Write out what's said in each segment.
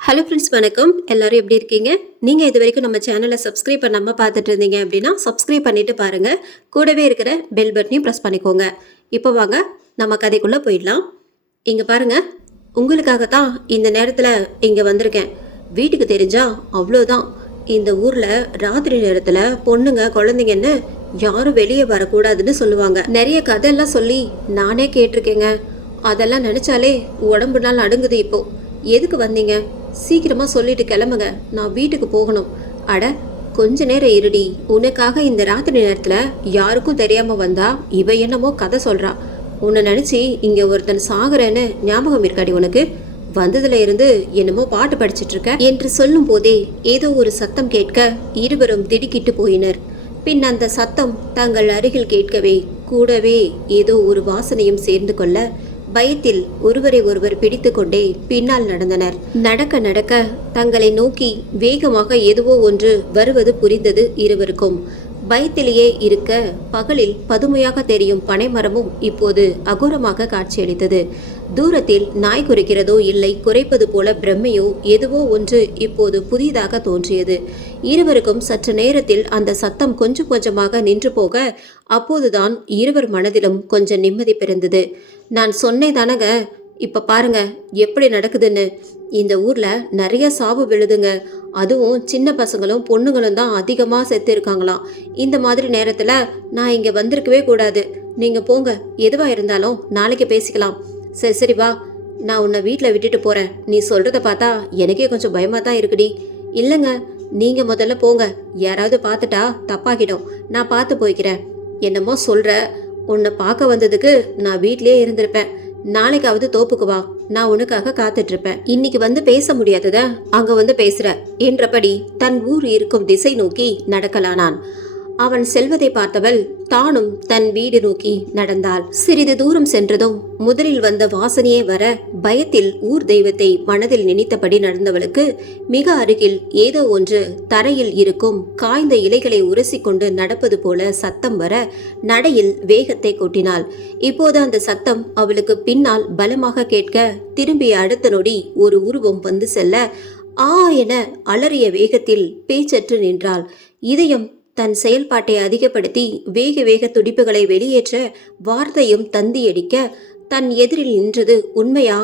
Hello friends, வணக்கம். எல்லாரும் எப்படி இருக்கீங்க? நீங்கள் இது வரைக்கும் நம்ம சேனலை சப்ஸ்கிரைப் பண்ணாமல் பார்த்துட்டு இருந்தீங்க அப்படின்னா சப்ஸ்கிரைப் பண்ணிட்டு பாருங்கள். கூடவே இருக்கிற பெல் பட்டனையும் ப்ரெஸ் பண்ணிக்கோங்க. இப்போ வாங்க நம்ம கதைக்குள்ளே போயிடலாம். இங்கே பாருங்க, உங்களுக்காக தான் இந்த நேரத்தில் இங்கே வந்திருக்கேன். வீட்டுக்கு தெரிஞ்சா அவ்வளோதான். இந்த ஊரில் ராத்திரி நேரத்தில் பொண்ணுங்க குழந்தைங்கன்னு யாரும் வெளியே வரக்கூடாதுன்னு சொல்லுவாங்க. நிறைய கதையெல்லாம் சொல்லி நானே கேட்டிருக்கேங்க. அதெல்லாம் நினச்சாலே உடம்பு நாள் நடுங்குது. இப்போ எதுக்கு வந்தீங்க? சீக்கிரமா சொல்லிட்டு கிளம்புங்க, நான் வீட்டுக்கு போகணும். அட கொஞ்ச நேரம் இருடி, உனக்காக இந்த ராத்திரி நேரத்துல யாருக்கும் தெரியாம வந்தா இவ என்னமோ கதை சொல்றா. உன்னை நினைச்சு இங்க ஒருத்தன் சாகுறேன்னு ஞாபகம் இருக்காடி உனக்கு? வந்ததுல இருந்து என்னமோ பாட்டு படிச்சிட்டு இருக்க என்று சொல்லும் போதே ஏதோ ஒரு சத்தம் கேட்க இருவரும் திடுக்கிட்டு போயினர். பின் அந்த சத்தம் தங்கள் அருகில் கேட்கவே கூடவே ஏதோ ஒரு வாசனையும் சேர்ந்து கொள்ள பயத்தில் ஒருவரை ஒருவர் பிடித்து கொண்டே பின்னால் நடந்தனர். நடக்க நடக்க தங்களை நோக்கி வேகமாக எதுவோ ஒன்று வருவது புரிந்தது இருவருக்கும். பயத்திலேயே இருக்க பகலில் பதுமையாக தெரியும் பனைமரமும் இப்போது அகோரமாக காட்சியளித்தது. தூரத்தில் நாய் குறைக்கிறதோ இல்லை குறைப்பது போல பிரம்மையோ எதுவோ ஒன்று இப்போது புதிதாக தோன்றியது. இருவருக்கும் சற்று நேரத்தில் அந்த சத்தம் கொஞ்சம் கொஞ்சமாக நின்று போக அப்போதுதான் இருவர் மனதிலும் கொஞ்சம் நிம்மதி பிறந்தது. நான் சொன்னேதானங்க, இப்போ பாருங்க எப்படி நடக்குதுன்னு. இந்த ஊரில் நிறைய சாவு விழுதுங்க. அதுவும் சின்ன பசங்களும் பொண்ணுங்களும் தான் அதிகமாக செத்து இருக்காங்களாம். இந்த மாதிரி நேரத்தில் நான் இங்கே வந்திருக்கவே கூடாது. நீங்கள் போங்க, எதுவாக இருந்தாலும் நாளைக்கு பேசிக்கலாம். சரி சரி வா, நான் உன்னை வீட்டில் விட்டுட்டு போகிறேன். நீ சொல்கிறத பார்த்தா எனக்கே கொஞ்சம் பயமாக தான் இருக்குடி. இல்லைங்க, நீங்கள் முதல்ல போங்க, யாராவது பார்த்துட்டா தப்பாகிடும். நான் பார்த்து போய்க்கிறேன். என்னமோ சொல்கிற, உன்னை பார்க்க வந்ததுக்கு நான் வீட்லேயே இருந்திருப்பேன். நாளைக்காவது தோப்புக்கு வா, நான் உனக்காக காத்துட்டு இருப்பேன். இன்னைக்கு வந்து பேச முடியாதத அங்க வந்து பேசுற என்றபடி தன் ஊர் இருக்கும் திசை நோக்கி நடக்கலானான். அவன் செல்வதை பார்த்தவள் தானும் தன் வீடு நோக்கி நடந்தாள். சிறிது தூரம் சென்றதும் முதலில் வந்த வாசனையே வர பயத்தில் ஊர் தெய்வத்தை மனதில் நினைத்தபடி நடந்தவளுக்கு மிக அருகில் ஏதோ ஒன்று தரையில் இருக்கும் காய்ந்த இலைகளை உரசிக்கொண்டு நடப்பது போல சத்தம் வர நடையில் வேகத்தை கூட்டினாள். இப்போது அந்த சத்தம் அவளுக்கு பின்னால் பலமாக கேட்க திரும்பிய அடுத்த நொடி ஒரு உருவம் வந்து செல்ல ஆ என அலறிய வேகத்தில் பேச்சற்று நின்றாள். இதயம் தன் செயல்பாட்டை அதிகப்படுத்தி வேக வேக துடிப்புகளை வெளியேற்ற வார்த்தையும் தந்தியடிக்க தன் எதிரில் நின்றது உண்மையா?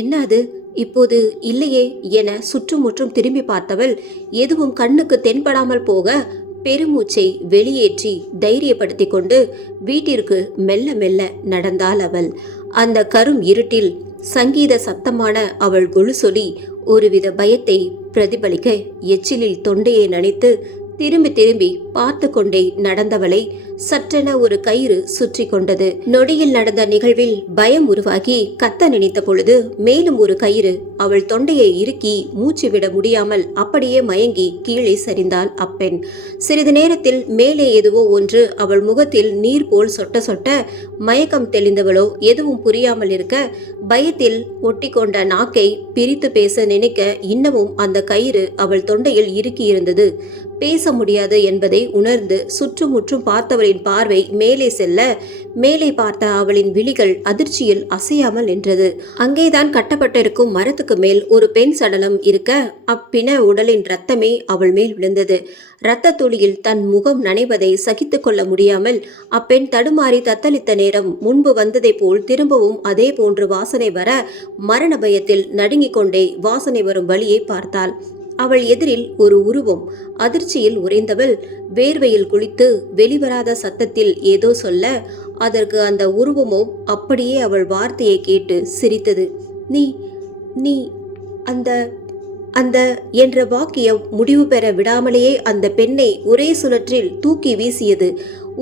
என்ன அது? இப்போது இல்லையே என சுற்றுமுற்றும் திரும்பி பார்த்தவள் எதுவும் கண்ணுக்கு தென்படாமல் போக பெருமூச்சை வெளியேற்றி தைரியப்படுத்தி கொண்டு வீட்டிற்கு மெல்ல மெல்ல நடந்தாள் அவள். அந்த கரும் இருட்டில் சங்கீத சத்தமான அவள் கொலுசொலி ஒருவித பயத்தை பிரதிபலிக்க எச்சிலில் தொண்டையை நனைத்து திரும்பி திரும்பி பார்த்து கொண்டே நடந்தவளை சற்றென ஒரு கயிறு சுற்றி கொண்டது. நொடியில் நடந்த நிகழ்வில் பயம் உருவாகி கத்த நினைத்த பொழுது மேலும் ஒரு கயிறு அவள் தொண்டையை இறுக்கி மூச்சு விட முடியாமல் அப்படியே மயங்கி கீழே சரிந்தாள் அப்பெண். சிறிது நேரத்தில் மேலே எதுவோ ஒன்று அவள் முகத்தில் நீர் போல் சொட்ட சொட்ட மயக்கம் தெளிந்தவளோ எதுவும் புரியாமல் இருக்க பயத்தில் ஒட்டி கொண்ட நாக்கை பிரித்து பேச நினைக்க இன்னமும் அந்த கயிறு அவள் தொண்டையில் இறுக்கியிருந்தது. பேச முடியாது என்பதை உணர்ந்து சுற்றுமுற்றும் பார்த்தவளின் பார்வை மேலே செல்ல மேலே பார்த்த அவளின் விழிகள் அதிர்ச்சியில் அசையாமல் நின்றது. அங்கேதான் கட்டப்பட்டிருக்கும் மரத்துக்கு மேல் ஒரு பெண் சடலம் இருக்க அப்பின உடலின் இரத்தமே அவள் மேல் விழுந்தது. இரத்த துளியில் தன் முகம் நனைவதை சகித்து கொள்ள முடியாமல் அப்பெண் தடுமாறி தத்தளித்த நேரம் முன்பு வந்ததை போல் திரும்பவும் அதே போன்று வாசனை வர மரண பயத்தில் நடுங்கிக் கொண்டே வாசனை வரும் வழியை பார்த்தாள். அவள் எதிரில் ஒரு உருவம். அதிர்ச்சியில் உறைந்தவள் வேர்வையில் குளித்து வெளிவராத சத்தத்தில் ஏதோ சொல்ல அதற்கு அந்த உருவமோ அப்படியே அவள் வார்த்தையை கேட்டு சிரித்தது. நீ நீ அந்த அந்த என்ற வாக்கியம் முடிவு பெற விடாமலேயே அந்த பெண்ணை ஒரே சுழற்றில் தூக்கி வீசியது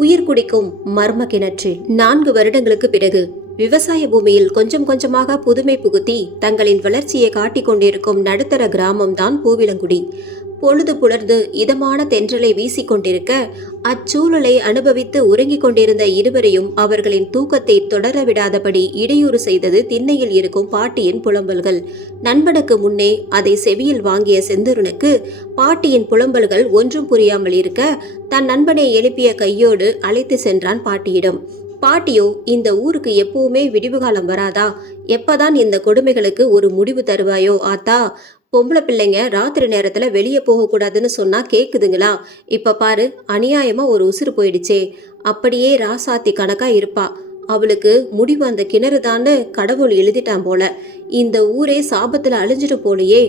உயிர் குடிக்கும் மர்ம கிணற்றில். 4 வருடங்களுக்கு பிறகு விவசாய பூமியில் கொஞ்சம் கொஞ்சமாக புதுமை புகுத்தி தங்களின் வளர்ச்சியை காட்டிக் கொண்டிருக்கும் நடுத்தர கிராமம்தான் பூவிலங்குடி. பொழுது புலர்ந்து இதமான தென்றலை வீசிக்கொண்டிருக்க அச்சூழலை அனுபவித்து உறங்கிக் கொண்டிருந்த இருவரையும் அவர்களின் தூக்கத்தை தொடர விடாதபடி இடையூறு செய்தது திண்ணையில் இருக்கும் பாட்டியின் புலம்பல்கள். நண்பனுக்கு முன்னே அதை செவியில் வாங்கிய செந்தூரனுக்கு பாட்டியின் புலம்பல்கள் ஒன்றும் புரியாமல் இருக்க தன் நண்பனை எழுப்பிய கையோடு அழைத்து சென்றான் பாட்டியிடம். பாட்டியோ இந்த ஊருக்கு எப்பவுமே விடிவு காலம் வராதா? எப்பதான் இந்த கொடுமைகளுக்கு ஒரு முடிவு தருவாயோ ஆத்தா? பொம்பளை பிள்ளைங்க ராத்திரி நேரத்துல வெளியே போகக்கூடாதுன்னு சொன்னா கேக்குதுங்களா? இப்ப பாரு, அநியாயமா ஒரு உசுறு போயிடுச்சே. அப்படியே ராசாத்தி கணக்கா இருப்பா. அவளுக்கு முடிவு அந்த கிணறுதான்னு கடவுள் எழுதிட்டான் போல. இந்த ஊரே சாபத்துல அழிஞ்சிட்டு போலையே.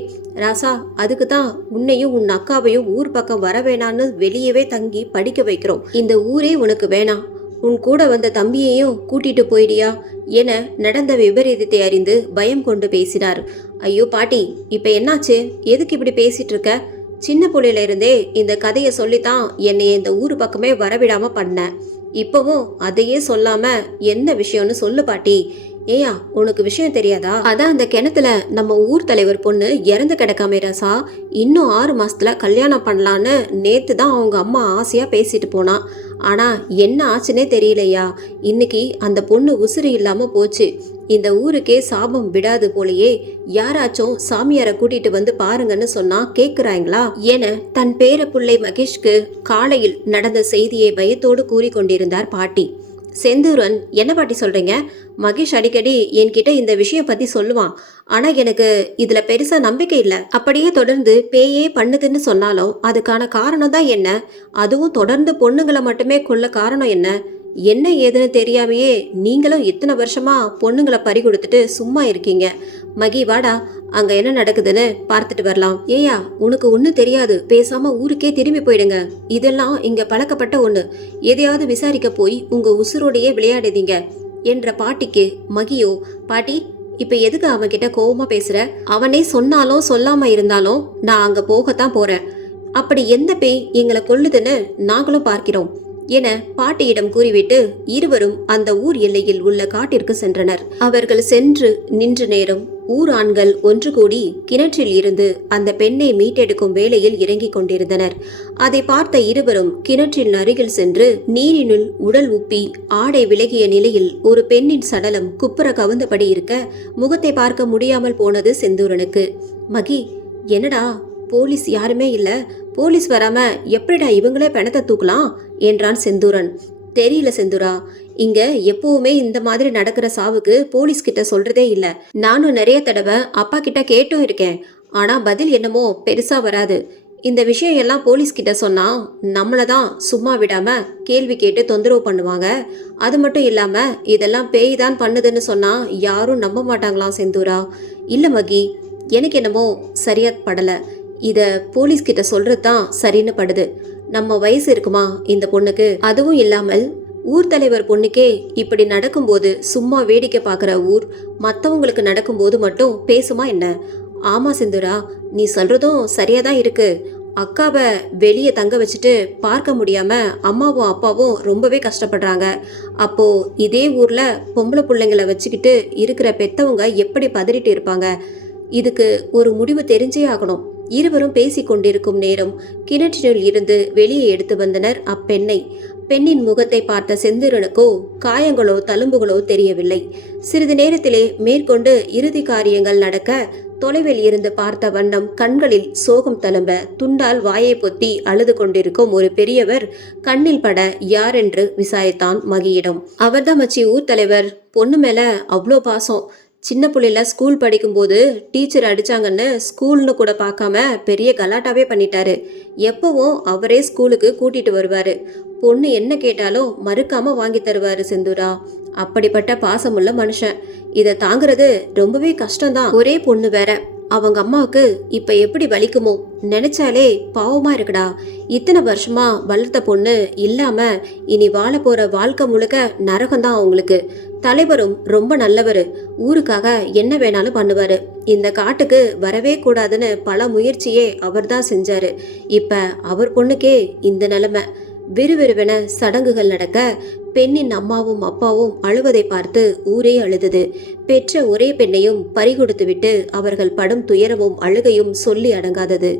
ராசா, அதுக்கு தான் உன்னையும் உன் அக்காவையும் ஊர் பக்கம் வர வேணான்னு வெளியவே தங்கி படிக்க வைக்கிறோம். இந்த ஊரே உனக்கு வேணாம். உன் கூட வந்த தம்பியையும் கூட்டிட்டு போயிடியா என நடந்த விபரீதத்தை அறிந்து பயம் கொண்டு பேசினார். ஐயோ பாட்டி, இப்ப என்னாச்சு? எதுக்கு இப்படி பேசிட்டு இருக்க? சின்ன புள்ளையில இருந்தே இந்த கதையை சொல்லித்தான் என்னை இந்த ஊர் பக்கமே வரவிடாம பண்ண. இப்பவும் அதையே சொல்லாம என்ன விஷயம்னு சொல்லு பாட்டி. ஏயா, உனக்கு விஷயம் தெரியாதா? அதான் அந்த கிணத்துல நம்ம ஊர் தலைவர் பொண்ணு இறந்து கிடக்காம ராசா. இன்னும் 6 மாசத்துல கல்யாணம் பண்ணலான்னு நேத்து தான் அவங்க அம்மா ஆசையா பேசிட்டு போனா. ஆனா என்ன ஆச்சுன்னே தெரியலையா. இன்னைக்கு அந்த பொண்ணு உசுறு இல்லாம போச்சு. இந்த ஊருக்கே சாபம் விடாது போலயே. யாராச்சும் சாமியாரை கூட்டிட்டு வந்து பாருங்கன்னு சொன்னா கேக்குறாங்களா என தன் பேர பிள்ளை மகேஷ்க்கு காலையில் நடந்த செய்தியை பயத்தோடு கூறிக்கொண்டிருந்தார் பாட்டி. செந்தூரன், என்ன பாட்டி சொல்றீங்க? மகேஷ் அடிக்கடி என்கிட்ட இந்த விஷயம் பத்தி சொல்லுவான். ஆனா எனக்கு இதுல பெருசா நம்பிக்கை இல்ல. அப்படியே தொடர்ந்து பேயே பண்ணுதுன்னு சொன்னாலும் அதுக்கான காரணம் தான் என்ன? அதுவும் தொடர்ந்து பொண்ணுங்களை மட்டுமே கொல்ல காரணம் என்ன? என்ன ஏதுன்னு தெரியாமையே நீங்களும் இத்தனை வருஷமா பொண்ணுங்களை பறி கொடுத்துட்டு சும்மா இருக்கீங்க. மகி, வாடா, அங்க என்ன நடக்குதுன்னு பார்த்துட்டு வரலாம். ஏயா, உனக்கு ஒன்றும் தெரியாது, பேசாம ஊருக்கே திரும்பி போயிடுங்க. இதெல்லாம் இங்க பழக்கப்பட்ட ஒண்ணு. எதையாவது விசாரிக்க போய் உங்க உசுரோடையே விளையாடுதீங்க என்ற பாட்டிக்கு மகியோ, பாட்டி இப்ப எதுக்கு அவன் கிட்ட கோவமா பேசுற? அவனே சொன்னாலும் சொல்லாம இருந்தாலும் நான் அங்க போகத்தான் போறேன். அப்படி எந்த பேய் எங்களை கொல்லுதுன்னு நாங்களும் பார்க்கிறோம் என பாட்டியிடம் கூறிவிட்டு இருவரும் அந்த ஊர் எல்லையில் உள்ள காட்டிற்கு சென்றனர். அவர்கள் சென்று நின்ற நேரம் ஊர் ஆண்கள் ஒன்று கூடி கிணற்றில் இருந்து அந்த பெண்ணை மீட்டெடுக்கும் வேளையில் இறங்கிக் கொண்டிருந்தனர். அதை பார்த்த இருவரும் கிணற்றின் அருகில் சென்று நீரினுள் உடல் உப்பி ஆடை விலகிய நிலையில் ஒரு பெண்ணின் சடலம் குப்புற கவுந்தபடி இருக்க முகத்தை பார்க்க முடியாமல் போனது செந்தூரனுக்கு. மகி, என்னடா போலீஸ் யாருமே இல்ல, போலீஸ் வராம எப்படிடா இவங்களே பணத்தை தூக்கலாம் என்றான் செந்தூரன். தெரியல செந்தூரா, இங்க எப்பவுமே இந்த மாதிரி நடக்கிற சாவுக்கு போலீஸ் கிட்ட சொல்றதே இல்ல. நானும் நிறைய தடவை அப்பா கிட்ட கேட்டும் இருக்கேன். ஆனா பதில் என்னமோ பெருசா வராது. இந்த விஷயம் எல்லாம் போலீஸ் கிட்ட சொன்னா நம்மளதான் சும்மா விடாம கேள்வி கேட்டு தொந்தரவு பண்ணுவாங்க. அது மட்டும் இல்லாம இதெல்லாம் பேய் தான் பண்ணுதுன்னு சொன்னா யாரும் நம்ப மாட்டாங்களாம் செந்தூரா. இல்ல மகி, எனக்கு என்னமோ சரியா படல. இத போலீஸ் கிட்ட சொல்றது தான் சரின்னு படுது. நம்ம வயசு இருக்குமா இந்த பொண்ணுக்கு? அதுவும் இல்லாமல் ஊர் தலைவர் பொண்ணுக்கே இப்படி நடக்கும்போது சும்மா வேடிக்கை பார்க்குற ஊர் மற்றவங்களுக்கு நடக்கும்போது மட்டும் பேசுமா என்ன? ஆமா செந்தூரா, நீ சொல்றதும் சரியா தான் இருக்கு. அக்காவை வெளியே தங்க வச்சுட்டு பார்க்க முடியாம அம்மாவும் அப்பாவும் ரொம்பவே கஷ்டப்படுறாங்க. அப்போ இதே ஊர்ல பொம்பளை பிள்ளைங்களை வச்சுக்கிட்டு இருக்கிற பெத்தவங்க எப்படி பதறிட்டு இருப்பாங்க? இதுக்கு ஒரு முடிவு தெரிஞ்சே ஆகணும். இருவரும் பேசிக் கொண்டிருக்கும் நேரம் கிணற்றினுள் இருந்து வெளியே எடுத்து வந்தனர் அப்பெண்ணை. பெண்ணின் முகத்தை பார்த்த செந்தூரனுக்கோ காயங்களோ தழும்புகளோ தெரியவில்லை. சிறிது நேரத்திலே மேற்கொண்டு இறுதி காரியங்கள் நடக்க தொலைவில் இருந்து பார்த்த வண்ணம் கண்களில் சோகம் தழும்ப துண்டால் வாயை பொத்தி அழுது கொண்டிருக்கும் ஒரு பெரியவர் கண்ணில் பட யாரென்று விசாரித்தான் மகியிடம். அவர்தான் மச்சி ஊர் தலைவர். பொண்ணு மேல அவ்வளோ பாசம். சின்ன பிள்ளைல ஸ்கூல் படிக்கும்போது டீச்சர் அடிச்சாங்கன்னு ஸ்கூல்னு கூட பார்க்காம பெரிய கலாட்டாவே பண்ணிட்டாரு. எப்பவும் அவரே ஸ்கூலுக்கு கூட்டிட்டு வருவாரு. பொண்ணு என்ன கேட்டாலும் மறுக்காம வாங்கி தருவாரு செந்தூரா. அப்படிப்பட்ட பாசமுள்ள மனுஷன். இதை தாங்குறது ரொம்பவே கஷ்டம்தான். ஒரே பொண்ணு வேற. அவங்க அம்மாவுக்கு இப்ப எப்படி வலிக்குமோ நினைச்சாலே பாவமா இருக்குடா. இத்தனை வருஷமா வளர்த்த பொண்ணு இல்லாம இனி வாழ போற வாழ்க்கை முழுக்க நரகம்தான் அவங்களுக்கு. தலைவரும் ரொம்ப நல்லவர். ஊருக்காக என்ன வேணாலும் பண்ணுவாரு. இந்த காட்டுக்கு வரவே கூடாதுன்னு பல முயற்சியே அவர் தான் செஞ்சாரு. இப்ப அவர் பொண்ணுக்கே இந்த நிலைமை. விறுவிறுவென சடங்குகள் நடக்க பெண்ணின் அம்மாவும் அப்பாவும் அழுவதை பார்த்து ஊரே அழுதது. பெற்ற ஒரே பெண்ணையும் பறிகொடுத்து விட்டு அவர்கள் படும் துயரமும் அழுகையும் சொல்லி அடங்காதது.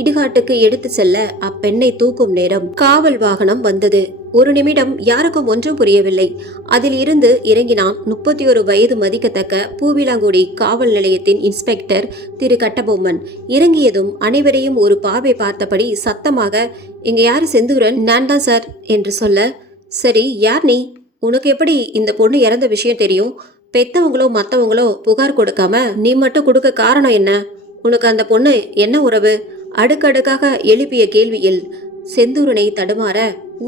இடுகாட்டுக்கு எடுத்து செல்ல அப்பெண்ணை தூக்கும் நேரம் காவல் வாகனம் வந்தது. ஒரு நிமிடம் யாருக்கும் ஒன்றும் புரியவில்லை. அதில் இருந்து இறங்கினான் 31 வயது மதிக்கத்தக்க பூவிலாங்குடி காவல் நிலையத்தின் இன்ஸ்பெக்டர் திரு கட்டபொம்மன். இறங்கியதும் அனைவரையும் ஒரு பார்வை பார்த்தபடி சத்தமாக, இங்க யாரு செந்தூரன்? நான் தான் சார் என்று சொல்ல, சரி யார் நீ? உனக்கு எப்படி இந்த பொண்ணு இறந்த விஷயம் தெரியும்? பெத்தவங்களோ மற்றவங்களோ புகார் கொடுக்காம நீ மட்டும் கொடுக்க காரணம் என்ன? உனக்கு அந்த பொண்ணு என்ன உறவு? அடுக்கடுக்காக எழுப்பிய கேள்வியில் செந்தூரனை தடுமாற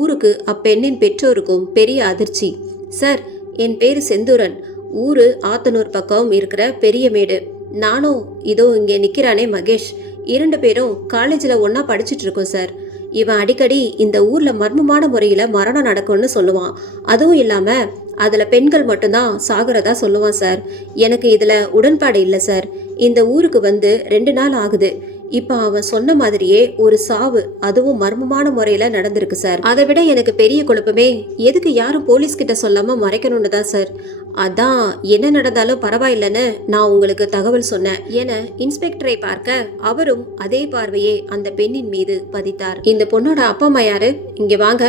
ஊருக்கு அப்பெண்ணின் பெற்றோருக்கும் பெரிய அதிர்ச்சி. சார், என் பேரு செந்தூரன். ஊரு ஆத்தனூர் பக்கம் இருக்கிற பெரியமேடு. நானும் இதோ இங்கே நிற்கிறானே மகேஷ், 2 பேரும் காலேஜில் ஒன்றா படிச்சுட்டு இருக்கோம் சார். இவன் அடிக்கடி இந்த ஊரில் மர்மமான முறையில் மரணம் நடக்கும்னு சொல்லுவான். அதுவும் இல்லாமல் அதில் பெண்கள் மட்டும்தான் சாகிறதா சொல்லுவான் சார். எனக்கு இதில் உடன்பாடு இல்லை சார். இந்த ஊருக்கு வந்து 2 நாள் ஆகுது. இப்போ அவன் சொன்ன மாதிரியே ஒரு சாவு, அதுவும் மர்மமான முறையில் நடந்திருக்கு சார். அதை விட எனக்கு பெரிய குழப்பமே, எதுக்கு யாரும் போலீஸ்கிட்ட சொல்லாமல் மறைக்கணும்னு தான் சார். அதான் என்ன நடந்தாலும் பரவாயில்லைன்னு நான் உங்களுக்கு தகவல் சொன்னேன் என இன்ஸ்பெக்டரை பார்க்க அவரும் அதே பார்வையே அந்த பெண்ணின் மீது பதித்தார். இந்த பொண்ணோட அப்பா அம்மா யாரு? இங்கே வாங்க.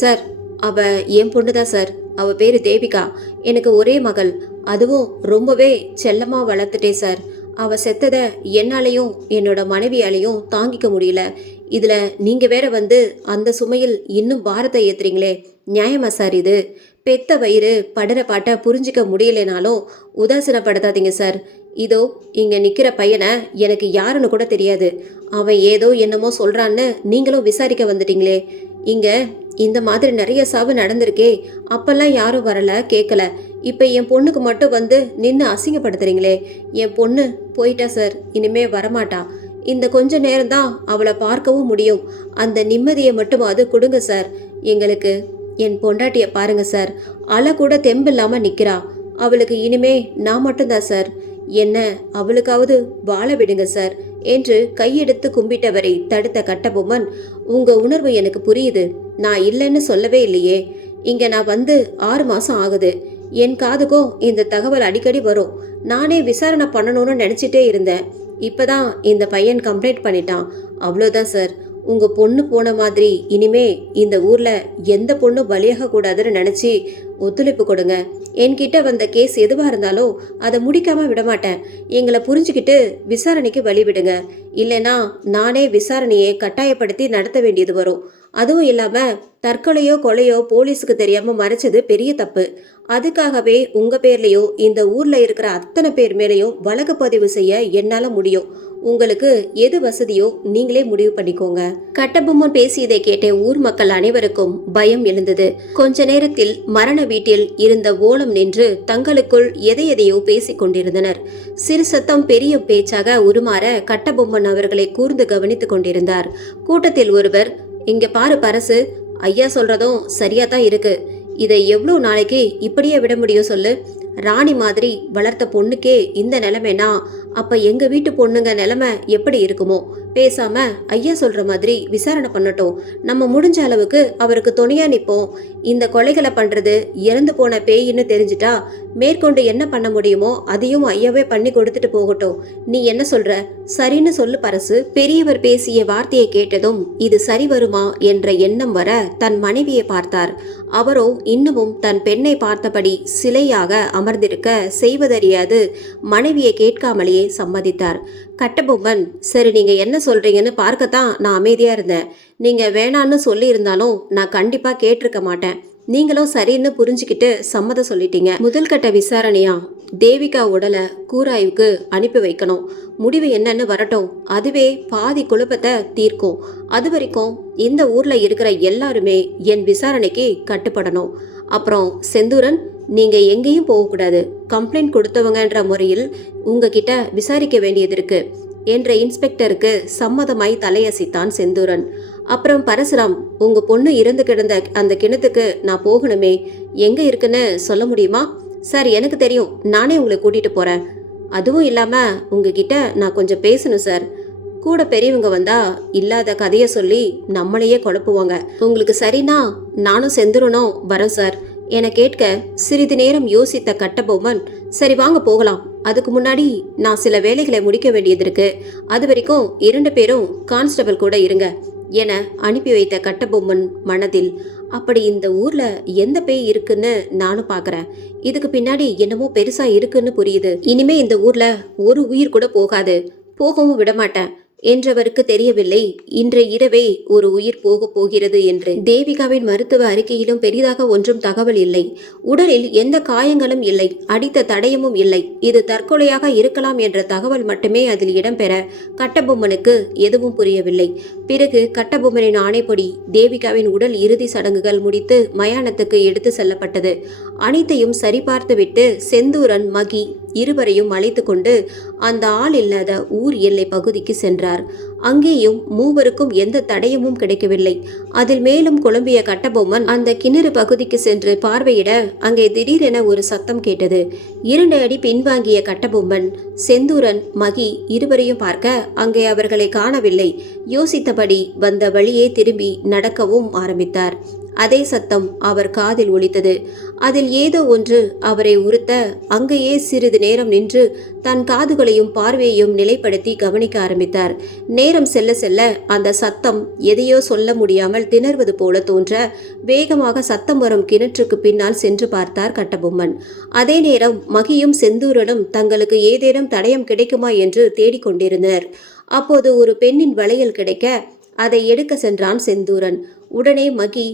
சார், அவ என் பொண்ணு தான் சார். அவ பேரு தேவிகா. எனக்கு ஒரே மகள். அதுவும் ரொம்பவே செல்லமா வளர்த்துட்டேன் சார். அவ செத்ததை என்னாலையும் என்னோட மனைவியாலையும் தாங்கிக்க முடியல. இதுல நீங்க வேற வந்து அந்த சுமையில் இன்னும் பாரத்தை ஏத்துறீங்களே, நியாயமா சார் இது? பெத்த வயிறு படுற பாட்டை புரிஞ்சிக்க முடியலனாலும் உதாசீனப்படுத்தாதீங்க சார். இதோ இங்க நிக்கிற பையனை எனக்கு யாருன்னு கூட தெரியாது. அவன் ஏதோ என்னமோ சொல்றான்னு நீங்களும் விசாரிக்க வந்துட்டீங்களே. இங்க இந்த மாதிரி நிறைய சாவு நடந்திருக்கே, அப்பெல்லாம் யாரும் வரல, கேட்கல. இப்போ என் பொண்ணுக்கு மட்டும் வந்து நின்று அசிங்கப்படுத்துறீங்களே. என் பொண்ணு போயிட்டா சார், இனிமே வரமாட்டா. இந்த கொஞ்ச நேரம்தான் அவளை பார்க்கவும் முடியும். அந்த நிம்மதியை மட்டும் அது கொடுங்க சார் எங்களுக்கு. என் பொண்டாட்டியை பாருங்க சார், அலை கூட தெம்பு இல்லாமல் நிற்கிறா. அவளுக்கு இனிமே நான் மட்டும்தான் சார். என்ன அவளுக்காவது வாழ விடுங்க சார் என்று கையெடுத்து கும்பிட்டவரை தடுத்த கட்டபொம்மன், உங்க உணர்வு எனக்கு புரியுது. நான் இல்லைன்னு சொல்லவே இல்லையே. இங்க நான் வந்து 6 மாசம் ஆகுது. என் காதுக்கும் இந்த தகவல் அடிக்கடி வரும். நானே விசாரணை பண்ணணும்னு நினச்சிட்டே இருந்தேன். இப்போதான் இந்த பையன் கம்ப்ளைண்ட் பண்ணிட்டான். அவ்வளோதான் சார். உங்கள் பொண்ணு போன மாதிரி இனிமே இந்த ஊரில் எந்த பொண்ணும் பலியாக கூடாதுன்னு நினச்சி ஒத்துழைப்பு கொடுங்க. என்கிட்ட வந்த கேஸ் எதுவாக இருந்தாலும் அதை முடிக்காமல் விடமாட்டேன். எங்களை புரிஞ்சுக்கிட்டு விசாரணைக்கு வழி விடுங்க. இல்லைன்னா நானே விசாரணையை கட்டாயப்படுத்தி நடத்த வேண்டியது வரும். அதுவும் இல்லாமல் தற்கொலையோ கொலையோ போலீஸுக்கு தெரியாமல் மறைச்சது பெரிய தப்பு. அதுக்காகவே உங்கள் பேர்லேயும் இந்த ஊரில் இருக்கிற அத்தனை பேர் மேலேயும் வழக்கு பதிவு செய்ய என்னால் முடியும். உங்களுக்கு எது வசதியோ நீங்களே முடிவு பண்ணிக்கோங்க. கட்டபொம்மன் பேசியதை கேட்ட ஊர் மக்கள் அனைவருக்கும் பயம் எழுந்தது. கொஞ்ச நேரத்தில் மரண வீட்டில் இருந்த ஓலம் நின்று தங்களுக்குள் எதையோ பேசிக் கொண்டிருந்தனர். சிறு சத்தம் பெரிய பேச்சாக உருமாற கட்டபொம்மன் அவர்களை கூர்ந்து கவனித்துக் கொண்டிருந்தார். கூட்டத்தில் ஒருவர், இங்க பாரு பரசு, ஐயா சொல்றதும் சரியா தான் இருக்கு. இதை எவ்வளோ நாளைக்கு இப்படியே விட முடியும் சொல்லு? ராணி மாதிரி வளர்த்த பொண்ணுக்கே இந்த நிலைமைனா அப்ப எங்க வீட்டு பொண்ணுங்க நிலைமை எப்படி இருக்குமோ? பேசாம ஐயா சொல்ற மாதிரி விசாரணை பண்ணட்டும். நம்ம முடிஞ்ச அளவுக்கு அவருக்கு துணையா நிற்போம். இந்த கொலைகளை பண்றது இறந்து போன பேயின்னு தெரிஞ்சிட்டா மேற்கொண்டு என்ன பண்ண முடியுமோ அதையும் ஐயாவே பண்ணி கொடுத்துட்டு போகட்டும். நீ என்ன சொல்ற? சரின்னு சொல்லு பரசு. பெரியவர் பேசிய வார்த்தையை கேட்டதும் இது சரி வருமா என்ற எண்ணம் வர தன் மனைவியை பார்த்தார். அவரோ இன்னமும் தன் பெண்ணை பார்த்தபடி சிலையாக அமர்ந்திருக்க செய்வதறியாது மனைவியை கேட்காமலேயே சம்மதித்தார். கட்டபொம்மன், சரி நீங்க என்ன சொல்றீங்கன்னு பார்க்கத்தான் நான் அமைதியா இருந்தேன். நீங்க வேணான்னு சொல்லி இருந்தாலும் நான் கண்டிப்பா கேட்டிருக்க மாட்டேன். நீங்களும் சரின்னு புரிஞ்சுக்கிட்டு சம்மதம் சொல்லிட்டீங்க. முதல் கட்ட விசாரணையா தேவிகா உடலை கூராய்வுக்கு அனுப்பி வைக்கணும். முடிவு என்னன்னு வரட்டும். அதுவே பாதி குழப்பத்தை தீர்க்கும். அது வரைக்கும் இந்த ஊர்ல இருக்கிற எல்லாருமே என் விசாரணைக்கு கட்டுப்படணும். அப்புறம் செந்தூரன், நீங்க எங்கேயும் போகக்கூடாது. கம்ப்ளைண்ட் கொடுத்தவங்கன்ற முறையில் உங்ககிட்ட விசாரிக்க வேண்டியது இருக்கு என்ற இன்ஸ்பெக்டருக்கு சம்மதமாய் தலையசைத்தான் செந்தூரன். அப்புறம் பரசுராம், உங்க பொண்ணு இறந்து கிடந்த அந்த கிணத்துக்கு நான் போகணுமே, எங்க இருக்குன்னு சொல்ல முடியுமா? சார், எனக்கு தெரியும், நானே உங்களை கூட்டிட்டு போறேன். அதுவும் இல்லாம உங்ககிட்ட நான் கொஞ்சம் பேசணும் சார். கூட பெரியவங்க வந்தா இல்லாத கதையை சொல்லி நம்மளையே குழப்புவாங்க. உங்களுக்கு சரினா நானும் செந்தூரனும் வரோம் சார் என கேட்க சிறிது நேரம் யோசித்த கட்டபொம்மன், சரி வாங்க போகலாம். அதுக்கு முன்னாடி நான் சில வேலைகளை முடிக்க வேண்டியது இருக்கு. அது வரைக்கும் 2 பேரும் கான்ஸ்டபிள் கூட இருங்க என அனுப்பி வைத்த கட்டபொம்மன் மனதில், அப்படி இந்த ஊர்ல எந்த பேய் இருக்குன்னு நானும் பாக்குறேன். இதுக்கு பின்னாடி என்னமோ பெருசா இருக்குன்னு புரியுது. இனிமே இந்த ஊர்ல ஒரு உயிர் கூட போகாது, போகவும் விடமாட்டேன். என்றவருக்கு தெரியவில்லை இன்று இரவே ஒரு உயிர் போகப் போகிறது என்று. தேவிகாவின் மருத்துவ அறிக்கையிலும் பெரிதாக ஒன்றும் தகவல் இல்லை. உடலில் எந்த காயங்களும் இல்லை, அடித்த தடயமும் இல்லை. இது தற்கொலையாக இருக்கலாம் என்ற தகவல் மட்டுமே அதில் இடம்பெற கட்டபொம்மனுக்கு எதுவும் புரியவில்லை. பிறகு கட்டபொம்மனின் ஆணைப்படி தேவிகாவின் உடல் இறுதி சடங்குகள் முடித்து மயானத்துக்கு எடுத்து செல்லப்பட்டது. அனைத்தையும் சரிபார்த்துவிட்டு செந்தூரன் மகி இருவரையும் அழைத்து கொண்டு அந்த ஆள் இல்லாத ஊர் எல்லை பகுதிக்கு சென்றார். அங்கேயும் மூவருக்கும் எந்த தடயமும் கிடைக்கவில்லை. அதில் மேலும் குழம்பிய கட்டபொம்மன் அந்த கிணறு பகுதிக்கு சென்று பார்வையிட அங்கே திடீரென ஒரு சத்தம் கேட்டது. 2 அடி பின்வாங்கிய கட்டபொம்மன் செந்தூரன் மகி இருவரையும் பார்க்க அங்கே அவர்களை காணவில்லை. யோசித்தபடி வந்த வழியே திரும்பி நடக்கவும் ஆரம்பித்தார். அதே சத்தம் அவர் காதில் ஒலித்தது. அதில் ஏதோ ஒன்று அவரை உறுத்த அங்கேயே சிறிது நேரம் நின்று தன் காதுகளையும் பார்வையையும் நிலைப்படுத்தி கவனிக்க ஆரம்பித்தார். நேரம் செல்ல செல்ல அந்த சத்தம் எதையோ சொல்ல முடியாமல் திணறுவது போல தோன்ற வேகமாக சத்தம் வரும் கிணற்றுக்கு பின்னால் சென்று பார்த்தார் கட்டபொம்மன். அதே நேரம் மகியும் செந்தூரனும் தங்களுக்கு ஏதேனும் தடயம் கிடைக்குமா என்று தேடிக்கொண்டிருந்தனர். அப்போது ஒரு பெண்ணின் வளையல் கிடைக்க அதை எடுக்க சென்றான் செந்தூரன். உடனே மகி,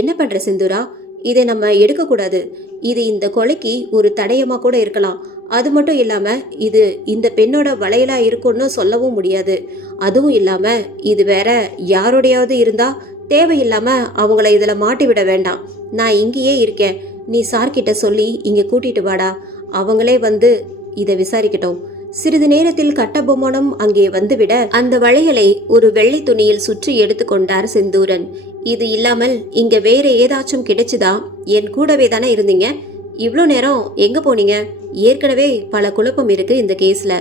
என்ன பண்ற செந்தூரா, இதை நம்ம எடுக்கக்கூடாது. இது இந்த கொலைக்கு ஒரு தடயமா கூட இருக்கலாம். அது மட்டும் இல்லாம இது இந்த பெண்ணோட வளையலா இருக்கும்னு சொல்லவும் முடியாது. அதுவும் இல்லாம இது வேற யாரோடையாவது இருந்தா தேவையில்லாம அவங்கள இதுல மாட்டி விட வேண்டாம். நான் இங்கேயே இருக்கேன், நீ சார்கிட்ட சொல்லி இங்க கூட்டிட்டு வாடா, அவங்களே வந்து இதை விசாரிக்கட்டும். சிறிது நேரத்தில் கட்டபொம்மனும் அங்கே வந்துவிட அந்த வளையலை ஒரு வெள்ளை துணியில் சுற்றி எடுத்துக்கொண்டார் செந்தூரன். இது இல்லாமல் இங்க வேற ஏதாச்சும் கிடைச்சுதா? என் கூடவே தானே இருந்தீங்க, இவ்வளோ நேரம் எங்க போனீங்க? ஏற்கனவே பல குழப்பம் இருக்கு இந்த கேஸ்ல.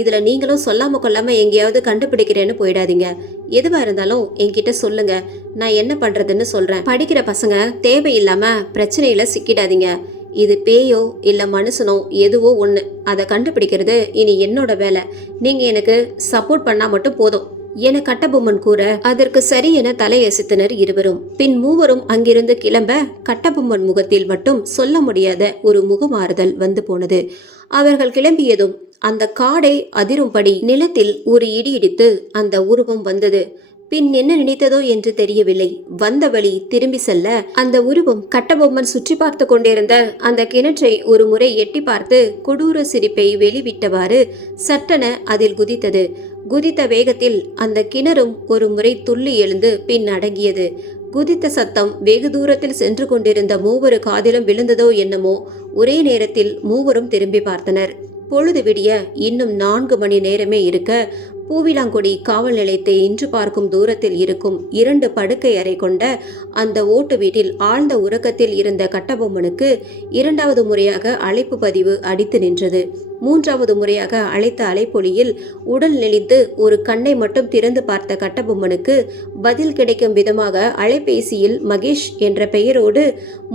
இதுல நீங்களும் சொல்லாம கொள்ளாம எங்கேயாவது கண்டுபிடிக்கிறேன்னு போயிடாதீங்க. எதுவா இருந்தாலும் என்கிட்ட சொல்லுங்க, நான் என்ன பண்றதுன்னு சொல்றேன். படிக்கிற பசங்க தேவையில்லாம பிரச்சனையில சிக்கிடாதீங்க. இது பேயோ இல்ல மனுஷனோ எதுவோ ஒண்ணு, அதை கண்டுபிடிக்கிறது இனி என்னோட வேலை. நீங்க எனக்கு சப்போர்ட் பண்ணா மட்டும் போதும் என கட்டபொம்மன் கூற அதற்கு சரி என தலையசித்தனர் இருவரும். பின் மூவரும் அங்கிருந்து கிளம்ப கட்டபொம்மன் முகத்தில் மட்டும் சொல்ல முடியாத ஒரு முகமாறுதல் வந்து போனது. அவர்கள் கிளம்பியதும் அந்த காடை அதிரும்படி நிலத்தில் ஒரு இடி இடித்து அந்த உருவம் வந்தது. பின் என்ன நினைத்ததோ என்று தெரியவில்லை. வந்த வழி திரும்பி செல்ல அந்த உருவம் கட்டபொம்மன் சுற்றி பார்த்து கொண்டிருந்த அந்த கிணற்றை ஒரு முறை எட்டி பார்த்து கொடூர சிரிப்பை வெளிவிட்டவாறு சட்டென அதில் குதித்தது. குதித்த வேகத்தில் அந்த கிணறும் ஒரு முறை துள்ளி எழுந்து பின் அடங்கியது. குதித்த சத்தம் வெகு தூரத்தில் சென்று கொண்டிருந்த மூவரு காதிலும் விழுந்ததோ என்னமோ. ஒரே நேரத்தில் மூவரும் திரும்பி பார்த்தனர். பொழுது விடிய இன்னும் 4 மணி நேரமே இருக்க பூவிலாங்குடி காவல் நிலையத்தை இன்று பார்க்கும் தூரத்தில் இருக்கும் 2 படுக்கை அறை கொண்ட அந்த ஓட்டு வீட்டில் ஆழ்ந்த உறக்கத்தில் இருந்த கட்டபொம்மனுக்கு 2வது முறையாக அழைப்பு பதிவு அடித்து நின்றது. 3வது முறையாக அழைத்த அலைப்பொலியில் உடல் நெளிந்து ஒரு கண்ணை மட்டும் திறந்து பார்த்த கட்டபொம்மனுக்கு பதில் கிடைக்கும் விதமாக அலைபேசியில் மகேஷ் என்ற பெயரோடு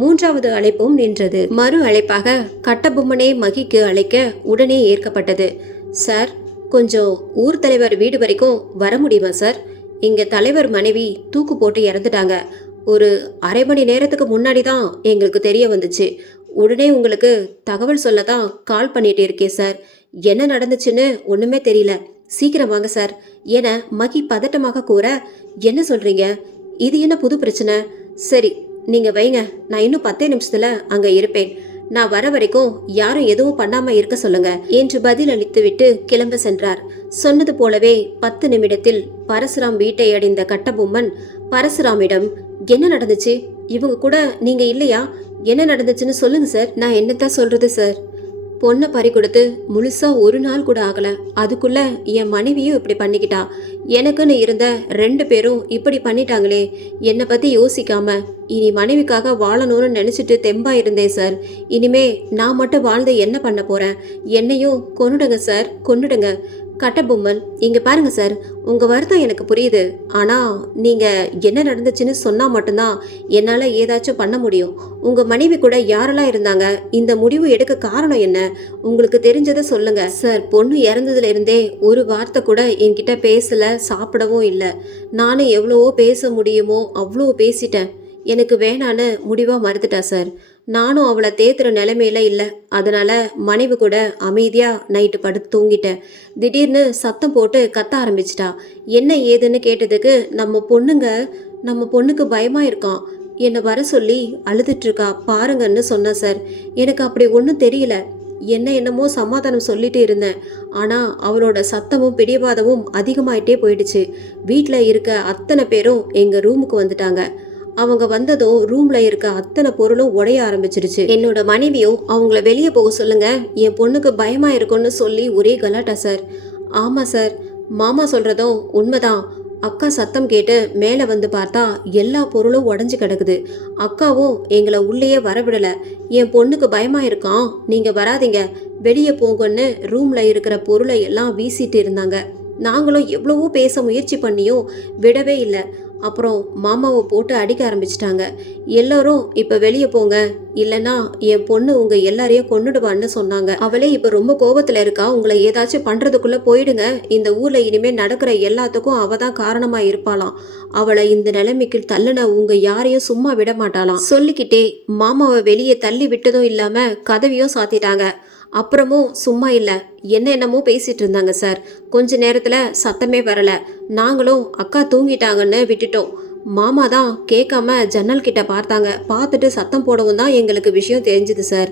3வது அழைப்பும் நின்றது. மறு அழைப்பாக கட்டபொம்மனே மகிக்கு அழைக்க உடனே ஏற்கப்பட்டது. சார், கொஞ்சம் ஊர் தலைவர் வீடு வரைக்கும் வர முடியுமா சார்? இங்க தலைவர் மனைவி தூக்கு போட்டு இறந்துட்டாங்க. ஒரு அரை மணி நேரத்துக்கு முன்னாடி தான் எங்களுக்கு தெரிய வந்துச்சு. உடனே உங்களுக்கு தகவல் சொல்ல தான் கால் பண்ணிட்டு இருக்கேன் சார். என்ன நடந்துச்சுன்னு ஒண்ணுமே தெரியல, சீக்கிரம் வாங்க சார் என மகி பதட்டமாக கூற, என்ன சொல்றீங்க? இது என்ன புது பிரச்சனை? சரி, நீங்க வைங்க, நான் இன்னும் 10 நிமிஷத்துல அங்க இருப்பேன். நான் வர வரைக்கும் யாரும் எதுவும் பண்ணாம இருக்க சொல்லுங்க என்று பதில் அளித்துவிட்டு கிளம்ப சென்றார். சொன்னது போலவே 10 நிமிடத்தில் பரசுராம் வீட்டை அடைந்த கட்டபொம்மன் பரசுராமிடம், என்ன நடந்துச்சு? இவங்க கூட நீங்க இல்லையா? என்ன நடந்துச்சுன்னு சொல்லுங்க சார். நான் என்னத்தான் சொல்றது சார்? பொண்ணை பறி கொடுத்து முழுசா 1 நாள் கூட ஆகல, அதுக்குள்ள என் மனைவியும் இப்படி பண்ணிக்கிட்டா. எனக்குன்னு இருந்த 2 பேரும் இப்படி பண்ணிட்டாங்களே. என்னை பத்தி யோசிக்காம இனி மனைவிக்காக வாழணும்னு நினைச்சிட்டு தெம்பா இருந்தேன் சார். இனிமே நான் மட்டும் வாழ்ந்து என்ன பண்ண போறேன்? என்னையும் கொன்னுடுங்க சார், கொன்னுடுங்க. கட்டபொம்மன், இங்க பாருங்க சார், உங்க வருத்தம் எனக்கு புரியுது. ஆனா நீங்க என்ன நடந்துச்சுன்னு சொன்னா மட்டும்தான் என்னால ஏதாச்சும் பண்ண முடியும். உங்க மனைவி கூட யாரெல்லாம் இருந்தாங்க? இந்த முடிவு எடுக்க காரணம் என்ன? உங்களுக்கு தெரிஞ்சதை சொல்லுங்க சார். பொண்ணு இறந்ததுல இருந்தே ஒரு வார்த்தை கூட என்கிட்ட பேசல, சாப்பிடவும் இல்லை. நானும் எவ்வளவோ பேச முடியுமோ அவ்வளோ பேசிட்டேன். எனக்கு வேணான்னு முடிவா மறுத்துட்டா சார். நானும் அவளை தேத்துற நிலைமையில இல்லை. அதனால மனைவி கூட அமைதியா நைட்டு படுத்து தூங்கிட்டேன். திடீர்னு சத்தம் போட்டு கத்த ஆரம்பிச்சிட்டா. என்ன ஏதுன்னு கேட்டதுக்கு நம்ம பொண்ணுக்கு பயமா இருக்கான், என்னை வர சொல்லி அழுதுட்டு இருக்கா பாருங்கன்னு சொன்னா சார். எனக்கு அப்படி ஒன்றும் தெரியல. என்னமோ சமாதானம் சொல்லிட்டு இருந்தேன். ஆனால் அவளோட சத்தமும் பிடிவாதமும் அதிகமாயிட்டே போயிடுச்சு. வீட்டில் இருக்க அத்தனை பேரும் எங்கள் ரூமுக்கு வந்துட்டாங்க. அவங்க வந்ததும் ரூம்ல இருக்க அத்தனை பொருளும் உடைய ஆரம்பிச்சிருச்சு. என்னோட மனைவியும் அவங்கள வெளியே போக சொல்லுங்க, என் பொண்ணுக்கு பயமா இருக்கும்னு சொல்லி ஒரே கலாட்டா சார். ஆமா சார், மாமா சொல்றதும் உண்மைதான். அக்கா சத்தம் கேட்டு மேலே வந்து பார்த்தா எல்லா பொருளும் உடஞ்சி கிடக்குது. அக்காவும் எங்களை உள்ளேயே வரவிடலை. என் பொண்ணுக்கு பயமா இருக்கான், நீங்க வராதீங்க, வெளியே போங்கன்னு ரூம்ல இருக்கிற பொருளை எல்லாம் வீசிட்டு இருந்தாங்க. நாங்களும் எவ்வளவோ பேச முயற்சி பண்ணியும் விடவே இல்லை. அப்புறம் மாமாவை போட்டு அடிக்க ஆரம்பிச்சிட்டாங்க. எல்லோரும் இப்போ வெளியே போங்க, இல்லைன்னா என் பொண்ணு உங்கள் எல்லாரையும் கொன்னுடுவான்னு சொன்னாங்க. அவளே இப்போ ரொம்ப கோபத்தில் இருக்கா. உங்களை ஏதாச்சும் பண்ணுறதுக்குள்ளே போயிடுங்க. இந்த ஊரில் இனிமேல் நடக்கிற எல்லாத்துக்கும் அவள் தான் காரணமாக இருப்பாளாம். அவளை இந்த நிலைமைக்கு தள்ளுன உங்கள் யாரையும் சும்மா விட மாட்டாளாம் சொல்லிக்கிட்டே மாமாவை வெளியே தள்ளி விட்டதும் இல்லாமல் கதவையும் சாத்திட்டாங்க. அப்புறமும் சும்மா இல்லை, என்னமோ பேசிட்டு இருந்தாங்க சார். கொஞ்ச நேரத்தில் சத்தமே வரல. நாங்களும் அக்கா தூங்கிட்டாங்கன்னு விட்டுட்டோம். மாமா தான் கேட்காம ஜன்னல் கிட்ட பார்த்தாங்க. பார்த்துட்டு சத்தம் போடவும் தான் எங்களுக்கு விஷயம் தெரிஞ்சுது சார்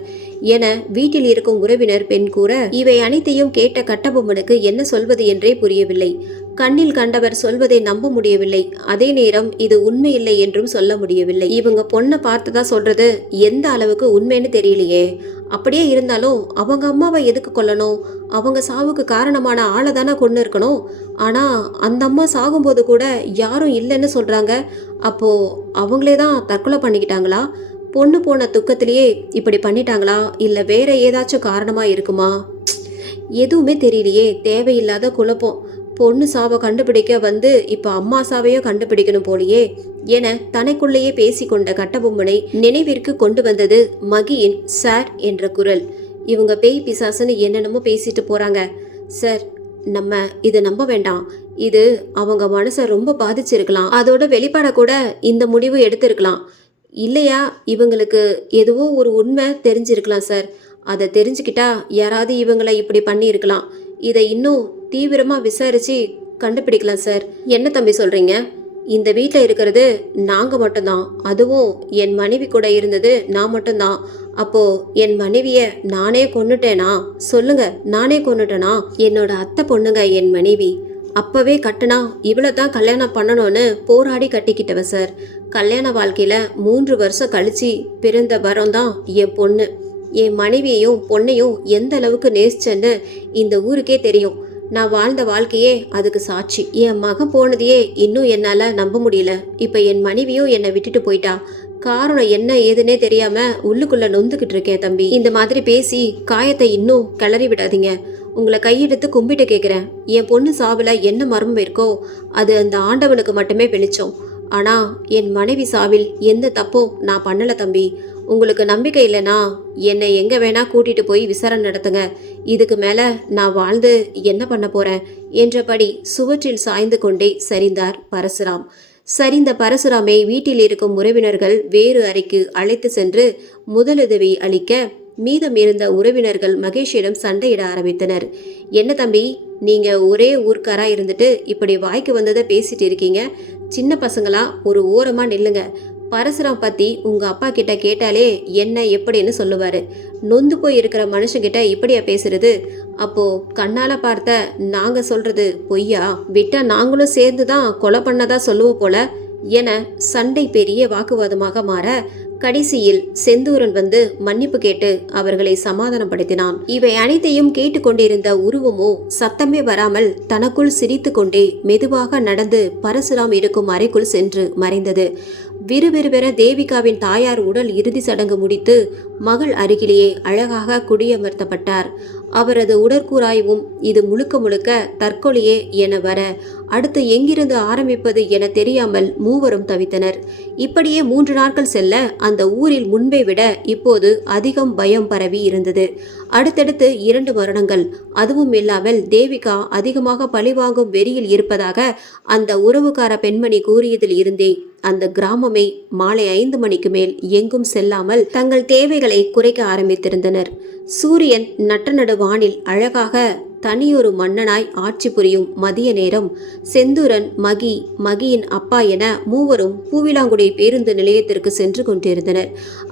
என வீட்டில் இருக்கும் உறவினர் பெண் கூற, இவை அனைத்தையும் கேட்ட கட்டபொம்மனுக்கு என்ன சொல்வது என்றே புரியவில்லை. கண்ணில் கண்டவர் சொல்வதை நம்ப முடியவில்லை. அதே நேரம் இது உண்மை இல்லை என்றும் சொல்ல முடியவில்லை. இவங்க பொண்ணை பார்த்ததா சொல்றது எந்த அளவுக்கு உண்மைன்னு தெரியலையே. அப்படியே இருந்தாலும் அவங்க அம்மாவை எதுக்கு கொல்லணும்? அவங்க சாவுக்கு காரணமான ஆளை தானே கொண்டு இருக்கணும். ஆனால் அந்த அம்மா சாகும்போது கூட யாரும் இல்லைன்னு சொல்கிறாங்க. அப்போது அவங்களே தான் தற்கொலை பண்ணிக்கிட்டாங்களா? பொண்ணு போன துக்கத்திலேயே இப்படி பண்ணிட்டாங்களா? இல்லை வேற ஏதாச்சும் காரணமாக இருக்குமா? எதுவுமே தெரியலையே. தேவையில்லாத குழப்பம். பொண்ணு சாவை கண்டுபிடிக்க வந்து இப்போ அம்மா சாவையும் கண்டுபிடிக்கணும் போலியே என தனக்குள்ளேயே பேசிக்கொண்ட கட்டபொம்மனை நினைவிற்கு கொண்டு வந்தது மகியின் சார் என்ற குரல். இவங்க பேய் பிசாசுன்னு என்னென்னமோ பேசிட்டு போறாங்க சார். நம்ம இதை நம்ப வேண்டாம். இது அவங்க மனசை ரொம்ப பாதிச்சிருக்கலாம். அதோட வெளிப்பாட கூட இந்த முடிவு எடுத்திருக்கலாம். இல்லையா இவங்களுக்கு எதுவோ ஒரு உண்மை தெரிஞ்சிருக்கலாம் சார். அதை தெரிஞ்சுக்கிட்டா யாராவது இவங்களை இப்படி பண்ணியிருக்கலாம். இதை இன்னும் தீவிரமாக விசாரித்து கண்டுபிடிக்கலாம் சார். என்ன தம்பி சொல்கிறீங்க? இந்த வீட்டில் இருக்கிறது நாங்கள் மட்டும்தான். அதுவும் என் மனைவி கூட இருந்தது நான் மட்டும்தான். அப்போது என் மனைவியை நானே கொன்னுட்டேனா? சொல்லுங்க, நானே கொன்னுட்டேனா? என்னோட அத்தை பொண்ணுங்க என் மனைவி. அப்போவே கட்டுனா இவ்வளோ தான் கல்யாணம் பண்ணணும்னு போராடி கட்டிக்கிட்டவ சார். கல்யாண வாழ்க்கையில் 3 வருஷம் கழிச்சு பிறந்த வரம் தான் என் பொண்ணு. என் மனைவியையும் பொண்ணையும் எந்த அளவுக்கு நேசிச்சேன்னு இந்த ஊருக்கே தெரியும். நான் வாழ்ந்த வாழ்க்கையே அதுக்கு சாட்சி. என் மகன் போனதையே இன்னும் என்னால் நம்ப முடியல. இப்போ என் மனைவியும் என்னை விட்டுட்டு போயிட்டா. காரணம் என்ன ஏதுன்னே தெரியாம உள்ளுக்குள்ள நொந்துக்கிட்டு இருக்கேன் தம்பி. இந்த மாதிரி பேசி காயத்தை இன்னும் கிளறி விடாதீங்க. உங்களை கையெடுத்து கும்பிட்டு கேட்குறேன். என் பொண்ணு சாவில் என்ன மர்மம் இருக்கோ அது அந்த ஆண்டவனுக்கு மட்டுமே வெளிச்சம். ஆனால் என் மனைவி சாவில் எந்த தப்பும் நான் பண்ணலை தம்பி. உங்களுக்கு நம்பிக்கை இல்லைனா என்னை எங்கே வேணால் கூட்டிகிட்டு போய் விசாரணை நடத்துங்க. இதுக்கு மேலே நான் வாழ்ந்து என்ன பண்ண போகிறேன் என்றபடி சுவற்றில் சாய்ந்து கொண்டே சரிந்தார் பரசுராம். சரிந்த பரசுராமை வீட்டில் இருக்கும் உறவினர்கள் வேறு அறைக்கு அழைத்து சென்று முதலுதவி அளிக்க மீதம் இருந்த உறவினர்கள் மகேஷிடம் சண்டையிட ஆரம்பித்தனர். என்ன தம்பி, நீங்கள் ஒரே ஊர்க்காரா இருந்துட்டு இப்படி வாய்க்கு வந்ததை பேசிட்டு இருக்கீங்க. சின்ன பசங்களா ஒரு ஓரமாக நில்லுங்க. பரசுராம் பற்றி உங்கள் அப்பா கிட்ட கேட்டாலே என்ன எப்படின்னு சொல்லுவார். நொந்து போய் இருக்கிற மனுஷங்கிட்ட இப்படியா பேசுறது? அப்போது கண்ணால் பார்த்த நாங்கள் சொல்கிறது பொய்யா? விட்டால் நாங்களும் சேர்ந்து தான் கொலை பண்ணதா சொல்லுவோம் போல என சண்டை பெரிய வாக்குவாதமாக மாற கடைசியில் செந்தூரன் வந்து மன்னிப்பு கேட்டு அவர்களை சமாதானப்படுத்தினான். இவை அனைத்தையும் கேட்டுக்கொண்டிருந்த உருவமோ சத்தமே வராமல் தனக்குள் சிரித்து கொண்டே மெதுவாக நடந்து பரசுராம் இருக்கும் அறைக்குள் சென்று மறைந்தது. விறுவிறுவென தேவிகாவின் தாயார் உடல் இறுதி சடங்கு முடித்து மகள் அருகிலேயே அழகாக குடியமர்த்தப்பட்டார். அவரது உடற்கூறாய்வும் இது முழுக்க முழுக்க தற்கொலையே என வர அடுத்து எங்கிருந்து ஆரம்பிப்பது என தெரியாமல் மூவரும் தவித்தனர். இப்படியே 3 நாட்கள் செல்ல அந்த ஊரில் முன்பை விட இப்போது அதிகம் பயம் பரவி இருந்தது. அடுத்தடுத்து 2 மரணங்கள். அதுவும் இல்லாமல் தேவிகா அதிகமாக பழிவாங்கும் வெறியில் இருப்பதாக அந்த உறவுக்கார பெண்மணி கூறியதில் இருந்தே அந்த கிராமமே மாலை 5 மணிக்கு மேல் எங்கும் செல்லாமல் தங்கள் தேவைகளை குறைக்க ஆரம்பித்திருந்தனர். சூரியன் நட்ட நடு வானில் அழகாக தனியொரு மன்னனாய் ஆட்சி புரியும் மதிய நேரம் செந்தூரன், மகியின் அப்பா என மூவரும் பூவிலாங்குடி பேருந்து நிலையத்திற்கு சென்று கொண்டிருந்தனர்.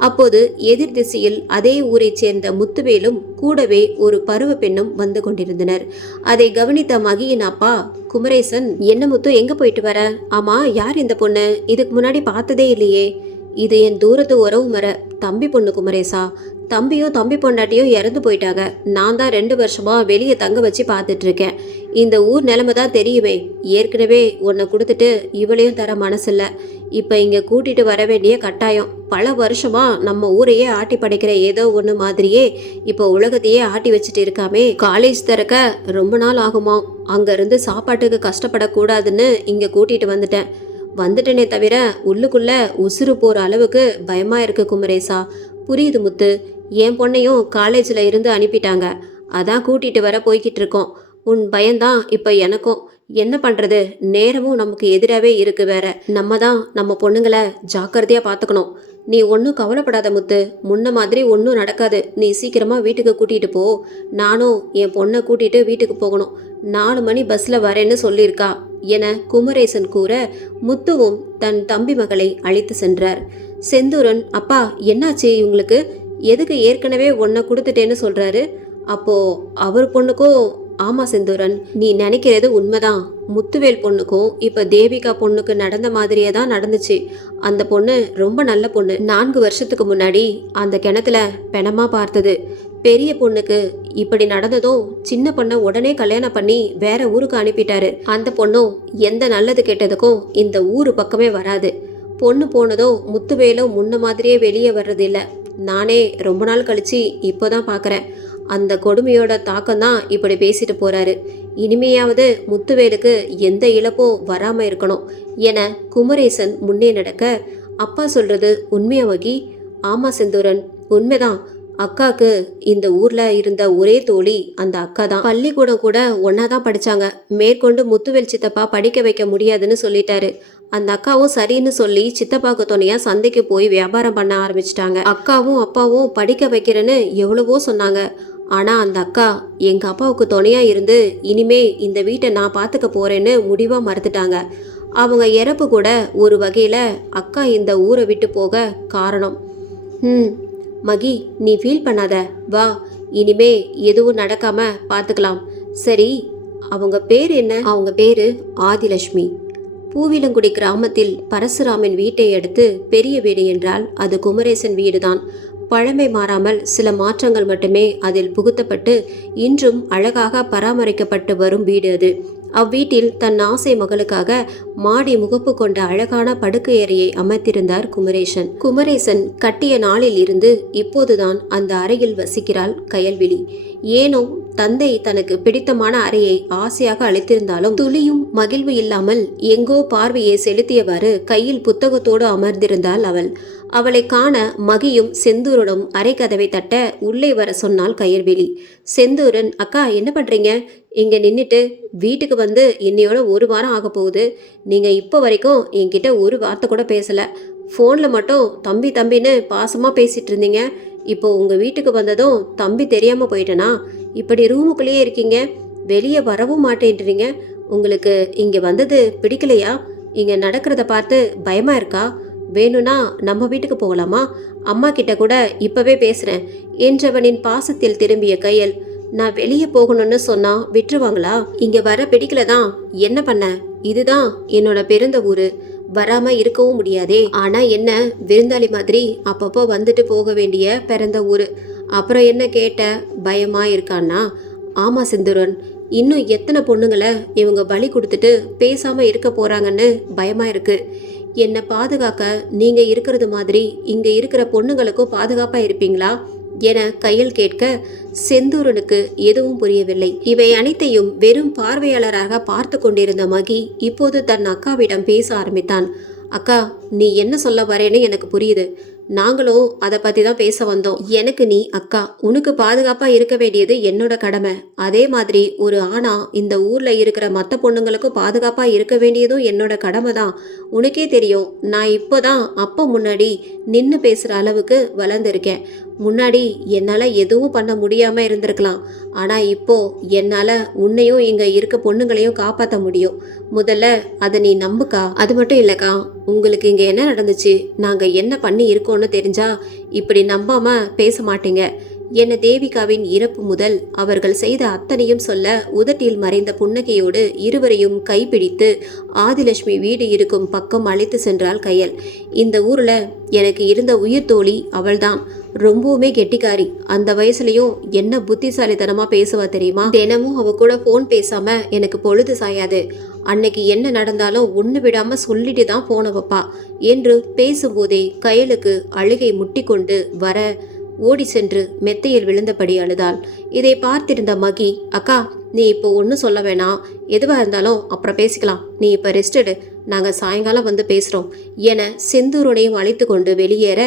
அப்போது எதிர் திசையில் அதே ஊரைச் சேர்ந்த முத்துவேலும் கூடவே ஒரு பருவ பெண்ணும் வந்து கொண்டிருந்தனர். அதை கவனித்த மகியின் அப்பா குமரேசன், என்ன முத்து, எங்க போயிட்டு வர? ஆமா, யார் இந்த பொண்ணு? இதுக்கு முன்னாடி பார்த்ததே இல்லையே. இது என் தூரத்து உறவு மர தம்பி பொண்ணு குமரேசா. தம்பியும் தம்பி பொண்டாட்டியும் இறந்து போயிட்டாங்க. நான் தான் 2 வருஷமா வெளியே தங்க வச்சு பார்த்துட்டு இருக்கேன். இந்த ஊர் நிலைமை தான் தெரியுமே. ஏற்கனவே உன்னை கொடுத்துட்டு இவளையும் தர மனசில்ல. இப்போ இங்கே கூட்டிட்டு வர வேண்டிய கட்டாயம். பல வருஷமா நம்ம ஊரையே ஆட்டி படைக்கிற ஏதோ ஒன்று மாதிரியே இப்போ உலகத்தையே ஆட்டி வச்சுட்டு இருக்காமே. காலேஜ் திறக்க ரொம்ப நாள் ஆகுமா. அங்கேருந்து சாப்பாட்டுக்கு கஷ்டப்படக்கூடாதுன்னு இங்கே கூட்டிட்டு வந்துட்டேனே தவிர உள்ளுக்குள்ள உசுறு போகிற அளவுக்கு பயமா இருக்கு குமரேசா. புரியுது முத்து. என் பொண்ணையும் காலேஜில் இருந்து அனுப்பிட்டாங்க. அதான் கூட்டிட்டு வர போய்கிட்டு இருக்கோம். உன் பயம்தான் இப்போ எனக்கும். என்ன பண்ணுறது, நேரமும் நமக்கு எதிராகவே இருக்கு. வேற நம்ம தான் நம்ம பொண்ணுங்களை ஜாக்கிரதையாக பார்த்துக்கணும். நீ ஒன்றும் கவலைப்படாத முத்து. முன்ன மாதிரி ஒன்றும் நடக்காது. நீ சீக்கிரமாக வீட்டுக்கு கூட்டிகிட்டு போ. நானும் என் பொண்ணை கூட்டிகிட்டு வீட்டுக்கு போகணும். 4 மணி பஸ்ஸில் வரேன்னு சொல்லியிருக்கா என குமரேசன் கூற முத்துவும் தன் தம்பி மகளை அழைத்து சென்றார். செந்தூரன், அப்பா என்னாச்சு இவங்களுக்கு? எதுக்கு ஏற்கனவே ஒன்றை கொடுத்துட்டேன்னு சொல்கிறாரு? அப்போ அவர் பொண்ணுக்கும்? ஆமாம் செந்தூரன், நீ நினைக்கிறது உண்மைதான். முத்துவேல் பொண்ணுக்கும் இப்போ தேவிகா பொண்ணுக்கு நடந்த மாதிரியே தான் நடந்துச்சு. அந்த பொண்ணு ரொம்ப நல்ல பொண்ணு. 4 வருஷத்துக்கு முன்னாடி அந்த கிணத்துல பெணமா பார்த்தது. பெரிய பொண்ணுக்கு இப்படி நடந்ததும் சின்ன பொண்ணை உடனே கல்யாணம் பண்ணி வேற ஊருக்கு அனுப்பிட்டாரு. அந்த பொண்ணும் எந்த நல்லது கெட்டதுக்கும் இந்த ஊரு பக்கமே வராது. பொண்ணு போனதும் முத்துவேலும் முன்ன மாதிரியே வெளியே வர்றதில்ல. நானே ரொம்ப நாள் கழிச்சு இப்போதான் பார்க்குறேன். அந்த கொடுமையோட தாக்கம்தான் இப்படி பேசிட்டு போறாரு. இனிமையாவது முத்துவேலுக்கு எந்த இழப்பும் வராம இருக்கணும் என குமரேசன் முன்னே நடக்க, அப்பா சொல்றது உண்மையா வகி? ஆமா செந்தூரன், உண்மைதான். அக்காக்கு இந்த ஊர்ல இருந்த ஒரே தோழி அந்த அக்கா தான். பள்ளிக்கூடம் கூட ஒன்னாதான் படிச்சாங்க. மேற்கொண்டு முத்துவேல் சித்தப்பா படிக்க வைக்க முடியாதுன்னு சொல்லிட்டாரு. அந்த அக்காவும் சரின்னு சொல்லி சித்தப்பாக்கு துணையா சந்தைக்கு போய் வியாபாரம் பண்ண ஆரம்பிச்சிட்டாங்க. அக்காவும் அப்பாவும் படிக்க வைக்கிறேன்னு எவ்வளவோ சொன்னாங்க. ஆனா அந்த அக்கா எங்க அப்பாவுக்கு துணையா இருந்து இனிமே இந்த வீட்டை நான் பார்த்துக்க போறேன்னு முடிவா மறுத்துட்டாங்க. அவங்க இறப்பு கூட ஒரு வகையில அக்கா இந்த ஊரை விட்டு போக காரணம். மகி, நீ ஃபீல் பண்ணாத. வா, இனிமே எதுவும் நடக்காம பார்த்துக்கலாம். சரி, அவங்க பேர் என்ன? அவங்க பேரு ஆதிலட்சுமி. பூவிலங்குடி கிராமத்தில் பரசுராமன் வீட்டை அடுத்து பெரிய வீடு என்றால் அது குமரேசன் வீடுதான். பழமை மாறாமல் சில மாற்றங்கள் மட்டுமே அதில் புகுத்தப்பட்டு இன்றும் அழகாக பராமரிக்கப்பட்டு வரும் வீடு அது. அவ்வீட்டில் தன் ஆசை மகளுக்காக மாடி முகப்பு கொண்ட அழகான படுக்கை அறையை அமைத்திருந்தார் குமரேசன் கட்டிய நாளில் இருந்து இப்போதுதான் அந்த அறையில் வசிக்கிறாள் கயல்விழி. ஏனோ தந்தை தனக்கு பிடித்தமான அறையை ஆசையாக அளித்திருந்தாலும் துளியும் மகிழ்வு இல்லாமல் எங்கோ பார்வையை செலுத்தியவாறு கையில் புத்தகத்தோடு அமர்ந்திருந்தாள் அவள். அவளை காண மகியும் செந்தூரனும் அறை கதவை தட்ட உள்ளே வர சொன்னாள் கயல்விழி. செந்தூரன், அக்கா என்ன பண்றீங்க? இங்க நின்றுட்டு வீட்டுக்கு வந்து இன்னையோட 1 வாரம் ஆக போகுது. நீங்க இப்போ வரைக்கும் என்கிட்ட ஒரு வார்த்தை கூட பேசல. ஃபோனில் மட்டும் தம்பி தம்பின்னு பாசமாக பேசிட்டு இருந்தீங்க. இப்போ உங்கள் வீட்டுக்கு வந்ததும் தம்பி தெரியாமல் போயிட்டேனா? இப்படி ரூமுக்குள்ளேயே இருக்கீங்க, வெளியே வரவும் மாட்டேன்றீங்க. உங்களுக்கு இங்கே வந்தது பிடிக்கலையா? இங்கே நடக்கிறத பார்த்து பயமாக இருக்கா? வேணும்னா நம்ம வீட்டுக்கு போகலாமா? அம்மா கிட்ட கூட இப்போவே பேசுகிறேன் என்றவனின் பாசத்தில் திரும்பிய கையல், நான் வெளியே போகணும்னு சொன்னா விட்டுருவாங்களா? இங்கே வர பிடிக்கல தான். என்ன பண்ண? இதுதான் என்னோட பிறந்த ஊர். வராம இருக்கவும் முடியாதே. ஆனா என்ன, விருந்தாளி மாதிரி அப்பப்போ வந்துட்டு போக வேண்டிய பிறந்த ஊரு. அப்புறம் என்ன கேட்ட? பயமா இருக்கான்னா? ஆமா செந்தூரன், இன்னும் எத்தனை பொண்ணுங்களை இவங்க பலி கொடுத்துட்டு பேசாம இருக்க போறாங்கன்னு பயமா இருக்கு. என்னை பாதுகாக்க நீங்க இருக்கிறது மாதிரி இங்க இருக்கிற பொண்ணுங்களுக்கும் பாதுகாப்பா இருப்பீங்களா என கையில் கேட்க செந்தூரனுக்கு எதுவும் புரியவில்லை. இவை அனைத்தையும் வெறும் பார்வையாளராக பார்த்து கொண்டிருந்த மகி இப்போது தன் அக்காவிடம் பேச ஆரம்பித்தான். அக்கா, நீ என்ன சொல்ல வரேன்னு எனக்கு புரியுது. நாங்களும் அதை பற்றி தான் பேச வந்தோம். எனக்கு நீ அக்கா, உனக்கு பாதுகாப்பாக இருக்க வேண்டியது என்னோட கடமை. அதே மாதிரி ஒரு ஆணா இந்த ஊரில் இருக்கிற மற்ற பொண்ணுங்களுக்கும் பாதுகாப்பாக இருக்க வேண்டியதும் என்னோட கடமை தான். உனக்கே தெரியும், நான் இப்போ தான் அப்போ முன்னாடி நின்று பேசுகிற அளவுக்கு வளர்ந்துருக்கேன். முன்னாடி என்னால் எதுவும் பண்ண முடியாமல் இருந்திருக்கலாம். ஆனால் இப்போ என்னால் உன்னையும் இங்கே இருக்க பொண்ணுங்களையும் காப்பாற்ற முடியும். முதல்ல அதை நீ நம்புக்கா. அது மட்டும் இல்லைக்கா, உங்களுக்கு இங்கே என்ன நடந்துச்சு, நாங்கள் என்ன பண்ணி இருக்கோன்னு தெரிஞ்சா இப்படி நம்பாமல் பேச மாட்டீங்க. என்ன தேவிகாவின் இறப்பு முதல் அவர்கள் செய்த அத்தனையும் சொல்ல உதட்டில் மறைந்த புன்னகையோடு இருவரையும் கைப்பிடித்து ஆதிலட்சுமி வீடு இருக்கும் பக்கம் அழைத்து சென்றாள் கயல். இந்த ஊரில் எனக்கு இருந்த உயிர் தோழி அவள்தான். ரொம்பவுமே கெட்டிக்காரி. அந்த வயசுலயும் என்ன புத்திசாலித்தனமா பேசுவா தெரியுமா? தினமும் அவ கூட போன் பேசாம எனக்கு பொழுது சாயாது. அன்னைக்கு என்ன நடந்தாலும் ஒன்று விடாம சொல்லிட்டு தான் போன வைப்பா என்று பேசும்போதே கயலுக்கு அழுகை முட்டி கொண்டு வர ஓடி சென்று மெத்தையில் விழுந்தபடி அழுதாள். இதை பார்த்திருந்த மகி, அக்கா நீ இப்போ ஒன்றும் சொல்ல வேணாம், எதுவாக இருந்தாலும் அப்புறம் பேசிக்கலாம், நீ இப்போ ரெஸ்ட் எடு, நாங்கள் சாயங்காலம் வந்து பேசுகிறோம் என செந்தூரனையும் அழைத்து கொண்டு வெளியேற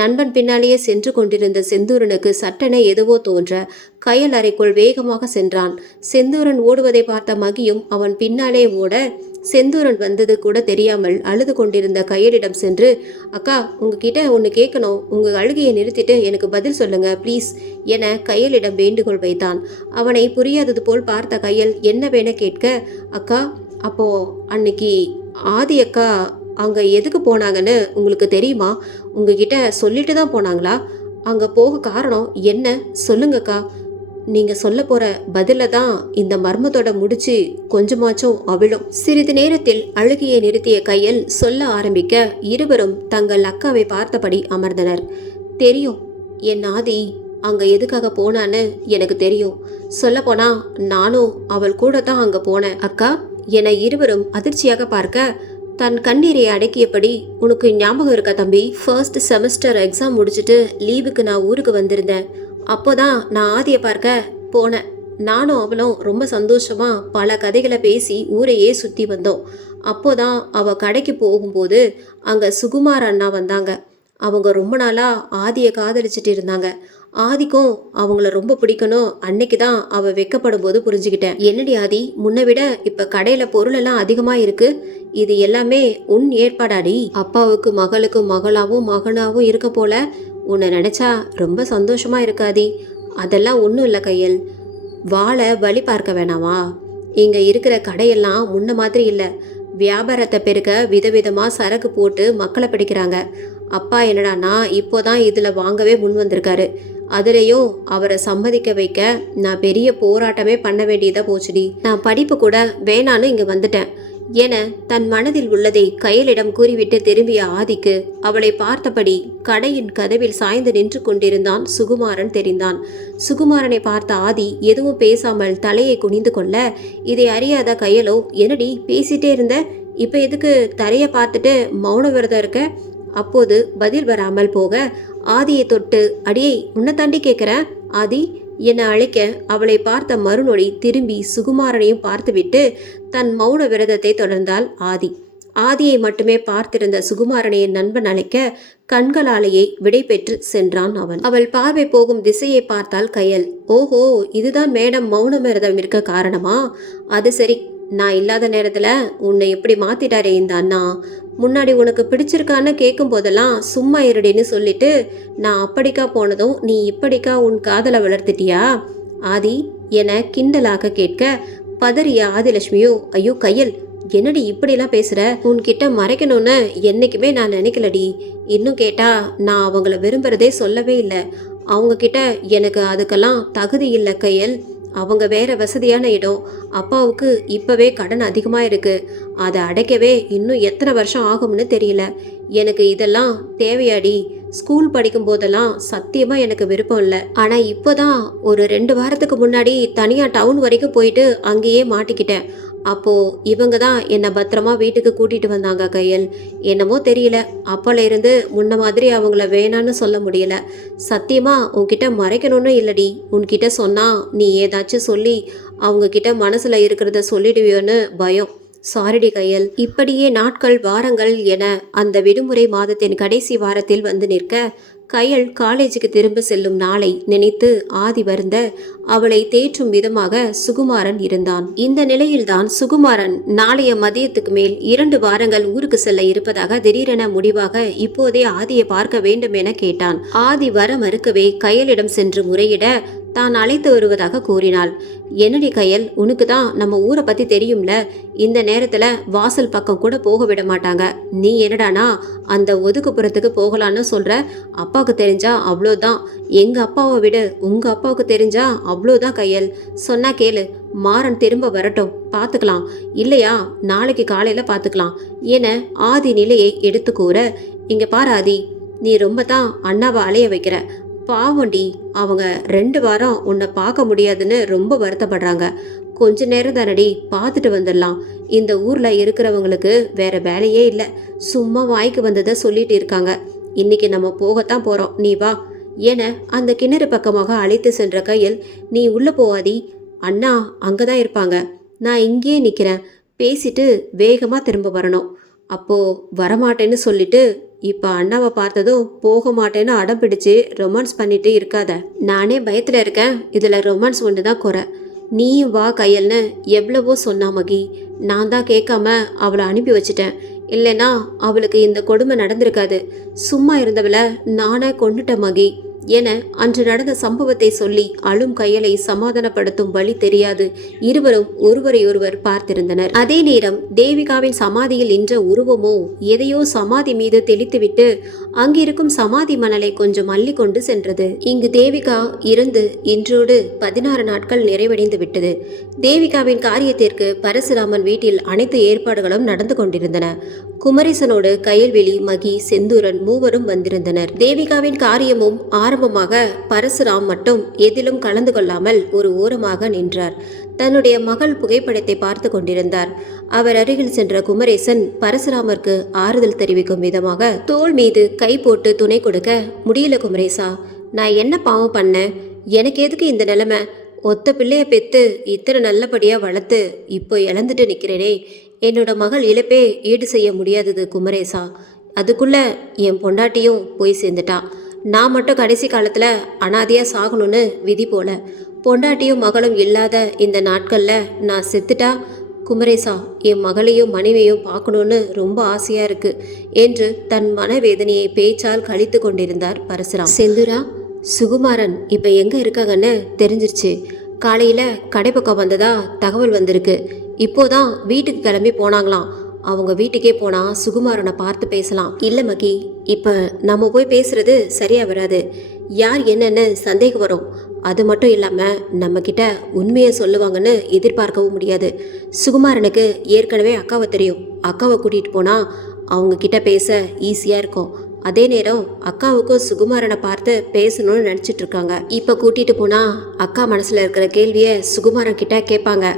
நண்பன் பின்னாலேயே சென்று கொண்டிருந்த செந்தூரனுக்கு சட்டென எதுவோ தோன்ற கயல் அறைக்குள் வேகமாக சென்றான். செந்தூரன் ஓடுவதை பார்த்த மகியும் அவன் பின்னாலே ஓட செந்தூரன் வந்தது கூட தெரியாமல் அழுது கொண்டிருந்த கயலிடம் சென்று, அக்கா உங்ககிட்ட ஒன்று கேட்கணும், உங்கள் அழுகையை நிறுத்திட்டு எனக்கு பதில் சொல்லுங்க ப்ளீஸ் என கயலிடம் வேண்டுகோள் வைத்தான். அவனை புரியாதது போல் பார்த்த கயல் என்ன வேண கேட்க, அக்கா அப்போ அன்னைக்கு ஆதி அக்கா அங்கே எதுக்கு போனாங்கன்னு உங்களுக்கு தெரியுமா? உங்ககிட்ட சொல்லிட்டு தான் போனாங்களா? அங்கே போக காரணம் என்ன சொல்லுங்கக்கா. நீங்கள் சொல்ல போகிற பதில தான் இந்த மர்மத்தோட முடிச்சு கொஞ்சமாச்சும் அவிழும். சிறிது நேரத்தில் அழுகையை நிறுத்திய கையில் சொல்ல ஆரம்பிக்க இருவரும் தங்கள் அக்காவை பார்த்தபடி அமர்ந்தனர். தெரியும், என் ஆதி அங்கே எதுக்காக போனான்னு எனக்கு தெரியும். சொல்லப்போனா நானும் அவள் கூட தான் அங்கே போனேன் அக்கா என இருவரும் அதிர்ச்சியாக பார்க்க தன் கண்ணீரை அடக்கியபடி, உனக்கு ஞாபகம் இருக்கா தம்பி, ஃபர்ஸ்ட் செமஸ்டர் எக்ஸாம் முடிச்சுட்டு லீவுக்கு நான் ஊருக்கு வந்திருந்தேன். அப்போதான் நான் ஆதியை பார்க்க போனேன். நானும் அவளும் ரொம்ப சந்தோஷமா பல கதைகளை பேசி ஊரையே சுற்றி வந்தோம். அப்போதான் அவள் கடைக்கு போகும்போது அங்கே சுகுமார் அண்ணா வந்தாங்க. அவங்க ரொம்ப நாளாக ஆதியை காதலிச்சிட்டு இருந்தாங்க. ஆதிக்கும் அவங்கள ரொம்ப பிடிக்கணும். அன்னைக்கு தான் அவள் வெக்கப்படும் போது புரிஞ்சுக்கிட்டேன். என்னடி ஆதி, முன்னை விட இப்போ கடையில் பொருளெல்லாம் அதிகமாக இருக்கு, இது எல்லாமே உன் ஏற்பாடாடி? அப்பாவுக்கு மகளுக்கும் மகளாவும் மகனாவும் இருக்க போல உன்னை நினச்சா ரொம்ப சந்தோஷமாக இருக்காதி. அதெல்லாம் ஒன்றும் இல்லை கையல், வாழை வழி பார்க்க வேணாமா? இங்கே இருக்கிற கடையெல்லாம் முன்ன மாதிரி இல்லை. வியாபாரத்தை பெருக்க விதவிதமாக சரக்கு போட்டு மக்களை பிடிக்கிறாங்க. அப்பா என்னடானா இப்போதான் இதில் வாங்கவே முன் வந்திருக்காரு. அதுலேயும் அவரை சம்மதிக்க வைக்க நான் பெரிய போராட்டமே பண்ண வேண்டியதாக போச்சுடி. நான் படிப்பு கூட வேணான்னு இங்கே வந்துட்டேன் என தன் மனதில் உள்ளதை கையலிடம் கூறிவிட்டு திரும்பிய ஆதிக்கு அவளை பார்த்தபடி கடையின் கதவில் சாய்ந்து நின்று கொண்டிருந்தான் சுகுமாரன் தெரிந்தான். சுகுமாரனை பார்த்த ஆதி எதுவும் பேசாமல் தலையை குனிந்து கொள்ள, இதை அறியாத கையலோ, என்னடி பேசிட்டே இருந்த, இப்போ எதுக்கு தரையை பார்த்துட்டு மௌன விரதம் இருக்க? அப்போது பதில் வராமல் போக ஆதியை தொட்டு, அடியே உன்னை தாண்டி கேட்குறேன் ஆதி என அழைக்க அவளை பார்த்த மறுநொடி திரும்பி சுகுமாரனையும் பார்த்துவிட்டு தன் மௌன விரதத்தை தொடர்ந்தாள் ஆதி. ஆதியை மட்டுமே பார்த்திருந்த சுகுமாரனை நண்பன் அழைக்க கண்களாலேயே விடை பெற்று சென்றான் அவன். அவள் பார்வை போகும் திசையை பார்த்தாள் கயல். ஓஹோ, இதுதான் மேடம் மௌன விரதம் இருக்க காரணமா? அது சரி, நான் இல்லாத நேரத்தில் உன்னை எப்படி மாத்திட்டாரே இந்த அண்ணா. முன்னாடி உனக்கு பிடிச்சிருக்கான்னு கேட்கும் போதெல்லாம் சும்மா இருடின்னு சொல்லிட்டு நான் அப்படிக்கா போனதும் நீ இப்படிக்கா உன் காதலை வளர்த்துட்டியா ஆதி என கிண்டலாக கேட்க பதறிய ஆதிலட்சுமியோ, ஐயோ கையல், என்னடி இப்படிலாம் பேசுகிற? உன்கிட்ட மறைக்கணும்னு என்றைக்குமே நான் நினைக்கலடி. இன்னும் கேட்டா நான் அவங்கள விரும்புகிறதே சொல்லவே இல்லை. அவங்கக்கிட்ட எனக்கு அதுக்கெல்லாம் தகுதி இல்லை கையல். அவங்க வேற வசதியான இடம். அப்பாவுக்கு இப்போவே கடன் அதிகமாக இருக்குது. அதை அடைக்கவே இன்னும் எத்தனை வருஷம் ஆகும்னு தெரியல. எனக்கு இதெல்லாம் தேவையாடி? ஸ்கூல் படிக்கும் போதெல்லாம் சத்தியமாக எனக்கு விருப்பம் இல்லை. ஆனால் இப்போ தான் ஒரு 2 வாரத்துக்கு முன்னாடி தனியாக டவுன் வரைக்கும் போயிட்டு அங்கேயே மாட்டிக்கிட்டேன். அப்போது இவங்க தான் என்னை பத்திரமா வீட்டுக்கு கூட்டிகிட்டு வந்தாங்க கையல். என்னமோ தெரியல, அப்போல இருந்து முன்ன மாதிரி அவங்கள வேணான்னு சொல்ல முடியல. சத்தியமாக உன்கிட்ட மறைக்கணும்னு இல்லடி. உன்கிட்ட சொன்னால் நீ ஏதாச்சும் சொல்லி அவங்கக்கிட்ட மனசில் இருக்கிறத சொல்லிடுவியோன்னு பயம். சாரிடி கையல். இப்படியே நாட்கள் வாரங்கள் என அந்த விடுமுறை மாதத்தின் கடைசி வாரத்தில் வந்து நிற்க கையல் காலேஜுக்கு திரும்ப செல்லும் நாளை நினைத்து ஆதி வருந்த அவளை தேற்றும் விதமாக சுகுமாரன் இருந்தான். இந்த நிலையில்தான் சுகுமாரன் நாளைய மதியத்துக்கு மேல் 2 வாரங்கள் ஊருக்கு செல்ல இருப்பதாக திடீரென முடிவாக இப்போதே ஆதியை பார்க்க வேண்டும் என கேட்டான். ஆதி வர மறுக்கவே கையலிடம் சென்று முறையிட தான் அழைத்து வருவதாக கூறினாள். என்னடி கையல், உனக்கு தான் நம்ம ஊரை பத்தி தெரியும்ல, இந்த நேரத்துல வாசல் பக்கம் கூட போக விட மாட்டாங்க. நீ என்னடானா அந்த ஒதுக்குப்புறத்துக்கு போகலான்னு சொல்ற? அப்பாவுக்கு தெரிஞ்சா அவ்வளோதான். எங்க அப்பாவை விட உங்க அப்பாவுக்கு தெரிஞ்சா அவ்வளோதான் கையல். சொன்னா கேளு, மாறன் திரும்ப வரட்டும், பார்த்துக்கலாம். இல்லையா நாளைக்கு காலையில பார்த்துக்கலாம் என ஆதி நிலையை எடுத்து கூற, இங்க பாரு ஆதி, நீ ரொம்ப தான் அண்ணாவை அலைய வைக்கிற. பாவண்டி, அவங்க 2 வாரம் உன்னை பார்க்க முடியாதுன்னு ரொம்ப வருத்தப்படுறாங்க. கொஞ்ச நேரம் தானடி, பார்த்துட்டு வந்துடலாம். இந்த ஊரில் இருக்கிறவங்களுக்கு வேற வேலையே இல்லை, சும்மா வாய்க்கு வந்ததை சொல்லிட்டு இருக்காங்க. இன்னைக்கு நம்ம போகத்தான் போகிறோம், நீ வா என அந்த கிணறு பக்கமாக அழைத்து சென்ற கையில், நீ உள்ளே போவாதி, அண்ணா அங்கே தான் இருப்பாங்க, நான் இங்கேயே நிற்கிறேன், பேசிட்டு வேகமாக திரும்ப வரணும். அப்போது வரமாட்டேன்னு சொல்லிட்டு இப்போ அண்ணாவை பார்த்ததும் போக மாட்டேன்னு அடம் பிடிச்சு ரொமான்ஸ் பண்ணிட்டு இருக்காத. நானே பயத்தில் இருக்கேன், இதில் ரொமான்ஸ் ஒன்று தான் குறை. நீயும் வா கையல்னு எவ்வளவோ சொன்னா மகி. நான் தான் கேட்காம அவளை அனுப்பி வச்சிட்டேன். இல்லைன்னா அவளுக்கு இந்த கொடுமை நடந்திருக்காது. சும்மா இருந்தவளை நானே கொண்டுட்டேன் மகி என அன்று நடந்த சம்பவத்தை சொல்லி அழும் கையலை சமாதானப்படுத்தும் வழி தெரியாது இருவரும் ஒருவரையொருவர் பார்த்திருந்தனர். அதே நேரம் தேவிகாவின் சமாதியில் நின்ற உருவமோ எதையோ சமாதி மீது தெளித்துவிட்டு அங்கிருக்கும் சமாதி மணலை கொஞ்சம் அள்ளி கொண்டு சென்றது. இங்கு தேவிகா இருந்து இன்றோடு 16 நாட்கள் நிறைவடைந்து விட்டது. தேவிகாவின் காரியத்திற்கு பரசுராமன் வீட்டில் அனைத்து ஏற்பாடுகளும் நடந்து கொண்டிருந்தன. குமரேசனோடு கயல்வெளி, மகி, செந்தூரன் மூவரும் வந்திருந்தனர். தேவிகாவின் காரியமும் ஆரம்பமாக பரசுராம் மட்டும் எதிலும் கலந்து கொள்ளாமல் ஒரு ஓரமாக நின்றார். தன்னுடைய மகள் புகைப்படத்தை பார்த்து கொண்டிருந்தார். அவர் அருகில் சென்ற குமரேசன் பரசுராமருக்கு ஆறுதல் தெரிவிக்கும் விதமாக தோள் மீது கை போட்டு துணை கொடுக்க, முடியல குமரேசா, நான் என்ன பாவம் பண்ணேன்? எனக்கு எதுக்கு இந்த நிலைமை? ஒத்த பிள்ளைய பெத்து இத்தனை நல்லபடியா வளர்த்து இப்போ இழந்துட்டு நிற்கிறேனே. என்னோட மகள் இழப்பே ஈடு செய்ய முடியாதது குமரேசா. அதுக்குள்ள என் பொண்டாட்டியும் போய் சேர்ந்துட்டா. நான் மட்டும் கடைசி காலத்துல அனாதையா சாகணும்னு விதி போல. பொண்டாட்டியும் மகளும் இல்லாத இந்த நாட்கள்ல நான் செத்துட்டா குமரேசா, என் மகளையும் மனைவியையும் பார்க்கணுன்னு ரொம்ப ஆசையா இருக்கு என்று தன் மனவேதனையை பேச்சால் கழித்து கொண்டிருந்தார் பரசுராம். செந்துரா, சுகுமாரன் இப்போ எங்கே இருக்காங்கன்னு தெரிஞ்சிருச்சு. காலையில் கடைப்பக்கம் வந்ததா தகவல் வந்திருக்கு. இப்போதான் வீட்டுக்கு கிளம்பி போனாங்களாம். அவங்க வீட்டுக்கே போனால் சுகுமாரனை பார்த்து பேசலாம். இல்லை மகி, இப்போ நம்ம போய் பேசுறது சரியாக வராது. யார் என்னன்னு சந்தேகம் வரும். அது மட்டும் இல்லாமல் நம்மக்கிட்ட உண்மையை சொல்லுவாங்கன்னு எதிர்பார்க்கவும் முடியாது. சுகுமாரனுக்கு ஏற்கனவே அக்காவை தெரியும். அக்காவை கூட்டிகிட்டு போனால் அவங்கக்கிட்ட பேச ஈஸியாக இருக்கும். அதே நேரம் அக்காவுக்கும் சுகுமாரனை பார்த்து பேசணும்னு நினச்சிட்டு இருக்காங்க. இப்போ கூட்டிகிட்டு போனால் அக்கா மனசில் இருக்கிற கேள்வியை சுகுமாரன் கிட்ட கேட்பாங்க.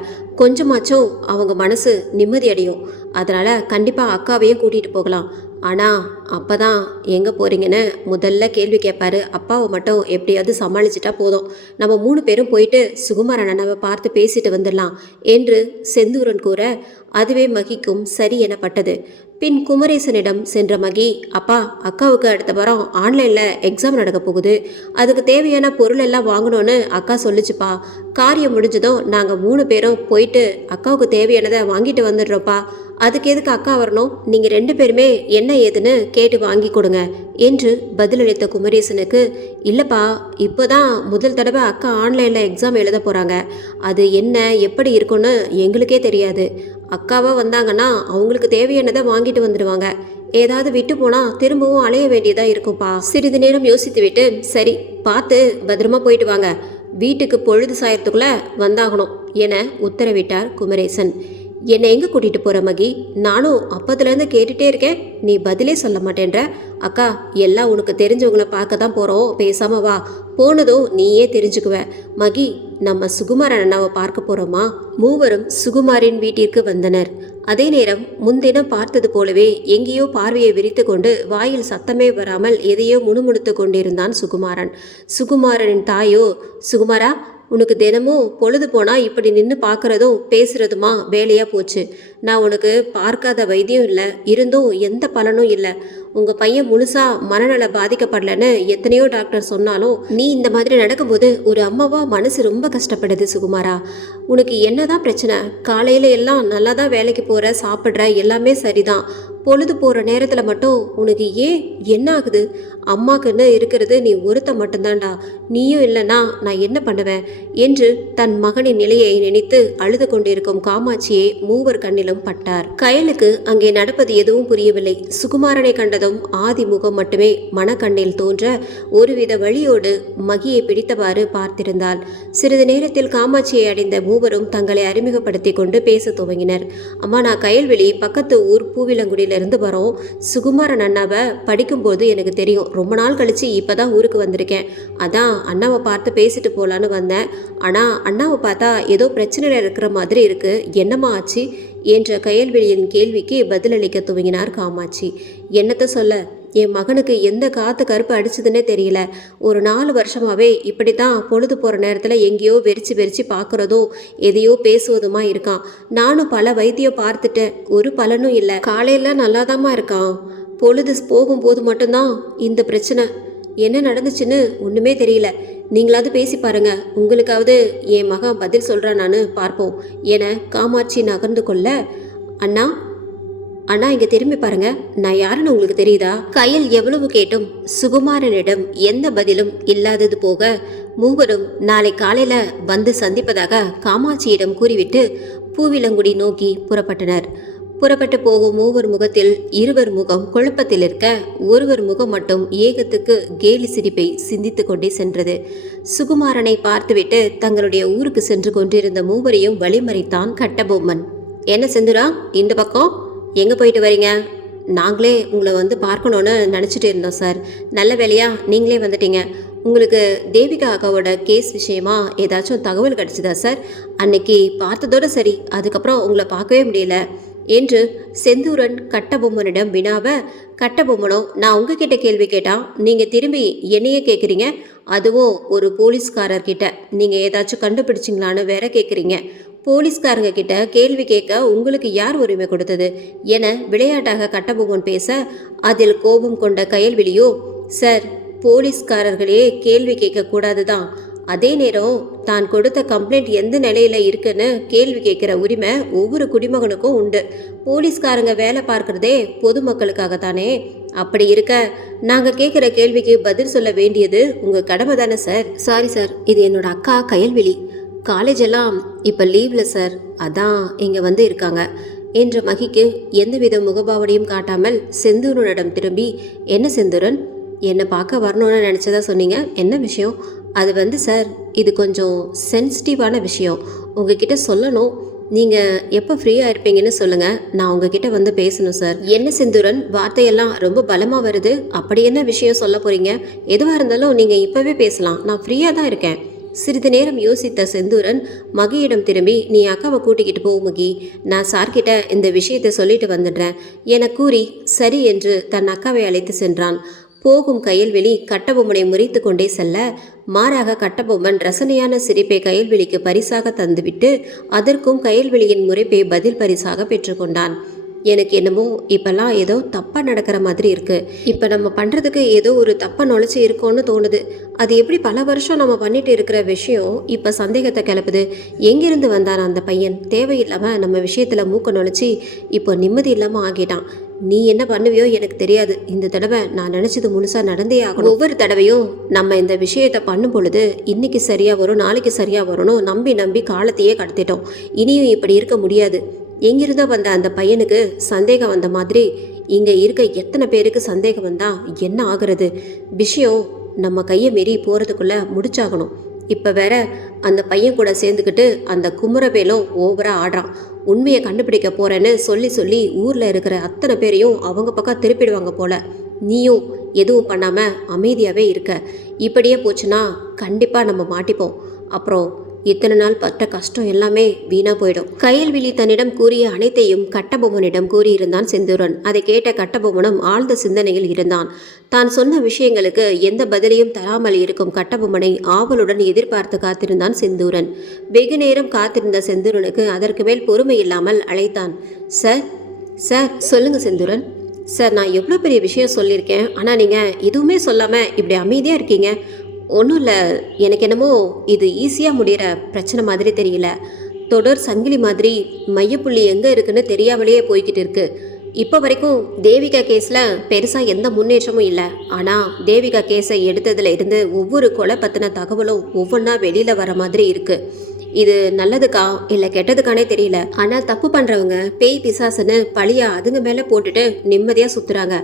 கொஞ்சமாச்சும் அவங்க மனசு நிம்மதி அடையும். அதனால் கண்டிப்பாக அக்காவையும் கூட்டிகிட்டு போகலாம். ஆனால் அப்போ தான் எங்கே போகிறீங்கன்னு முதல்ல கேள்வி கேட்பாரு. அப்பாவை மட்டும் எப்படியாவது சமாளிச்சிட்டா போதும். நம்ம 3 பேரும் போயிட்டு சுகுமாரன் அண்ணாவை பார்த்து பேசிட்டு வந்துடலாம் என்று செந்தூரன் கூற, அதுவே மகிக்கும் சரி எனப்பட்டது. பின் குமரேசனிடம் சென்ற மகி, அப்பா, அக்காவுக்கு அடுத்த வாரம் ஆன்லைனில் எக்ஸாம் நடக்க போகுது. அதுக்கு தேவையான பொருள் எல்லாம் வாங்கணும்னு அக்கா சொல்லிச்சுப்பா. காரியம் முடிஞ்சதும் நாங்கள் 3 பேரும் போயிட்டு அக்காவுக்கு தேவையானதை வாங்கிட்டு வந்துடுறோப்பா. அதுக்கு எதுக்கு அக்கா வரணும்? நீங்கள் 2 பேருமே என்ன ஏதுன்னு கேட்டு வாங்கி கொடுங்க என்று பதிலளித்த குமரேசனுக்கு, இல்லைப்பா, இப்போதான் முதல் தடவை அக்கா ஆன்லைனில் எக்ஸாம் எழுத போகிறாங்க. அது என்ன எப்படி இருக்குன்னு எங்களுக்கே தெரியாது. அக்காவாக வந்தாங்கன்னா அவங்களுக்கு தேவையானதை வாங்கிட்டு வந்துடுவாங்க. ஏதாவது விட்டு போனால் திரும்பவும் அலைய வேண்டியதாக இருக்கும்ப்பா. சிறிது நேரம் யோசித்து விட்டு, சரி, பார்த்து பத்திரமா போயிட்டு வாங்க. வீட்டுக்கு பொழுது சாயத்துக்குள்ளே வந்தாகணும் என உத்தரவிட்டார் குமரேசன். என்னை எங்கே கூட்டிகிட்டு போகிற மகி? நானும் அப்போதுலேருந்து கேட்டுகிட்டே இருக்கேன், நீ பதிலே சொல்ல மாட்டேன்ற. அக்கா, எல்லாம் உனக்கு தெரிஞ்சவங்களை பார்க்க தான் போகிறோம், பேசாமல் வா. போனதும் நீயே தெரிஞ்சுக்குவ. மகி, நம்ம சுகுமாரன் அண்ணாவை பார்க்க போகிறோமா? மூவரும் சுகுமாரின் வீட்டிற்கு வந்தனர். அதே நேரம் முன்தினம் பார்த்தது போலவே எங்கேயோ பார்வையை விரித்து கொண்டு வாயில் சத்தமே வராமல் எதையோ முணுமுணுத்து கொண்டிருந்தான் சுகுமாரன். சுகுமாரனின் தாயோ, சுகுமாரா, உனக்கு தினமும் பொழுது போனால் இப்படி நின்று பார்க்குறதும் பேசுகிறதுமா வேலையாக போச்சு. நான் உனக்கு பார்க்காத வைத்தியம் இல்லை, இருந்தும் எந்த பலனும் இல்லை. உங்கள் பையன் முழுசா மனநல பாதிக்கப்படலன்னு எத்தனையோ டாக்டர் சொன்னாலும் நீ இந்த மாதிரி நடக்கும்போது ஒரு அம்மாவா மனசு ரொம்ப கஷ்டப்படுது சுகுமாரா. உனக்கு என்னதான் பிரச்சனை? காலையில எல்லாம் நல்லா தான் வேலைக்கு போகிற, சாப்பிட்ற, எல்லாமே சரிதான். பொழுது போகிற நேரத்தில் மட்டும் உனக்கு ஏன் என்ன ஆகுது? அம்மாக்குன்னு இருக்கிறது நீ ஒருத்த மட்டும்தான்டா. நீயும் இல்லைன்னா நான் என்ன பண்ணுவேன் என்று தன் மகனின் நிலையை நினைத்து அழுது கொண்டிருக்கும் காமாட்சியை மூவர் கண்ணிலும் பட்டார். கயலுக்கு அங்கே நடப்பது எதுவும் புரியவில்லை. சுகுமாரனை கண்டதும் ஆதி முகம் மட்டுமே மனக்கண்ணில் தோன்ற ஒருவித வழியோடு மகியை பிடித்தவாறு பார்த்திருந்தாள். சிறிது நேரத்தில் காமாட்சியை அடைந்த மூவரும் தங்களை அறிமுகப்படுத்தி கொண்டு பேச துவங்கினர். அம்மா, நான் கயல்வெளி பக்கத்து ஊர் பூவிலங்குடியிலிருந்து வரோம். சுகுமாரன் அண்ணாவை படிக்கும்போது எனக்கு தெரியும். ரொம்ப நாள் கழிச்சு இப்பதான் ஊருக்கு வந்திருக்கேன். அதான் அண்ணாவை பார்த்து பேசிட்டு போலான்னு வந்தேன். ஆனா அண்ணாவை பார்த்தா ஏதோ பிரச்சனையில் இருக்கிற மாதிரி இருக்கு. என்னம்மா ஆச்சு என்ற கயல்வெளியின் கேள்விக்கு பதிலளிக்க துவங்கினார் காமாட்சி. என்னத்தை சொல்ல, என் மகனுக்கு எந்த காற்று கருப்பு அடிச்சதுன்னே தெரியல. ஒரு 4 வருஷமாவே இப்படி தான் பொழுது போகிற நேரத்தில் எங்கேயோ வெறிச்சு வெறிச்சு பார்க்குறதும் எதையோ பேசுவதுமா இருக்கான். நானும் பல வைத்தியம் பார்த்துட்டேன், ஒரு பலனும் இல்லை. காலையில் நல்லாதாம்மா இருக்கான். பொழுது போகும்போது மட்டும்தான் இந்த பிரச்சனை. என்ன நடந்துச்சுன்னு ஒன்றுமே தெரியல. நீங்களாவது பேசி பாருங்க, உங்களுக்காவது என் மகன் பதில் சொல்கிறானான்னு பார்ப்போம் என காமாட்சி நகர்ந்து கொள்ள, அண்ணா அண்ணா இங்கே திரும்பி பாருங்க, நான் யாருன்னு உங்களுக்கு தெரியுதா? கயல் எவ்வளவு கேட்டும் சுகுமாரனிடம் எந்த பதிலும் இல்லாதது போக மூவரும் நாளை காலையில் வந்து சந்திப்பதாக காமாட்சியிடம் கூறிவிட்டு பூவிலங்குடி நோக்கி புறப்பட்டனர். புறப்பட்டு போகும் மூவர் முகத்தில் இருவர் முகம் குழப்பத்தில் இருக்க, ஒருவர் முகம் மட்டும் ஏகத்துக்கு கேலி சிரிப்பை சிந்தித்து கொண்டே சென்றது. சுகுமாரனை பார்த்துவிட்டு தங்களுடைய ஊருக்கு சென்று கொண்டிருந்த மூவரையும் வழிமறித்தான் கட்டபொம்மன். என்ன செந்துரா, இந்த பக்கம் எங்கே போயிட்டு வரீங்க? நாங்களே உங்களை வந்து பார்க்கணுன்னு நினச்சிட்டு இருந்தோம் சார். நல்ல வேலையா நீங்களே வந்துட்டீங்க. உங்களுக்கு தேவிகா அக்காவோட கேஸ் விஷயமா ஏதாச்சும் தகவல் கிடச்சிதா சார்? அன்னைக்கு பார்த்ததோடு சரி, அதுக்கப்புறம் உங்களை பார்க்கவே முடியல என்று செந்தூரன் கட்டபொம்மனிடம் வினாவ, கட்டபொம்மனோ, நான் உங்ககிட்ட கேள்வி கேட்டா நீங்கள் திரும்பி என்னையே கேட்குறீங்க, அதுவும் ஒரு போலீஸ்காரர்கிட்ட. நீங்கள் ஏதாச்சும் கண்டுபிடிச்சிங்களான்னு வேற கேட்குறீங்க. போலீஸ்காரங்க கிட்ட கேள்வி கேட்க உங்களுக்கு யார் உரிமை கொடுத்தது என விளையாட்டாக கட்டபொம்மன் பேச, அதில் கோபம் கொண்ட கயல்விழியோ, சார், போலீஸ்காரர்களே கேள்வி கேட்கக்கூடாது தான். அதே நேரம் தான் கொடுத்த கம்ப்ளைண்ட் எந்த நிலையில் இருக்குன்னு கேள்வி கேட்குற உரிமை ஒவ்வொரு குடிமகனுக்கும் உண்டு. போலீஸ்காரங்க வேலை பார்க்குறதே பொதுமக்களுக்காகத்தானே. அப்படி இருக்க நாங்கள் கேட்குற கேள்விக்கு பதில் சொல்ல வேண்டியது உங்கள் கடமை தானே சார்? சாரி சார், இது என்னோட அக்கா கயல்விழி. காலேஜ் எல்லாம் இப்போ லீவில் சார், அதான் இங்கே வந்து இருக்காங்க என்ற மகிக்கு எந்தவித முகபாவனையும் காட்டாமல் செந்தூரனிடம் திரும்பி, என்ன செந்தூரன், என்னை பார்க்க வரணும்னு நினச்சதா சொன்னீங்க, என்ன விஷயம்? அது வந்து சார், இது கொஞ்சம் சென்சிட்டிவான விஷயம், உங்ககிட்ட சொல்லணும். நீங்கள் எப்போ ஃப்ரீயாக இருப்பீங்கன்னு சொல்லுங்கள், நான் உங்ககிட்ட வந்து பேசணும் சார். என்ன செந்தூரன், வார்த்தையெல்லாம் ரொம்ப பலமாக வருது. அப்படி என்ன விஷயம் சொல்ல போகிறீங்க? எதுவாக இருந்தாலும் நீங்கள் இப்போவே பேசலாம், நான் ஃப்ரீயாக தான் இருக்கேன். சிறிது நேரம் யோசித்த செந்தூரன் மகியிடம் திரும்பி, நீ அக்காவை கூட்டிக்கிட்டு போ மகி, நான் சார்கிட்ட இந்த விஷயத்தை சொல்லிட்டு வந்துடுறேன் என கூறி சரி என்று தன் அக்காவை அழைத்து சென்றான். போகும் கயல்வெளி கட்டபொம்மனை முறைத்து கொண்டே செல்ல, மாறாக கட்டபொம்மன் ரசனையான சிரிப்பை கயல்வெளிக்கு பரிசாக தந்துவிட்டு அதற்கும் கயல்வெளியின் முறைப்பை பதில் பரிசாக பெற்றுக்கொண்டான். எனக்கு என்னமோ இப்போல்லாம் ஏதோ தப்பாக நடக்கிற மாதிரி இருக்குது. இப்போ நம்ம பண்ணுறதுக்கு ஏதோ ஒரு தப்பாக நுழைச்சி இருக்கோன்னு தோணுது. அது எப்படி பல வருஷம் நம்ம பண்ணிட்டு இருக்கிற விஷயம் இப்போ சந்தேகத்தை கிளப்புது. எங்கேருந்து வந்தான் அந்த பையன்? தேவையில்லாமல் நம்ம விஷயத்தில் மூக்க நுழைச்சி இப்போ நிம்மதி இல்லாமல் ஆகிட்டான். நீ என்ன பண்ணுவியோ எனக்கு தெரியாது. இந்த தடவை நான் நினச்சது முழுசாக நடந்தே ஆகணும். ஒவ்வொரு தடவையும் நம்ம இந்த விஷயத்தை பண்ணும் பொழுது இன்னைக்கு சரியாக வரும், நாளைக்கு சரியாக வரணும் நம்பி நம்பி காலத்தையே கடத்திட்டோம். இனியும் இப்படி இருக்க முடியாது. எங்கிருந்தோ வந்த அந்த பையனுக்கு சந்தேகம் வந்த மாதிரி இங்கே இருக்க எத்தனை பேருக்கு சந்தேகம் வந்தால் என்ன ஆகிறது? விஷயம் நம்ம கையை மீறி போகிறதுக்குள்ளே முடிச்சாகணும். இப்போ வேற அந்த பையன் கூட சேர்ந்துக்கிட்டு அந்த குமரவேலும் ஓவராக ஆடுறான். உண்மையை கண்டுபிடிக்க போகிறேன்னு சொல்லி சொல்லி ஊரில் இருக்கிற அத்தனை பேரையும் அவங்க பக்கம் திருப்பிடுவாங்க போல. நீயும் எதுவும் பண்ணாமல் அமைதியாகவே இருக்க. இப்படியே போச்சுன்னா கண்டிப்பாக நம்ம மாட்டிப்போம். அப்புறம் இத்தனை நாள் பட்ட கஷ்டம் எல்லாமே வீணா போயிடும். கயல்விழி தன்னிடம் கூறிய அனைத்தையும் கட்டபொம்மனிடம் கூறியிருந்தான் செந்தூரன். அதை கேட்ட கட்டபொம்மனும் ஆழ்ந்த சிந்தனையில் இருந்தான். தான் சொன்ன விஷயங்களுக்கு எந்த பதிலையும் தராமல் இருக்கும் கட்டபொம்மனை ஆவலுடன் எதிர்பார்த்து காத்திருந்தான் செந்தூரன். வெகு நேரம் காத்திருந்த செந்தூரனுக்கு அதற்கு மேல் பொறுமை இல்லாமல் அழைத்தான். சார் சார் சொல்லுங்கள் செந்தூரன். சார் நான் எவ்வளோ பெரிய விஷயம் சொல்லியிருக்கேன், ஆனால் நீங்கள் எதுவுமே சொல்லாமல் இப்படி அமைதியாக இருக்கீங்க. ஒன்றும் இல்லை, எனக்கு என்னமோ இது ஈஸியாக முடிகிற பிரச்சனை மாதிரி தெரியல. தொடர் சங்கிலி மாதிரி மையப்புள்ளி எங்கே இருக்குன்னு தெரியாமலேயே போய்கிட்டு இருக்கு. இப்போ வரைக்கும் தேவிகா கேஸில் பெருசாக எந்த முன்னேற்றமும் இல்லை. ஆனால் தேவிகா கேஸை எடுத்ததுல இருந்து ஒவ்வொரு கொலை பற்றின தகவலும் ஒவ்வொன்றா வெளியில் வர மாதிரி இருக்குது. இது நல்லதுக்கா இல்லை கெட்டதுக்கானே தெரியல. ஆனால் தப்பு பண்ணுறவங்க பேய் பிசாசுன்னு பழியா அதுங்க மேலே போட்டுட்டு நிம்மதியாக சுற்றுறாங்க.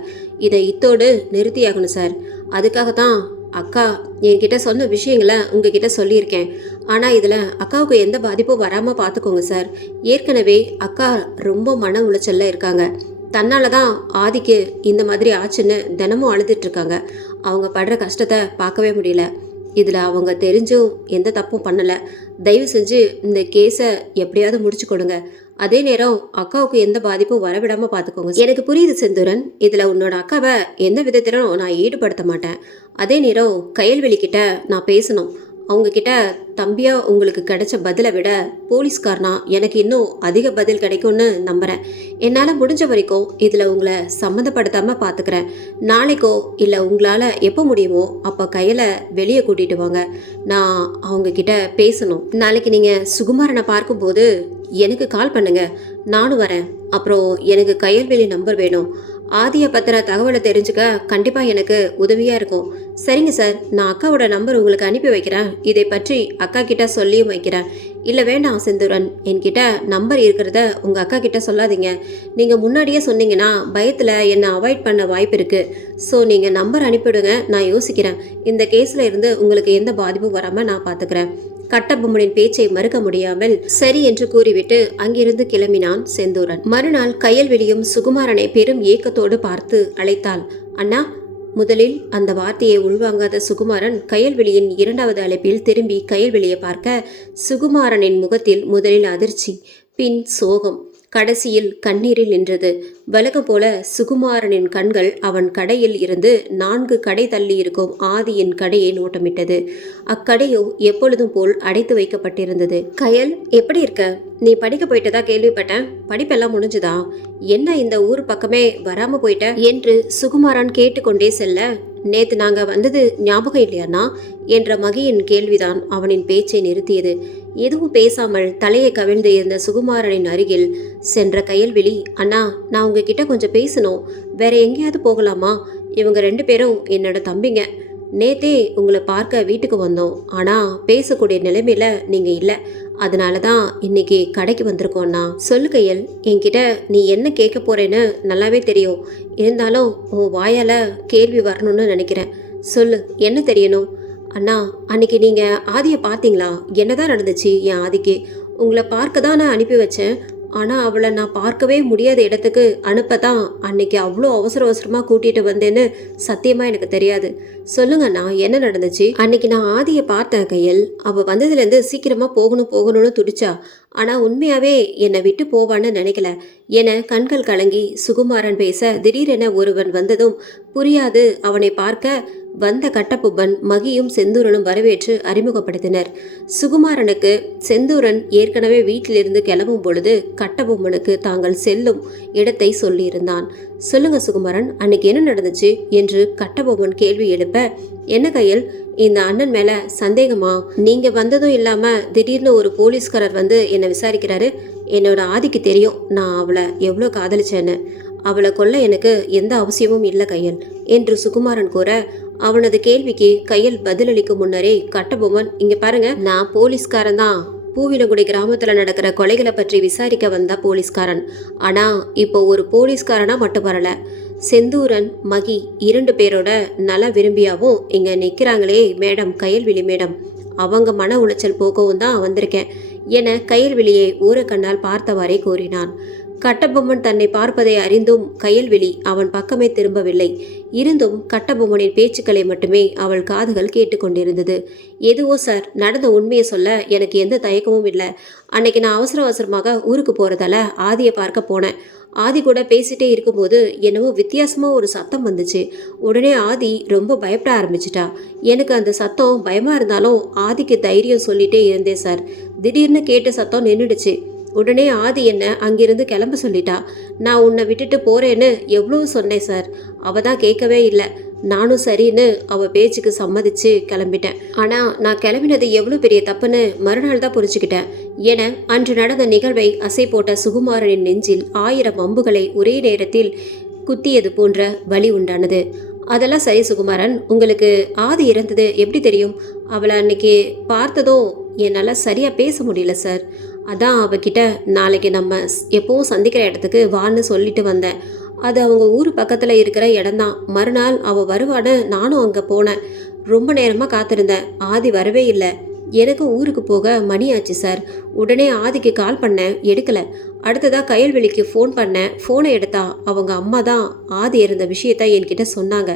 இதை இத்தோடு நிறுத்தியாகணும் சார். அதுக்காக தான் அக்கா என்கிட்ட சொன்ன விஷயங்களை உங்ககிட்ட சொல்லியிருக்கேன். ஆனால் இதில் அக்காவுக்கு எந்த பாதிப்பும் வராமல் பார்த்துக்கோங்க சார். ஏற்கனவே அக்கா ரொம்ப மன உளைச்சலில் இருக்காங்க. தன்னால தான் ஆதிக்கு இந்த மாதிரி ஆச்சுன்னு தினமும் அழுதுட்ருக்காங்க. அவங்க படுற கஷ்டத்தை பார்க்கவே முடியல. இதில் அவங்க தெரிஞ்சும் எந்த தப்பும் பண்ணலை. தயவு செஞ்சு இந்த கேஸை எப்படியாவது முடிச்சு கொடுங்க. அதே நேரம் அக்காவுக்கு எந்த பாதிப்பும் வரவிடாமல் பார்த்துக்கோங்க. எனக்கு புரியுது செந்தூரன், இதில் உன்னோட அக்காவை எந்த விதத்திலும் நான் ஈடுபடுத்த மாட்டேன். அதே நேரம் கயல்வெளிக்கிட்ட நான் பேசணும். அவங்கக்கிட்ட தம்பியா உங்களுக்கு கிடைச்ச பதிலை விட போலீஸ்காரனா எனக்கு இன்னும் அதிக பதில் கிடைக்கும்னு நம்புகிறேன். என்னால் முடிஞ்ச வரைக்கும் இதில் உங்களை சம்மந்தப்படுத்தாமல் பார்த்துக்கிறேன். நாளைக்கோ இல்லை உங்களால் எப்போ முடியுமோ அப்போ கையில் வெளியே கூட்டிகிட்டு வாங்க. நான் அவங்கக்கிட்ட பேசணும். நாளைக்கு நீங்கள் சுகுமாரனை பார்க்கும்போது எனக்கு கால் பண்ணுங்க, நானும் வரேன். அப்புறம் எனக்கு கயல்வெளி நம்பர் வேணும். ஆதியை பத்திர தகவலை தெரிஞ்சுக்க கண்டிப்பாக எனக்கு உதவியாக இருக்கும். சரிங்க சார், நான் அக்காவோட நம்பர் உங்களுக்கு அனுப்பி வைக்கிறேன். இதை பற்றி அக்கா கிட்ட சொல்லியும் வைக்கிறேன். இல்லை வேண்டாம் செந்தூரன், என்கிட்ட நம்பர் இருக்கிறத உங்கள் அக்கா கிட்ட சொல்லாதீங்க. நீங்கள் முன்னாடியே சொன்னீங்கன்னா பயத்தில் என்னை அவாய்ட் பண்ண வாய்ப்பு இருக்குது. ஸோ நீங்கள் நம்பர் அனுப்பிவிடுங்க, நான் யோசிக்கிறேன். இந்த கேஸில் இருந்து உங்களுக்கு எந்த பாதிப்பும் வராமல் நான் பார்த்துக்கிறேன். கட்டபொம்மனின் பேச்சை மறுக்க முடியாமல் சரி என்று கூறிவிட்டு அங்கிருந்து கிளம்பினான் செந்தூரன். மறுநாள் கயல்வெளியும் சுகுமாரனை பெரும் ஏக்கத்தோடு பார்த்து அழைத்தாள். அண்ணா. முதலில் அந்த வார்த்தையை உள்வாங்காத சுகுமாரன் கயல்வெளியின் இரண்டாவது அழைப்பில் திரும்பி கயல்வெளியை பார்க்க சுகுமாரனின் முகத்தில் முதலில் அதிர்ச்சி, பின் சோகம், கடைசியில் கண்ணீரில் நின்றது. வழக்கம் போல சுகுமாரனின் கண்கள் அவன் கடையில் இருந்து 4 கடை தள்ளி இருக்கும் ஆதியின் கடையை நோட்டமிட்டது. அக்கடையோ எப்பொழுதும் போல் அடைத்து வைக்கப்பட்டிருந்தது. கயல், எப்படி இருக்க? நீ படிக்க போயிட்டதா கேள்விப்பட்டேன். படிப்பெல்லாம் முடிஞ்சுதா? என்ன இந்த ஊர் பக்கமே வராம போயிட்ட என்று சுகுமாரன் கேட்டுக்கொண்டே செல்ல, நேத்து நாங்க வந்தது ஞாபகம் இல்லையாண்ணா என்ற மகியின் கேள்விதான் அவனின் பேச்சை நிறுத்தியது. எதுவும் பேசாமல் தலையை கவிழ்ந்து இருந்த சுகுமாரனின் அருகில் சென்ற கயல்வெளி, அண்ணா நான் உங்ககிட்ட கொஞ்சம் பேசணும். வேற எங்கேயாவது போகலாமா? இவங்க 2 பேரும் என்னோட தம்பிங்க. நேத்தே உங்களை பார்க்க வீட்டுக்கு வந்தோம். ஆனால் பேசக்கூடிய நிலைமையில நீங்கள் இல்லை. அதனால தான் இன்னைக்கு கடைக்கு வந்திருக்கோண்ணா. சொல்லு கையல், என்கிட்ட நீ என்ன கேட்க போறேன்னு நல்லாவே தெரியும். இருந்தாலும் உன் வாயால் கேள்வி வரணும்னு நினைக்கிறேன். சொல்லு, என்ன தெரியணும்? அண்ணா, அன்னைக்கு நீங்கள் ஆதியை பார்த்தீங்களா? என்னதான் நடந்துச்சு என் ஆதிக்கு? உங்களை பார்க்க தான் நான் அனுப்பி வச்சேன். ஆனால் அவளை நான் பார்க்கவே முடியாத இடத்துக்கு அனுப்ப தான் அன்னைக்கு அவ்வளோ அவசரமாக கூட்டிகிட்டு வந்தேன்னு சத்தியமாக எனக்கு தெரியாது. சொல்லுங்கண்ணா, என்ன நடந்துச்சு? அன்னைக்கு நான் ஆதியை பார்த்தேன் கையல். அவள் வந்ததுலேருந்து சீக்கிரமாக போகணும்னு துடிச்சா. ஆனால் உண்மையாகவே என்னை விட்டு போவான்னு நினைக்கல என கண்கள் கலங்கி சுகுமாரன் பேச, திடீரென ஒருவன் வந்ததும் புரியாது அவனை பார்க்க வந்த கட்டபொம்மன் மகியும் செந்தூரனும் வரவேற்று அறிமுகப்படுத்தினர். சுகுமாரனுக்கு செந்தூரன் ஏற்கனவே வீட்டிலிருந்து கிளம்பும் பொழுது கட்டபொம்மனுக்கு தாங்கள் செல்லும் இடத்தை சொல்லியிருந்தான். சொல்லுங்க சுகுமாரன், அன்னைக்கு என்ன நடந்துச்சு என்று கட்டபொம்மன் கேள்வி எழுப்ப, என்ன கையில், இந்த அண்ணன் மேல சந்தேகமா? நீங்க வந்ததும் இல்லாம திடீர்னு ஒரு போலீஸ்காரர் வந்து என்னை விசாரிக்கிறாரு. என்னோட ஆதிக்கு தெரியும் நான் அவளை எவ்வளோ காதலிச்சேன்னு. அவளை கொல்ல எனக்கு எந்த அவசியமும் இல்லை கையல் என்று சுகுமாரன் கூற, அவனது கேள்விக்கு கையல் பதிலளிக்கும் முன்னரே கட்டபொம்மன், இங்க பாருங்க, நான் போலீஸ்காரன் தான். பூவிலங்குடி கிராமத்துல நடக்கிற கொலைகளை பற்றி விசாரிக்க வந்த போலீஸ்காரன். ஆனா இப்போ ஒரு போலீஸ்காரனா மட்டும் வரல, செந்தூரன் மகி 2 பேரோட நல விரும்பியாவும் இங்க நிற்கிறாங்களே மேடம், கயல்விழி மேடம், அவங்க மன உளைச்சல் போக்கவும் தான் வந்திருக்கேன் என கயல்விழியை ஊரக்கண்ணால் பார்த்தவாறே கூறினான். கட்டபொம்மன் தன்னை பார்ப்பதை அறிந்தும் கயல்விழி அவன் பக்கமே திரும்பவில்லை. இருந்தும் கட்டபொம்மனின் பேச்சுக்களை மட்டுமே அவள் காதுகள் கேட்டுக்கொண்டிருந்தது. எதுவோ சார், நடந்த உண்மையை சொல்ல எனக்கு எந்த தயக்கமும் இல்லை. அன்னைக்கு நான் அவசரமாக ஊருக்கு போகிறதால ஆதியை பார்க்க போனேன். ஆதி கூட பேசிட்டே இருக்கும்போது என்னவோ வித்தியாசமாக ஒரு சத்தம் வந்துச்சு. உடனே ஆதி ரொம்ப பயப்பட ஆரம்பிச்சிட்டா. எனக்கு அந்த சத்தம் பயமாக இருந்தாலும் ஆதிக்கு தைரியம் சொல்லிட்டே இருந்தேன் சார். திடீர்னு கேட்ட சத்தம் நின்றுடுச்சு. உடனே ஆதி என்ன அங்கிருந்து கிளம்ப சொல்லிட்டா. நான் உன்னை விட்டுட்டு போறேன்னு எவ்வளோ சொன்னேன் சார். அவ தான் கேட்கவே இல்லை. நானும் சரின்னு அவ பேச்சுக்கு சம்மதிச்சு கிளம்பிட்டேன். ஆனா நான் கிளம்பினது எவ்வளோ பெரிய தப்புன்னு மறுநாள் தான் புரிஞ்சுக்கிட்டேன் என அன்று நடந்த நிகழ்வை அசை போட்ட சுகுமாரனின் நெஞ்சில் 1000 அம்புகளை ஒரே நேரத்தில் குத்தியது போன்ற வலி உண்டானது. அதெல்லாம் சரி சுகுமாரன், உங்களுக்கு ஆதி இறந்தது எப்படி தெரியும்? அவளை அன்னைக்கு பார்த்ததும் என்னால் சரியாக பேச முடியல சார். அதான் அவகிட்ட நாளைக்கு நம்ம எப்போவும் சந்திக்கிற இடத்துக்கு வான்னு சொல்லிட்டு வந்தேன். அது அவங்க ஊர் பக்கத்தில் இருக்கிற இடம்தான். மறுநாள் அவள் வருவான்னு நானும் அங்கே போனேன். ரொம்ப நேரமாக காத்திருந்தேன். ஆதி வரவே இல்லை. எனக்கு ஊருக்கு போக மணி ஆச்சு சார். உடனே ஆதிக்கு கால் பண்ணேன், எடுக்கலை. அடுத்ததாக கயல்வெளிக்கு ஃபோன் பண்ணேன். ஃபோனை எடுத்தா அவங்க அம்மா தான் ஆதி இருந்த விஷயத்த என்கிட்ட சொன்னாங்க.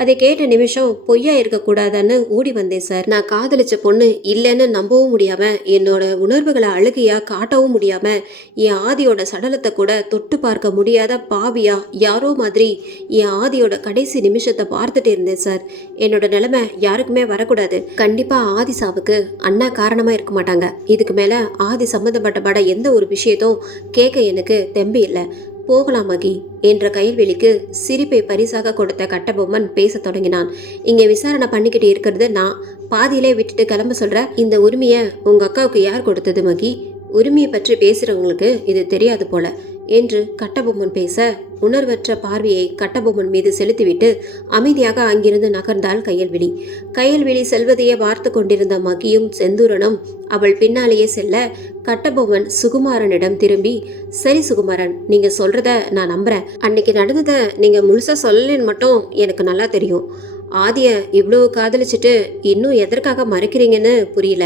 அதை கேட்ட நிமிஷம் பொய்யா இருக்கக்கூடாதுன்னு ஓடி வந்தேன் சார். நான் காதலிச்ச பொண்ணு இல்லைன்னு நம்பவும் முடியாமல், என்னோட உணர்வுகளை அழுகையாக காட்டவும் முடியாமல், என் ஆதியோட சடலத்தை கூட தொட்டு பார்க்க முடியாத பாவியா யாரோ மாதிரி என் ஆதியோட கடைசி நிமிஷத்தை பார்த்துட்டு இருந்தேன் சார். என்னோட நிலைமை யாருக்குமே வரக்கூடாது. கண்டிப்பாக ஆதி சாவுக்கு அண்ணா காரணமாக இருக்க மாட்டாங்க. இதுக்கு மேலே ஆதி சம்மந்தப்பட்ட எந்த ஒரு விஷயத்தும் கேட்க எனக்கு தெம்பு இல்லை. போகலாம் மகி என்ற கயல்வெளிக்கு சிரிப்பை பரிசாக கொடுத்த கட்டபொம்மன் பேச தொடங்கினான். இங்கே விசாரணை பண்ணிக்கிட்டு இருக்கிறது நான். பாதியிலே விட்டுட்டு கிளம்ப சொல்ற. இந்த உரிமையை உங்க அக்காவுக்கு யார் கொடுத்தது மகி? உரிமையை பற்றி பேசுறவங்களுக்கு இது தெரியாது போல என்று கட்டபொம்மன் பேச, உணர்வற்ற பார்வையை கட்டபொம்மன் மீது செலுத்திவிட்டு அமைதியாக அங்கிருந்து நகர்ந்தாள் கயல்விழி. கயல்விழி செல்வதையே பார்த்து கொண்டிருந்த மகியும் செந்தூரனும் அவள் பின்னாலேயே செல்ல, கட்டபொம்மன் சுகுமாரனிடம் திரும்பி, சரி சுகுமாரன், நீங்க சொல்றத நான் நம்புறேன். அன்னைக்கு நடந்ததை நீங்க முழுசா சொல்லலன்னு மட்டும் எனக்கு நல்லா தெரியும். ஆதிய இவ்வளோ காதலிச்சுட்டு இன்னும் எதற்காக மறைக்கிறீங்கன்னு புரியல.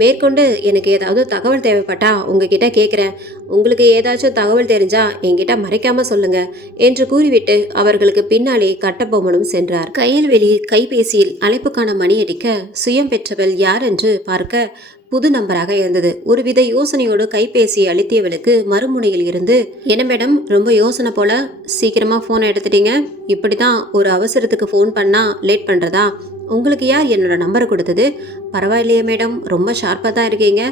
மேற்கொண்டு எனக்கு ஏதாவது தகவல் தேவைப்பட்டா உங்ககிட்ட கேட்குறேன். உங்களுக்கு ஏதாச்சும் தகவல் தெரிஞ்சா என்கிட்ட மறைக்காம சொல்லுங்க என்று கூறிவிட்டு அவர்களுக்கு பின்னாலே கட்டபொம்மனும் சென்றார். கயல்வெளி கைபேசியில் அழைப்புக்கான மணி அடிக்க சுயம் பெற்றவள் யார் என்று பார்க்க புது நம்பராக இருந்தது. ஒருவித யோசனையோடு கைபேசியை அழுத்தியவளுக்கு மறுமுனையில் இருந்து, என்ன மேடம் ரொம்ப யோசனை போல, சீக்கிரமா ஃபோனை எடுத்துட்டீங்க. இப்படி தான் ஒரு அவசரத்துக்கு ஃபோன் பண்ணா லேட் பண்ணுறதா? உங்களுக்கு யார் என்னோட நம்பரை கொடுத்தது? பரவாயில்லையே மேடம், ரொம்ப ஷார்ப்பாக தான் இருக்கீங்க.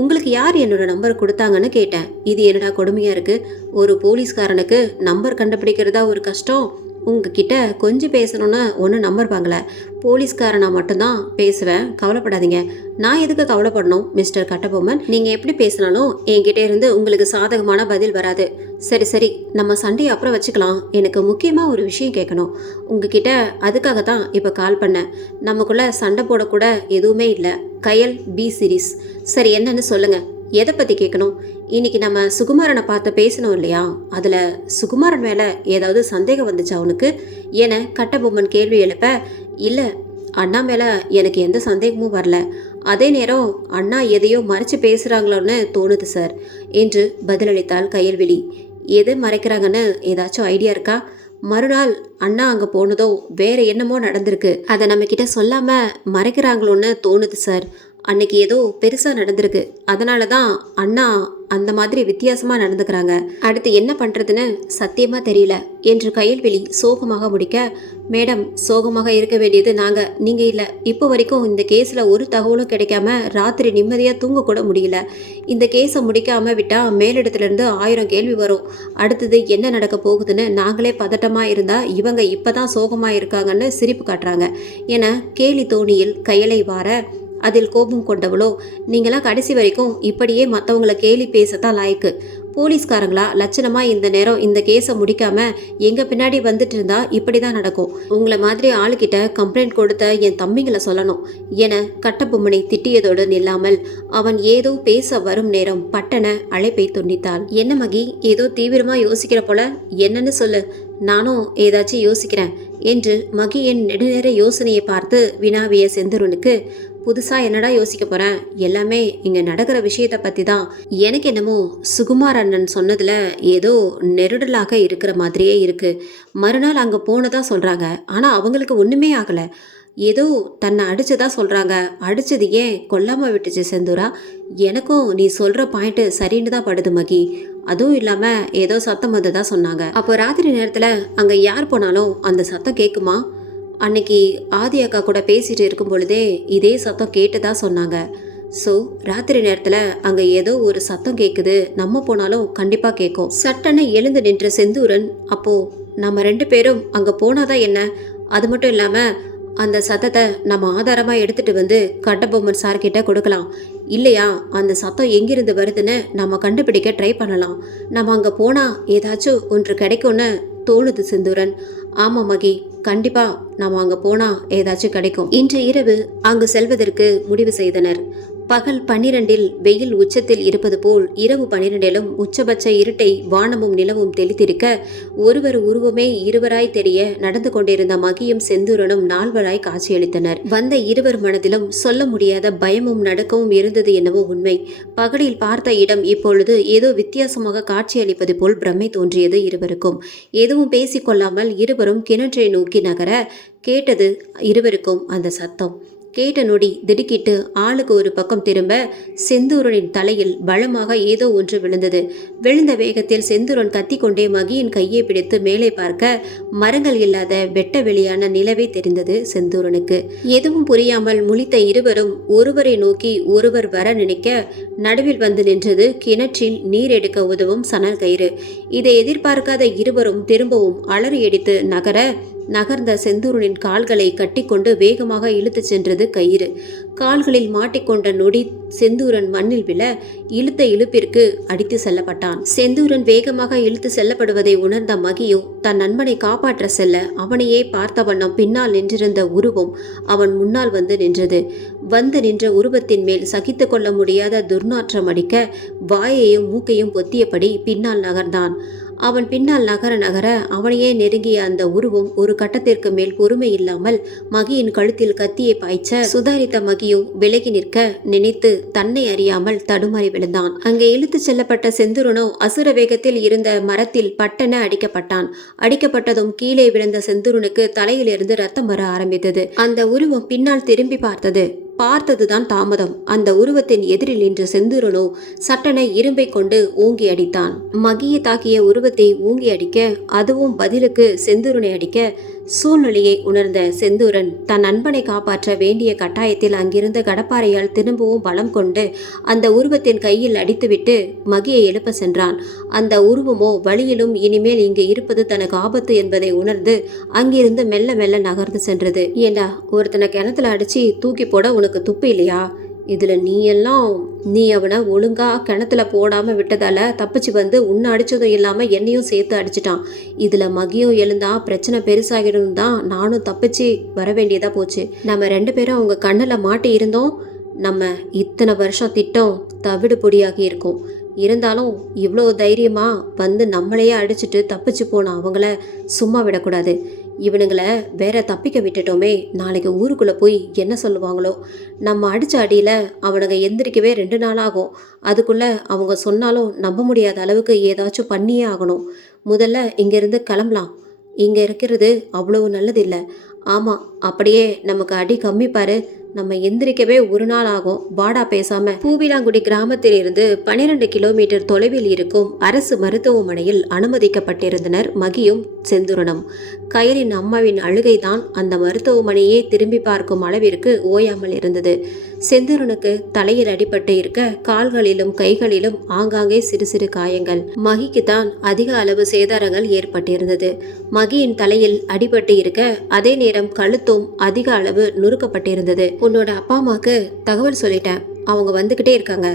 உங்களுக்கு யார் என்னோட நம்பர் கொடுத்தாங்கன்னு கேட்டேன். இது என்னடா கொடுமையாக இருக்குது. ஒரு போலீஸ்காரனுக்கு நம்பர் கண்டுபிடிக்கிறதா ஒரு கஷ்டம். உங்ககிட்ட கொஞ்சம் பேசணுன்னு ஒன்றும் நம்பர் வாங்கல. போலீஸ்காரனா மட்டும்தான் பேசுவேன், கவலைப்படாதீங்க. நான் எதுக்கு கவலைப்படணும் மிஸ்டர் கட்டபொம்மன்? நீங்கள் எப்படி பேசினாலும் என்கிட்ட இருந்து உங்களுக்கு சாதகமான பதில் வராது. சரி சரி, நம்ம சண்டையை அப்புறம் வச்சுக்கலாம். எனக்கு முக்கியமாக ஒரு விஷயம் கேட்கணும் உங்ககிட்ட. அதுக்காக தான் இப்போ கால் பண்ணேன். நமக்குள்ளே சண்டை போடக்கூட எதுவுமே இல்லை. கயல் பி சீரிஸ். சரி, என்னன்னு சொல்லுங்கள். எதை பற்றி கேட்கணும்? இன்னைக்கு நம்ம சுகுமாரனை பார்த்து பேசணும் இல்லையா? அதில் சுகுமாரன் மேலே ஏதாவது சந்தேகம் வந்துச்சா அவனுக்கு என கட்டபொம்மன் கேள்வி எழுப்ப, இல்லை அண்ணா மேலே எனக்கு எந்த சந்தேகமும் வரல. அதே நேரம் அண்ணா எதையோ மறைச்சு பேசுகிறாங்களோன்னு தோணுது சார் என்று பதிலளித்தாள் கயல்விழி. எது மறைக்கிறாங்கன்னு ஏதாச்சும் ஐடியா இருக்கா? மறுநாள் அண்ணா அங்கே போனதோ வேற என்னமோ நடந்திருக்கு. அதை நம்மக்கிட்ட சொல்லாமல் மறைக்கிறாங்களோன்னு தோணுது சார். அன்னைக்கு ஏதோ பெருசாக நடந்திருக்கு. அதனால தான் அண்ணா அந்த மாதிரி வித்தியாசமாக நடந்துக்கிறாங்க. அடுத்து என்ன பண்ணுறதுன்னு சத்தியமாக தெரியல என்று கயல்விழி சோகமாக முடிக்க, மேடம் சோகமாக இருக்க வேண்டியது நாங்கள், நீங்கள் இல்லை. இப்போ வரைக்கும் இந்த கேஸில் ஒரு தகவலும் கிடைக்காம ராத்திரி நிம்மதியாக தூங்க கூட முடியல. இந்த கேஸை முடிக்காமல் விட்டால் மேலிடத்துலேருந்து 1000 கேள்வி வரும். அடுத்தது என்ன நடக்க போகுதுன்னு நாங்களே பதட்டமாக இருந்தால் இவங்க இப்போ தான் சோகமாக இருக்காங்கன்னு சிரிப்பு காட்டுறாங்க என கேலி தோணியில் கயலை வார, அதில் கோபம் கொண்டவளோ, நீங்களாம் கடைசி வரைக்கும் இப்படியே மற்றவங்களை கேலி பேசத்தான் லாய்க்கு. போலீஸ்காரங்களா லட்சணமாக இந்த நேரம் இந்த கேஸை முடிக்காமல் எங்கள் பின்னாடி வந்துட்டு இருந்தா இப்படி தான் நடக்கும். உங்களை மாதிரி ஆளுக்கிட்ட கம்ப்ளைண்ட் கொடுத்த என் தம்பிங்களை சொல்லணும் என கட்டபொம்மனை திட்டியதோடு நில்லாமல் அவன் ஏதோ பேச வரும் நேரம் பட்டன அழைப்பை துண்டித்தாள். என்ன மகி, ஏதோ தீவிரமாக யோசிக்கிற போல, என்னன்னு சொல்லு, நானும் ஏதாச்சும் யோசிக்கிறேன் என்று மகியின் நெடுநேர யோசனையை பார்த்து வினாவிய செந்தூரனுக்கு, புதுசாக என்னடா யோசிக்க போகிறேன், எல்லாமே இங்கே நடக்கிற விஷயத்தை பற்றி தான். எனக்கு என்னமோ சுகுமார் அண்ணன் சொன்னதில் ஏதோ நெருடலாக இருக்கிற மாதிரியே இருக்குது. மறுநாள் அங்கே போனதா சொல்கிறாங்க, ஆனால் அவங்களுக்கு ஒன்றுமே ஆகலை. ஏதோ தன்னை அடிச்சதா சொல்கிறாங்க. அடித்தது ஏன் கொல்லாமல் விட்டுச்சு செந்தூரா? எனக்கும் நீ சொல்கிற பாயிண்ட்டு சரின்னு தான் படுது மகி. அதுவும் இல்லாமல் ஏதோ சத்தம் வந்ததா சொன்னாங்க. அப்போ ராத்திரி நேரத்தில் அங்கே யார் போனாலும் அந்த சத்தம் கேட்குமா? அன்னைக்கு ஆதி அக்கா கூட பேசிட்டு இருக்கும் பொழுதே இதே சத்தம் கேட்டதா சொன்னாங்க. ஸோ ராத்திரி நேரத்தில் அங்கே ஏதோ ஒரு சத்தம் கேட்குது, நம்ம போனாலும் கண்டிப்பாக கேட்கும். சட்டனை எழுந்து நின்ற செந்தூரன், அப்போது நம்ம 2 பேரும் அங்கே போனாதான் என்ன? அது மட்டும் இல்லாமல் அந்த சத்தத்தை நம்ம ஆதாரமாக எடுத்துகிட்டு வந்து கட்டபொம்மன் சார்கிட்ட கொடுக்கலாம். இல்லையா அந்த சத்தம் எங்கிருந்து வருதுன்னு நம்ம கண்டுபிடிக்க ட்ரை பண்ணலாம். நம்ம அங்கே போனால் ஏதாச்சும் ஒன்று கிடைக்கும்னு தோணுது செந்தூரன். ஆமாம் மகி, கண்டிப்பாக நம்ம அங்கே போனால் ஏதாச்சும் கிடைக்கும். இன்று இரவு அங்கு செல்வதற்கு முடிவு செய்தனர். பகல் 12இல் வெயில் உச்சத்தில் இருப்பது போல் இரவு 12இலும் உச்சபட்ச இருட்டை வானமும் நிலவும் தெளித்திருக்க ஒருவர் உருவமே இருவராய் தெரிய நடந்து கொண்டிருந்த மகியும் செந்தூரனும் நால்வராய் காட்சியளித்தனர். வந்த இருவர் மனதிலும் சொல்ல முடியாத பயமும் நடுக்கமும் இருந்தது என்னவோ உண்மை. பகலில் பார்த்த இடம் இப்பொழுது ஏதோ வித்தியாசமாக காட்சியளிப்பது போல் பிரமை தோன்றியது இருவருக்கும். எதுவும் பேசிக்கொள்ளாமல் இருவரும் கிணற்றை நோக்கி நகர கேட்டது இருவருக்கும் அந்த சத்தம். கேட்ட நொடி திடுக்கிட்டு ஆளுக்கு ஒரு பக்கம் திரும்ப செந்தூரனின் தலையில் பலமாக ஏதோ ஒன்று விழுந்தது. விழுந்த வேகத்தில் செந்தூரன் கத்திக்கொண்டே மகியின் கையை பிடித்து மேலே பார்க்க மரங்கள் இல்லாத வெட்ட வெளியான நிலவே தெரிந்தது செந்தூரனுக்கு. எதுவும் புரியாமல் முழித்த இருவரும் ஒருவரை நோக்கி ஒருவர் வர நினைக்க நடுவில் வந்து நின்றது கிணற்றில் நீர் எடுக்க உதவும் சணல் கயிறு. இதை எதிர்பார்க்காத இருவரும் திரும்பவும் அலறி அடித்து நகர்ந்த செந்தூரனின் கால்களை கட்டிக்கொண்டு வேகமாக இழுத்துச் சென்றது கயிறு. கால்களில் மாட்டிக்கொண்ட நொடி செந்தூரன் மண்ணில் விழ இழுத்த இழுப்பிற்கு அடித்து செல்லப்பட்டான். செந்தூரன் வேகமாக இழுத்து செல்லப்படுவதை உணர்ந்த மகியோ தன் நண்பனை காப்பாற்ற செல்ல அவனையே பார்த்த வண்ணம் பின்னால் நின்றிருந்த உருவம் அவன் முன்னால் வந்து நின்றது. வந்து நின்ற உருவத்தின் மேல் சகித்து கொள்ள முடியாத துர்நாற்றம் அடிக்க வாயையும் மூக்கையும் பொத்தியபடி பின்னால் நகர்ந்தான். அவன் பின்னால் நகர அவனையே நெருங்கிய அந்த உருவம் ஒரு கட்டத்திற்கு மேல் பொறுமை இல்லாமல் மகியின் கழுத்தில் கத்தியை பாய்ச்ச சுதாரித்த மகியோ விலகி நிற்க நினைத்து தன்னை அறியாமல் தடுமாறி விழுந்தான். அங்கே இழுத்து செல்லப்பட்ட செந்தூரனோ அசுர வேகத்தில் இருந்த மரத்தில் பட்டென அடிக்கப்பட்டான். அடிக்கப்பட்டதும் கீழே விழுந்த செந்தூரனுக்கு தலையிலிருந்து ரத்தம் வர ஆரம்பித்தது. அந்த உருவம் பின்னால் திரும்பி பார்த்ததுதான் தாமதம். அந்த உருவத்தின் எதிரில் நின்ற செந்தூரனோ சட்டனை இரும்பை கொண்டு ஓங்கி அடித்தான். மகியை தாக்கிய உருவத்தை ஓங்கி அடிக்க அதுவும் பதிலுக்கு செந்தூரனை அடிக்க சூழ்நிலையை உணர்ந்த செந்தூரன் தன் நண்பனை காப்பாற்ற வேண்டிய கட்டாயத்தில் அங்கிருந்த கடப்பாறையால் திரும்பவும் பலம் கொண்டு அந்த உருவத்தின் கையில் அடித்துவிட்டு மகியை எழுப்ப சென்றான். அந்த உருவமோ வழியிலும் இனிமேல் இங்கு இருப்பது தனக்கு ஆபத்து என்பதை உணர்ந்து அங்கிருந்து மெல்ல மெல்ல நகர்ந்து சென்றது. ஏண்டா, ஒருத்தனை கிணத்துல அடிச்சு தூக்கி போட உனக்கு துப்பு இல்லையா? இதில் நீ அவனை ஒழுங்கா கிணத்துல போடாமல் விட்டதால தப்பிச்சு வந்து உன்னை அடித்ததும் இல்லாமல் என்னையும் சேர்த்து அடிச்சிட்டான். இதில் மகியும் எழுந்தா பிரச்சனை பெருசாகிடும் தான் நானும் தப்பிச்சு வர வேண்டியதாக போச்சு. நம்ம 2 பேரும் அவங்க கண்ணில் மாட்டி இருந்தோம். நம்ம இத்தனை வருஷம் திட்டம் தவிடு பொடியாகி இருக்கோம். இருந்தாலும் இவ்வளோ தைரியமாக வந்து நம்மளையே அடிச்சுட்டு தப்பிச்சு போன அவங்கள சும்மா விடக்கூடாது. இவனுங்களை வேற தப்பிக்க விட்டுட்டோமே, நாளைக்கு ஊருக்குள்ளே போய் என்ன சொல்லுவாங்களோ. நம்ம அடித்த அடியில் அவனுங்க எந்திரிக்கவே 2 நாள் ஆகும். அதுக்குள்ளே அவங்க சொன்னாலும் நம்ப முடியாத அளவுக்கு ஏதாச்சும் பண்ணியே ஆகணும். முதல்ல இங்கேருந்து கிளம்பலாம். இங்கே இருக்கிறது அவ்வளவு நல்லதில்லை. ஆமாம், அப்படியே நமக்கு அடி கம்மி பாரு. நம்ம எந்திரிக்கவே 1 நாள் ஆகும். வாடா பேசாம. பூவிலாங்குடி கிராமத்தில் இருந்து 12 கிலோமீட்டர் தொலைவில் இருக்கும் அரசு மருத்துவமனையில் அனுமதிக்கப்பட்டிருந்தனர் மகியும் செந்தூரனும். கயலின் அம்மாவின் அழுகைதான் அந்த மருத்துவமனையே திரும்பி பார்க்கும் அளவிற்கு ஓயாமல் இருந்தது. செந்தூரனுக்கு தலையில் அடிபட்டு இருக்க கால்களிலும் கைகளிலும் ஆங்காங்கே சிறு சிறு காயங்கள். மகிக்கு தான் அதிக அளவு சேதாரங்கள் ஏற்பட்டிருந்தது. மகியின் தலையில் அடிபட்டு இருக்க அதே நேரம் கழுத்தும் அதிக அளவு நுறுக்கப்பட்டிருந்தது. உன்னோட அப்பா அம்மாவுக்கு தகவல் சொல்லிட்டேன். அவங்க வந்துக்கிட்டே இருக்காங்க.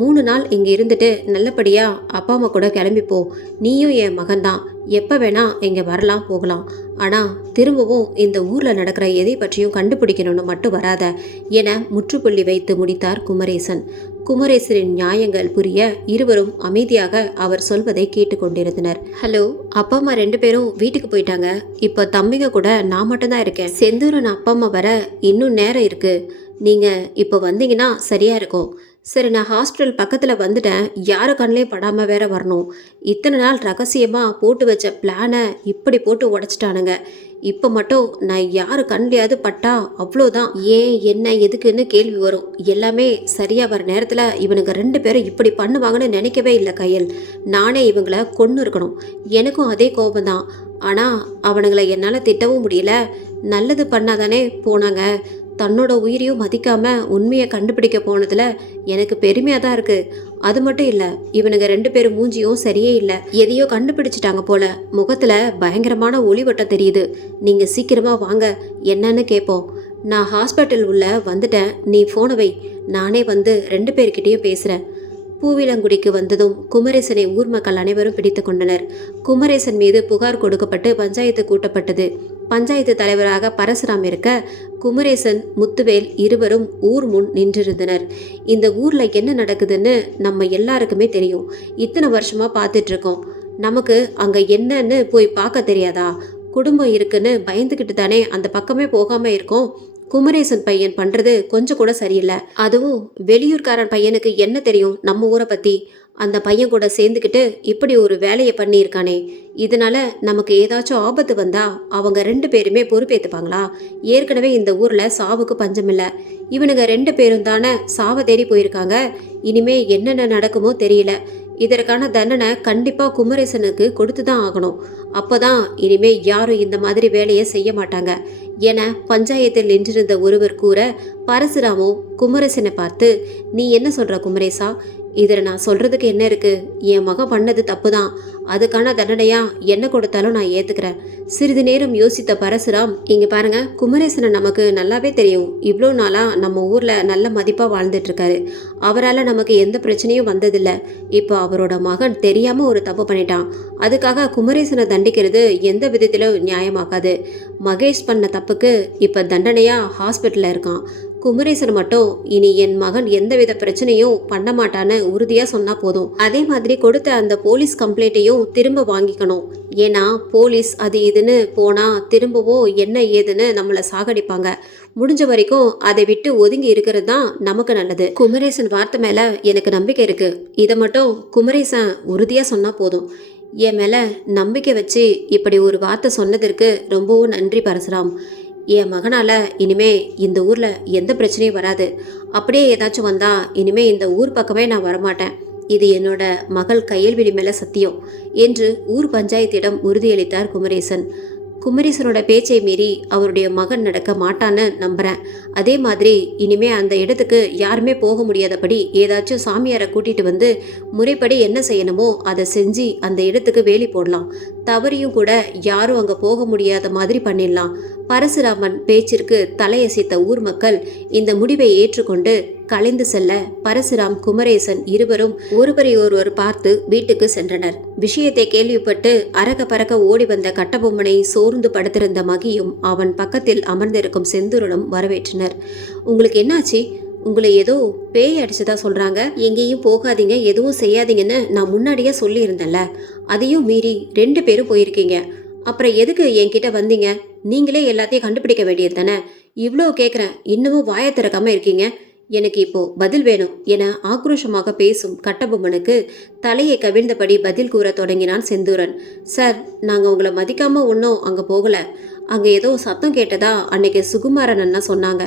3 நாள் இங்கே இருந்துட்டு நல்லபடியாக அப்பா அம்மா கூட கிளம்பிப்போ. நீயும் என் மகன்தான். எப்போ வேணா இங்கே வரலாம் போகலாம். ஆனால் திரும்பவும் இந்த ஊரில் நடக்கிற எதை பற்றியும் கண்டுபிடிக்கணும்னு மட்டும் வராத என முற்றுப்புள்ளி வைத்து முடித்தார் குமரேசன். குமரேசரின் நியாயங்கள் புரிய இருவரும் அமைதியாக அவர் சொல்வதை கேட்டுக்கொண்டிருந்தனர். ஹலோ, அப்பா அம்மா 2 பேரும் வீட்டுக்கு போயிட்டாங்க. இப்போ தம்பிங்க கூட நான் மட்டும்தான் இருக்கேன். செந்தூரன் அப்பா அம்மா வர இன்னும் நேரம் இருக்குது. நீங்கள் இப்போ வந்தீங்கன்னா சரியாக இருக்கும். சரி, நான் ஹாஸ்பிட்டல் பக்கத்தில் வந்துட்டேன். யாரு கண்ணிலே படாமல் வேற வரணும். இத்தனை நாள் ரகசியமாக போட்டு வச்ச பிளானை இப்படி போட்டு உடச்சிட்டானுங்க. இப்போ மட்டும் நான் யார் கண்ணிலையாவது பட்டா அவ்வளோதான். ஏன் என்ன எதுக்குன்னு கேள்வி வரும். எல்லாமே சரியாக வர நேரத்தில் இவனுங்க 2 பேரும் இப்படி பண்ணுவாங்கன்னு நினைக்கவே இல்லை கையல். நானே இவங்களை கொன்று இருக்கணும். எனக்கும் அதே கோபம்தான். ஆனால் அவனுங்களை என்னால் திட்டவும் முடியல. நல்லது பண்ணாதானே போனாங்க. தன்னோட உயிரையும் மதிக்காம உண்மையை கண்டுபிடிக்க போனதுல எனக்கு பெருமையாக தான் இருக்கு. அது மட்டும் இல்லை, இவனுங்க 2 பேரும் மூஞ்சியும் சரியே இல்லை. எதையோ கண்டுபிடிச்சிட்டாங்க போல. முகத்தில் பயங்கரமான ஒளிவட்டம் தெரியுது. நீங்கள் சீக்கிரமாக வாங்க, என்னன்னு கேட்போம். நான் ஹாஸ்பிட்டல் உள்ள வந்துட்டேன், நீ ஃபோனை வை, நானே வந்து 2 பேர்கிட்டையும் பேசுகிறேன். பூவிலங்குடிக்கு வந்ததும் குமரேசனை ஊர் மக்கள் அனைவரும் பிடித்து கொண்டனர். குமரேசன் மீது புகார் கொடுக்கப்பட்டு பஞ்சாயத்து கூட்டப்பட்டது. பஞ்சாயத்து தலைவராக பரசுராம் இருக்க, குமரேசன், முத்துவேல் இருவரும் ஊர் முன் நின்றிருந்தனர். இந்த ஊர்ல என்ன நடக்குதுன்னு நம்ம எல்லாருக்குமே தெரியும். இத்தனை வருஷமா பார்த்துட்டு இருக்கோம். நமக்கு அங்க என்னன்னு போய் பார்க்க தெரியாதா? குடும்பம் இருக்குன்னு பயந்துக்கிட்டு தானே அந்த பக்கமே போகாம இருக்கோம். குமரேசன் பையன் பண்றது கொஞ்சம் கூட சரியில்லை. அதுவும் வெளியூர்காரன் பையனுக்கு என்ன தெரியும் நம்ம ஊரை பத்தி? அந்த பையன் கூட சேர்ந்துக்கிட்டு இப்படி ஒரு வேலையை பண்ணியிருக்கானே, இதனால நமக்கு ஏதாச்சும் ஆபத்து வந்தா அவங்க 2 பேருமே பொறுப்பேற்றுப்பாங்களா? ஏற்கனவே இந்த ஊர்ல சாவுக்கு பஞ்சமில்லை. இவனுங்க 2 பேரும் தானே சாவை தேடி போயிருக்காங்க. இனிமே என்னென்ன நடக்குமோ தெரியல. இதற்கான தண்டனை கண்டிப்பா குமரேசனுக்கு கொடுத்து தான் ஆகணும். அப்போதான் இனிமே யாரும் இந்த மாதிரி வேலையை செய்ய மாட்டாங்க என பஞ்சாயத்தில் நின்றிருந்த ஒருவர் கூற, பரசுராமோ குமரேசனை பார்த்து, நீ என்ன சொல்ற குமரேசா? இதில் நான் சொல்றதுக்கு என்ன இருக்கு? என் மகன் பண்ணது தப்பு தான். அதுக்கான தண்டனையா என்ன கொடுத்தாலும் நான் ஏத்துக்கிறேன். சிறிது நேரம் யோசித்த பரசுராம், இங்க பாருங்க, குமரேசனை நமக்கு நல்லாவே தெரியும். இவ்வளோ நாளா நம்ம ஊர்ல நல்ல மதிப்பா வாழ்ந்துட்டு இருக்காரு. அவரால் நமக்கு எந்த பிரச்சனையும் வந்ததில்லை. இப்போ அவரோட மகன் தெரியாம ஒரு தப்பு பண்ணிட்டான். அதுக்காக குமரேசனை தண்டிக்கிறது எந்த விதத்திலும் நியாயமாக்காது. மகேஷ் பண்ண தப்புக்கு இப்ப தண்டனையா ஹாஸ்பிட்டல்ல இருக்கான். குமரேசன் மட்டும் இனி என் மகன் எந்தவித பிரச்சனையும் பண்ண மாட்டான்னு உறுதியா சொன்னா போதும். அதே மாதிரி கொடுத்த அந்த போலீஸ் கம்ப்ளைண்ட்டையும் திரும்ப வாங்கிக்கணும். ஏன்னா போலீஸ் அது இதுன்னு போனா திரும்பவும் என்ன ஏதுன்னு நம்மளை சாகடிப்பாங்க. முடிஞ்ச வரைக்கும் அதை விட்டு ஒதுங்கி இருக்கிறது தான் நமக்கு நல்லது. குமரேசன் வார்த்தை மேல எனக்கு நம்பிக்கை இருக்கு. இதை மட்டும் குமரேசன் உறுதியா சொன்னா போதும். என் மேல நம்பிக்கை வச்சு இப்படி ஒரு வார்த்தை சொன்னதற்கு ரொம்பவும் நன்றி பரசுராம். என் மகனால இனிமே இந்த ஊர்ல எந்த பிரச்சனையும் வராது. அப்படியே ஏதாச்சும் வந்தா இனிமே இந்த ஊர் பக்கமே நான் வரமாட்டேன். இது என்னோட மகள் கையல்விழி மேல சத்தியம் என்று ஊர் பஞ்சாயத்திடம் உறுதியளித்தார் குமரேசன். குமரேசனோட பேச்சை மீறி அவருடைய மகன் நடக்க மாட்டான்னு நம்புறேன். அதே மாதிரி இனிமே அந்த இடத்துக்கு யாருமே போக முடியாதபடி ஏதாச்சும் சாமியாரை கூட்டிட்டு வந்து முறைப்படி என்ன செய்யணுமோ அதை செஞ்சு அந்த இடத்துக்கு வேலி போடலாம். தவறியும் கூட யாரும் அங்க போக முடியாத மாதிரி பண்ணிடலாம். பரசுராமன் பேச்சிற்கு தலையசைத்த ஊர் மக்கள் இந்த முடிவை ஏற்றுக்கொண்டு கலைந்து செல்ல, பரசுராம், குமரேசன் இருவரும் ஒருவரை ஒருவர் பார்த்து வீட்டுக்கு சென்றனர். விஷயத்தை கேள்விப்பட்டு அரக பறக்க ஓடி வந்த கட்டபொம்மனை சோர்ந்து படுத்திருந்த மகியும் அவன் பக்கத்தில் அமர்ந்திருக்கும் செந்தூரனும் வரவேற்றனர். உங்களுக்கு என்னாச்சு? உங்களை ஏதோ பேய் அடிச்சதா சொல்றாங்க. எங்கேயும் போகாதீங்க, எதுவும் செய்யாதீங்கன்னு நான் முன்னாடியே சொல்லியிருந்தேன்ல. அதையும் மீறி 2 பேரும் போயிருக்கீங்க. அப்புறம் எதுக்கு என்கிட்ட வந்தீங்க? நீங்களே எல்லாத்தையும் கண்டுபிடிக்க வேண்டியது தானே. இவ்வளோ கேட்குறேன், இன்னமும் வாயை திறக்காம இருக்கீங்க. எனக்கு இப்போ பதில் வேணும் என ஆக்ரோஷமாக பேசும் கட்டபொம்மனுக்கு தலையை கவிழ்ந்தபடி பதில் கூற தொடங்கினான் செந்தூரன். சார், நாங்கள் உங்களை மதிக்காம ஒன்றும் அங்கே போகலை. அங்கே ஏதோ சத்தம் கேட்டதா அன்னைக்கு சுகுமாரன் அண்ணா சொன்னாங்க.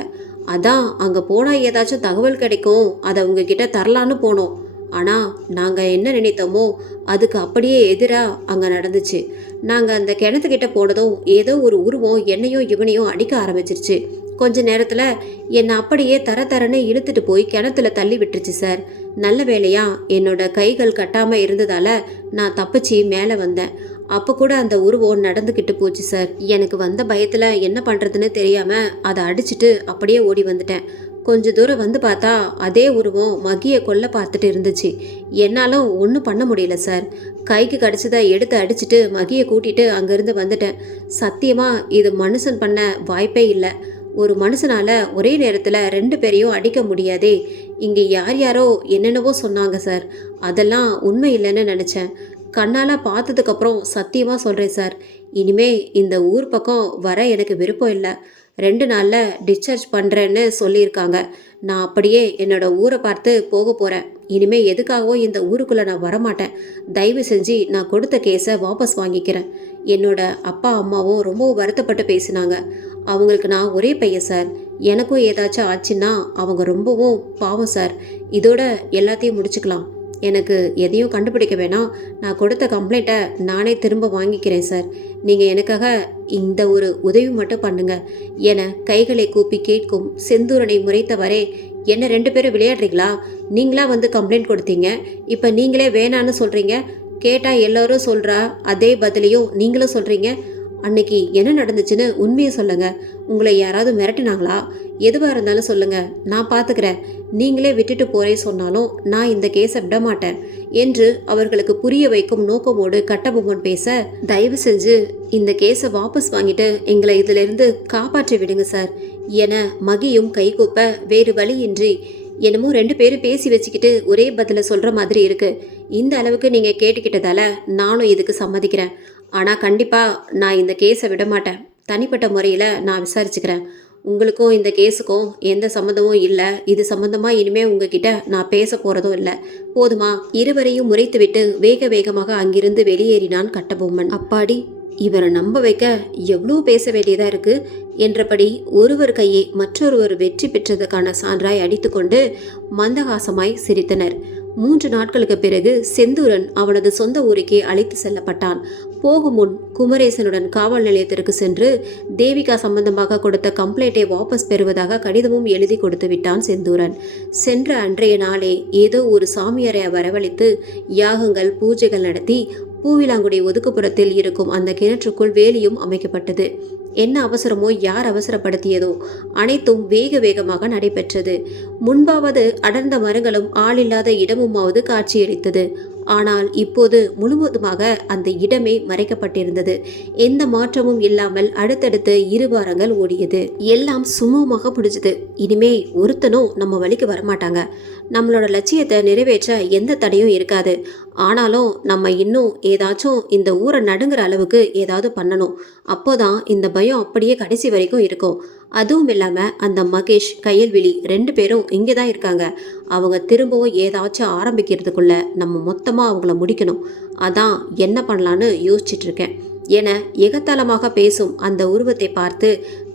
அதான் அங்கே போனால் ஏதாச்சும் தகவல் கிடைக்கும், அதை உங்ககிட்ட தரலான்னு போனோம். ஆனால் நாங்கள் என்ன நினைத்தோமோ அதுக்கு அப்படியே எதிராக அங்கே நடந்துச்சு. நாங்கள் அந்த கிணத்துக்கிட்ட போனதும் ஏதோ ஒரு உருவம் என்னையும் இவனையும் அடிக்க ஆரம்பிச்சிருச்சு. கொஞ்ச நேரத்தில் என்னை அப்படியே தரன்னு இழுத்துட்டு போய் கிணத்துல தள்ளி விட்டுருச்சு சார். நல்ல வேலையா என்னோட கைகள் கட்டாமல் இருந்ததால நான் தப்பிச்சு மேலே வந்தேன். அப்போ கூட அந்த உருவம் நடந்துக்கிட்டு போச்சு சார். எனக்கு வந்த பயத்தில் என்ன பண்ணுறதுன்னு தெரியாமல் அதை அடிச்சுட்டு அப்படியே ஓடி வந்துட்டேன். கொஞ்ச தூரம் வந்து பார்த்தா அதே உருவம் மகியை கொல்ல பார்த்துட்டு இருந்துச்சு. என்னாலும் ஒன்றும் பண்ண முடியல சார். கைக்கு கடிச்சதை எடுத்து அடிச்சுட்டு மகியை கூட்டிட்டு அங்கேருந்து வந்துட்டேன். சத்தியமாக இது மனுஷன் பண்ண வாய்ப்பே இல்லை. ஒரு மனுஷனால ஒரே நேரத்தில் 2 பேரையும் அடிக்க முடியாதே. இங்கே யார் யாரோ என்னென்னவோ சொன்னாங்க சார். அதெல்லாம் உண்மை இல்லைன்னு நினச்சேன். கண்ணால் பார்த்ததுக்கப்புறம் சத்தியமாக சொல்கிறேன் சார், இனிமே இந்த ஊர் பக்கம் வர எனக்கு விருப்பம் இல்லை. 2 நாளில் டிஸ்சார்ஜ் பண்ணுறேன்னு சொல்லியிருக்காங்க. நான் அப்படியே என்னோட ஊரை பார்த்து போக போகிறேன். இனிமேல் எதுக்காகவும் இந்த ஊருக்குள்ளே நான் வரமாட்டேன். தயவு செஞ்சு நான் கொடுத்த கேஸை வாபஸ் வாங்கிக்கிறேன். என்னோட அப்பா அம்மாவும் ரொம்ப வருத்தப்பட்டு பேசினாங்க. அவங்களுக்கு நான் ஒரே பையன் சார். எனக்கும் ஏதாச்சும் ஆச்சுன்னா அவங்க ரொம்பவும் பாவம் சார். இதோட எல்லாத்தையும் முடிச்சுக்கலாம். எனக்கு எதையும் கண்டுபிடிக்க வேணாம். நான் கொடுத்த கம்ப்ளைண்ட்டை நானே திரும்ப வாங்கிக்கிறேன் சார். நீங்கள் எனக்காக இந்த ஒரு உதவி மட்டும் பண்ணுங்க என கைகளை கூப்பி கேட்கும் செந்தூரனை முறைத்தவரே, என்ன 2 பேரும் விளையாடுறீங்களா? நீங்களா வந்து கம்ப்ளைண்ட் கொடுத்தீங்க, இப்போ நீங்களே வேணான்னு சொல்கிறீங்க. கேட்டால் எல்லோரும் சொல்கிறா அதே பதிலையும் நீங்களும் சொல்கிறீங்க. அன்னைக்கு என்ன நடந்துச்சுன்னு உண்மையை சொல்லுங்க. உங்களை யாராவது மிரட்டினாங்களா? எதுவாக இருந்தாலும் சொல்லுங்க, நான் பார்த்துக்கிறேன். நீங்களே விட்டுட்டு போறே சொன்னாலும் நான் இந்த கேஸை விட மாட்டேன் என்று அவர்களுக்கு புரிய வைக்கும் நோக்கமோடு கட்டபொம்மன் பேச, தயவு செஞ்சு இந்த கேஸை வாபஸ் வாங்கிட்டு எங்களை இதிலிருந்து காப்பாற்றி விடுங்க சார் என மகியும் கைகூப்ப, வேறு வழியின்றி, என்னமோ 2 பேரும் பேசி வச்சுக்கிட்டு ஒரே பதிலை சொல்கிற மாதிரி இருக்கு. இந்த அளவுக்கு நீங்கள் கேட்டுக்கிட்டதால நானும் இதுக்கு சம்மதிக்கிறேன். ஆனால் கண்டிப்பாக நான் இந்த கேஸை விட மாட்டேன். தனிப்பட்ட முறையில் நான் விசாரிச்சுக்கிறேன். உங்களுக்கும் இந்த கேஸுக்கும் எந்த சம்மந்தமும் இல்லை. இது சம்மந்தமாக இனிமேல் உங்ககிட்ட நான் பேச போகிறதும் இல்லை. போதுமா? இருவரையும் முறைத்துவிட்டு வேக வேகமாக அங்கிருந்து வெளியேறினான் கட்டபொம்மன். அப்பாடி, இவரை நம்ப வைக்க எவ்வளோ பேச வேண்டியதாக இருக்குது என்றபடி ஒருவர் கையை மற்றொருவர் வெற்றி பெற்றதுக்கான சான்றாய் அடித்துக்கொண்டு மந்தகாசமாய் சிரித்தனர். 3 நாட்களுக்கு பிறகு செந்தூரன் அவனது சொந்த ஊருக்கே அழைத்து செல்லப்பட்டான். போகும் முன் குமரேசனுடன் காவல் நிலையத்திற்கு சென்று தேவிகா சம்பந்தமாக கொடுத்த கம்ப்ளைண்ட்டை வாபஸ் பெறுவதாக கடிதமும் எழுதி கொடுத்து விட்டான் செந்தூரன். சென்ற அன்றைய நாளே ஏதோ ஒரு சாமியாரை வரவழைத்து யாகங்கள் பூஜைகள் நடத்தி பூவிலாங்குடி ஒதுக்குப்புறத்தில் இருக்கும் அந்த கிணற்றுக்குள் வேலியும் அமைக்கப்பட்டது. என்ன அவசரமோ, யார் அவசரப்படுத்தியதோ, அனைத்தும் வேக வேகமாக நடைபெற்றது. முன்பாவது அடர்ந்த மரங்களும் ஆளில்லாத இடமுமாவது காட்சியளித்தது. ஆனால் இப்போது முழுவதுமாக அந்த இடமே மறைக்கப்பட்டிருந்தது. எந்த மாற்றமும் இல்லாமல் அடுத்தடுத்து 2 வாரங்கள் ஓடியது. எல்லாம் சுமூகமாக முடிஞ்சது. இனிமே ஒருத்தனும் நம்ம வழிக்கு வரமாட்டாங்க. நம்மளோட லட்சியத்தை நிறைவேற்ற எந்த தடையும் இருக்காது. ஆனாலும் நம்ம இன்னும் ஏதாச்சும் இந்த ஊரை நடுங்கிற அளவுக்கு ஏதாவது பண்ணணும். அப்போதான் இந்த பயம் அப்படியே கடைசி வரைக்கும் இருக்கும். அதுவும் இல்லாமல் அந்த மகேஷ், கயல்விழி 2 பேரும் இங்கே தான் இருக்காங்க. அவங்க திரும்பவும் ஏதாச்சும் ஆரம்பிக்கிறதுக்குள்ள நம்ம மொத்தமாக அவங்கள முடிக்கணும். அதான் என்ன பண்ணலான்னு யோசிச்சுட்டு இருக்கேன் என எகத்தலமாக பேசும் அந்த உருவத்தை பார்த்து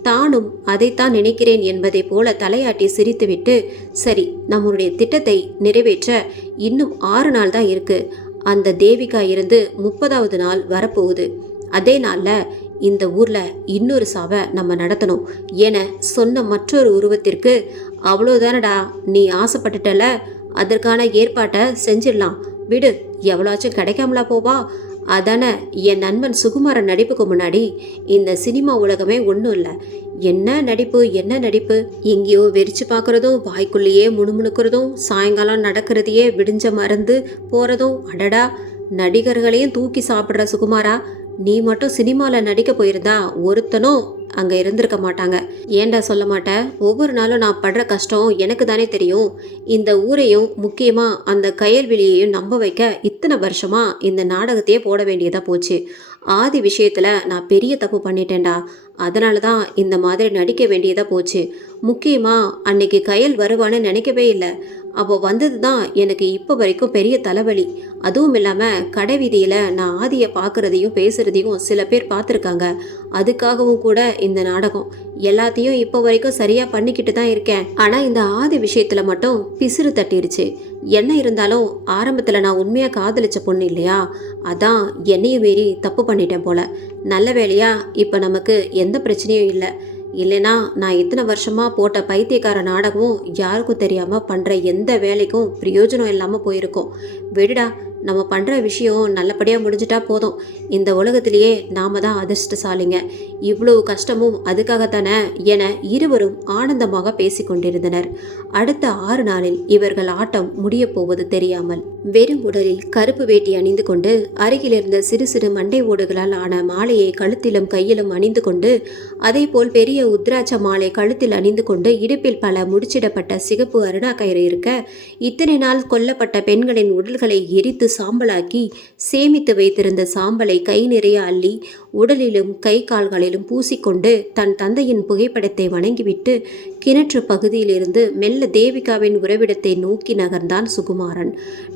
தானும் அதைத்தான் நினைக்கிறேன் என்பதை போல தலையாட்டி சிரித்துவிட்டு, சரி, நம்மளுடைய திட்டத்தை நிறைவேற்ற இன்னும் 6 நாள் தான் இருக்கு. அந்த தேவிகா இருந்து 30வது நாள் வரப்போகுது. அதே நாளில் இந்த ஊரில் இன்னொரு சாவை நம்ம நடத்தணும் என சொன்ன மற்றொரு உருவத்திற்கு, அவ்வளோதானடா, நீ ஆசைப்பட்டுட்டல, அதற்கான ஏற்பாட்டை செஞ்சிடலாம் விடு, எவ்வளோச்சும் கிடைக்காமலா போவா? அதானே என் நண்பன் சுகுமாரன் நடிப்புக்கு முன்னாடி இந்த சினிமா உலகமே ஒன்றும் இல்லை. என்ன நடிப்பு, என்ன நடிப்பு! எங்கேயோ வெறிச்சு பார்க்குறதும், வாய்க்குள்ளேயே முணுமுணுக்கிறதும், சாயங்காலம் நடக்கிறதையே விடிஞ்ச மறந்து போகிறதும். அடடா, நடிகர்களையும் தூக்கி சாப்பிட்ற சுகுமாரா, நீ மட்டும் சினிமாவில் நடிக்க போயிருந்தா ஒருத்தனும் அங்கே இருந்திருக்க மாட்டாங்க. ஏண்டா சொல்ல மாட்டேன்? ஒவ்வொரு நாளும் நான் படுற கஷ்டம் எனக்கு தானே தெரியும். இந்த ஊரையும் முக்கியமாக அந்த கயல்விழியையும் நம்ப வைக்க இத்தனை வருஷமாக இந்த நாடகத்தையே போட வேண்டியதாக போச்சு. ஆதி விஷயத்தில் நான் பெரிய தப்பு பண்ணிட்டேன்டா. அதனால தான் இந்த மாதிரி நடிக்க வேண்டியதாக போச்சு. முக்கியமாக அன்னைக்கு கயல் வருவான்னு நினைக்கவே இல்லை. அவள் வந்தது தான் எனக்கு இப்போ வரைக்கும் பெரிய தலைவலி. அதுவும் இல்லாமல் கடை வீதியில் நான் ஆதியை பார்க்குறதையும் பேசுகிறதையும் சில பேர் பார்த்துருக்காங்க. அதுக்காகவும் கூட இந்த நாடகம் எல்லாத்தையும் இப்போ வரைக்கும் சரியாக பண்ணிக்கிட்டு தான் இருக்கேன். ஆனால் இந்த ஆதி விஷயத்தில் மட்டும் பிசிறு தட்டிருச்சு. என்ன இருந்தாலும் ஆரம்பத்தில் நான் உண்மையாக காதலிச்ச பொண்ணு இல்லையா? அதான் என்னையும் மீறி தப்பு பண்ணிட்டேன் போல. நல்ல வேலையா இப்போ நமக்கு எந்த பிரச்சனையும் இல்லை. இல்லைனா நான் இத்தனை வருஷமாக போட்ட பைத்தியக்கார நாடகமும் யாருக்கும் தெரியாமல் பண்ணுற எந்த வேலைக்கும் பிரயோஜனம் இல்லாமல் போயிருக்கோம். விடுடா, நம்ம பண்ணுற விஷயம் நல்லபடியாக முடிஞ்சிட்டா போதும். இந்த உலகத்திலேயே நாம் தான் அதிர்ஷ்டசாலிங்க. இவ்வளவு கஷ்டமும் அதுக்காகத்தானே என இருவரும் ஆனந்தமாக பேசி கொண்டிருந்தனர். அடுத்த 6 நாளில் இவர்கள் ஆட்டம் முடிய போவது தெரியாமல் வெறும் உடலில் கருப்பு வேட்டி அணிந்து கொண்டு அருகிலிருந்த சிறு சிறு மண்டை ஓடுகளால் ஆன மாலையை கழுத்திலும் கையிலும் அணிந்து கொண்டு, அதே போல் பெரிய உத்ராட்ச மாலை கழுத்தில் அணிந்து கொண்டு, இடுப்பில் பல முடிச்சிடப்பட்ட சிகப்பு அருணா கயிறு இருக்க, இத்தனை நாள் கொல்லப்பட்ட பெண்களின் உடல்களை எரித்து சாம்பலாக்கி சேமித்து வைத்திருந்த சாம்பலை கை நிறைய அள்ளி உடலிலும் கை கால்களிலும் பூசிக்கொண்டு தன் தந்தையின் புகைப்படத்தை வணங்கிவிட்டு கிணற்று பகுதியிலிருந்து மெல்ல தேவிகாவின் உறைவிடத்தை நோக்கி நகர்ந்தான் சுகுமாரன்.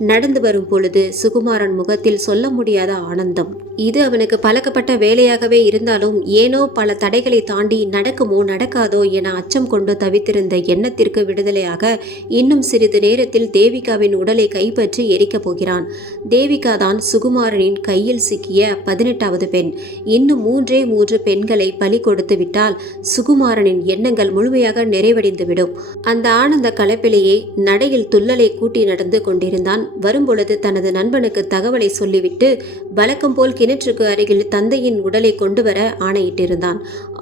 நடந்து வரும் பொழுது சுகுமாரன் முகத்தில் சொல்ல முடியாத ஆனந்தம். இது அவனுக்கு பழக்கப்பட்ட வேலையாகவே இருந்தாலும் ஏனோ பல தடைகளை தாண்டி நடக்குமோ நடக்காதோ என அச்சம் கொண்டு தவித்திருந்த எண்ணத்திற்கு விடுதலையாக இன்னும் சிறிது நேரத்தில் தேவிகாவின் உடலை கைப்பற்றி எரிக்கப் போகிறான். தேவிகா தான் சுகுமாரனின் கையில் சிக்கிய 18வது பெண். இன்னும் 3 பெண்களை பலி கொடுத்து விட்டால் சுகுமாரனின் எண்ணங்கள் முழுமையாக நிறைவடைந்துவிடும். அந்த ஆனந்த கலப்பிலேயே நடையில் துள்ளலை கூட்டி நடந்து கொண்டிருந்தான். வரும்பொழுது தனது நண்பனுக்கு தகவலை சொல்லிவிட்டு வழக்கம் போல் கிணற்றுக்கு அருகில் தந்தையின் உடலை கொண்டு வர ஆணையிட்டிருந்தான்.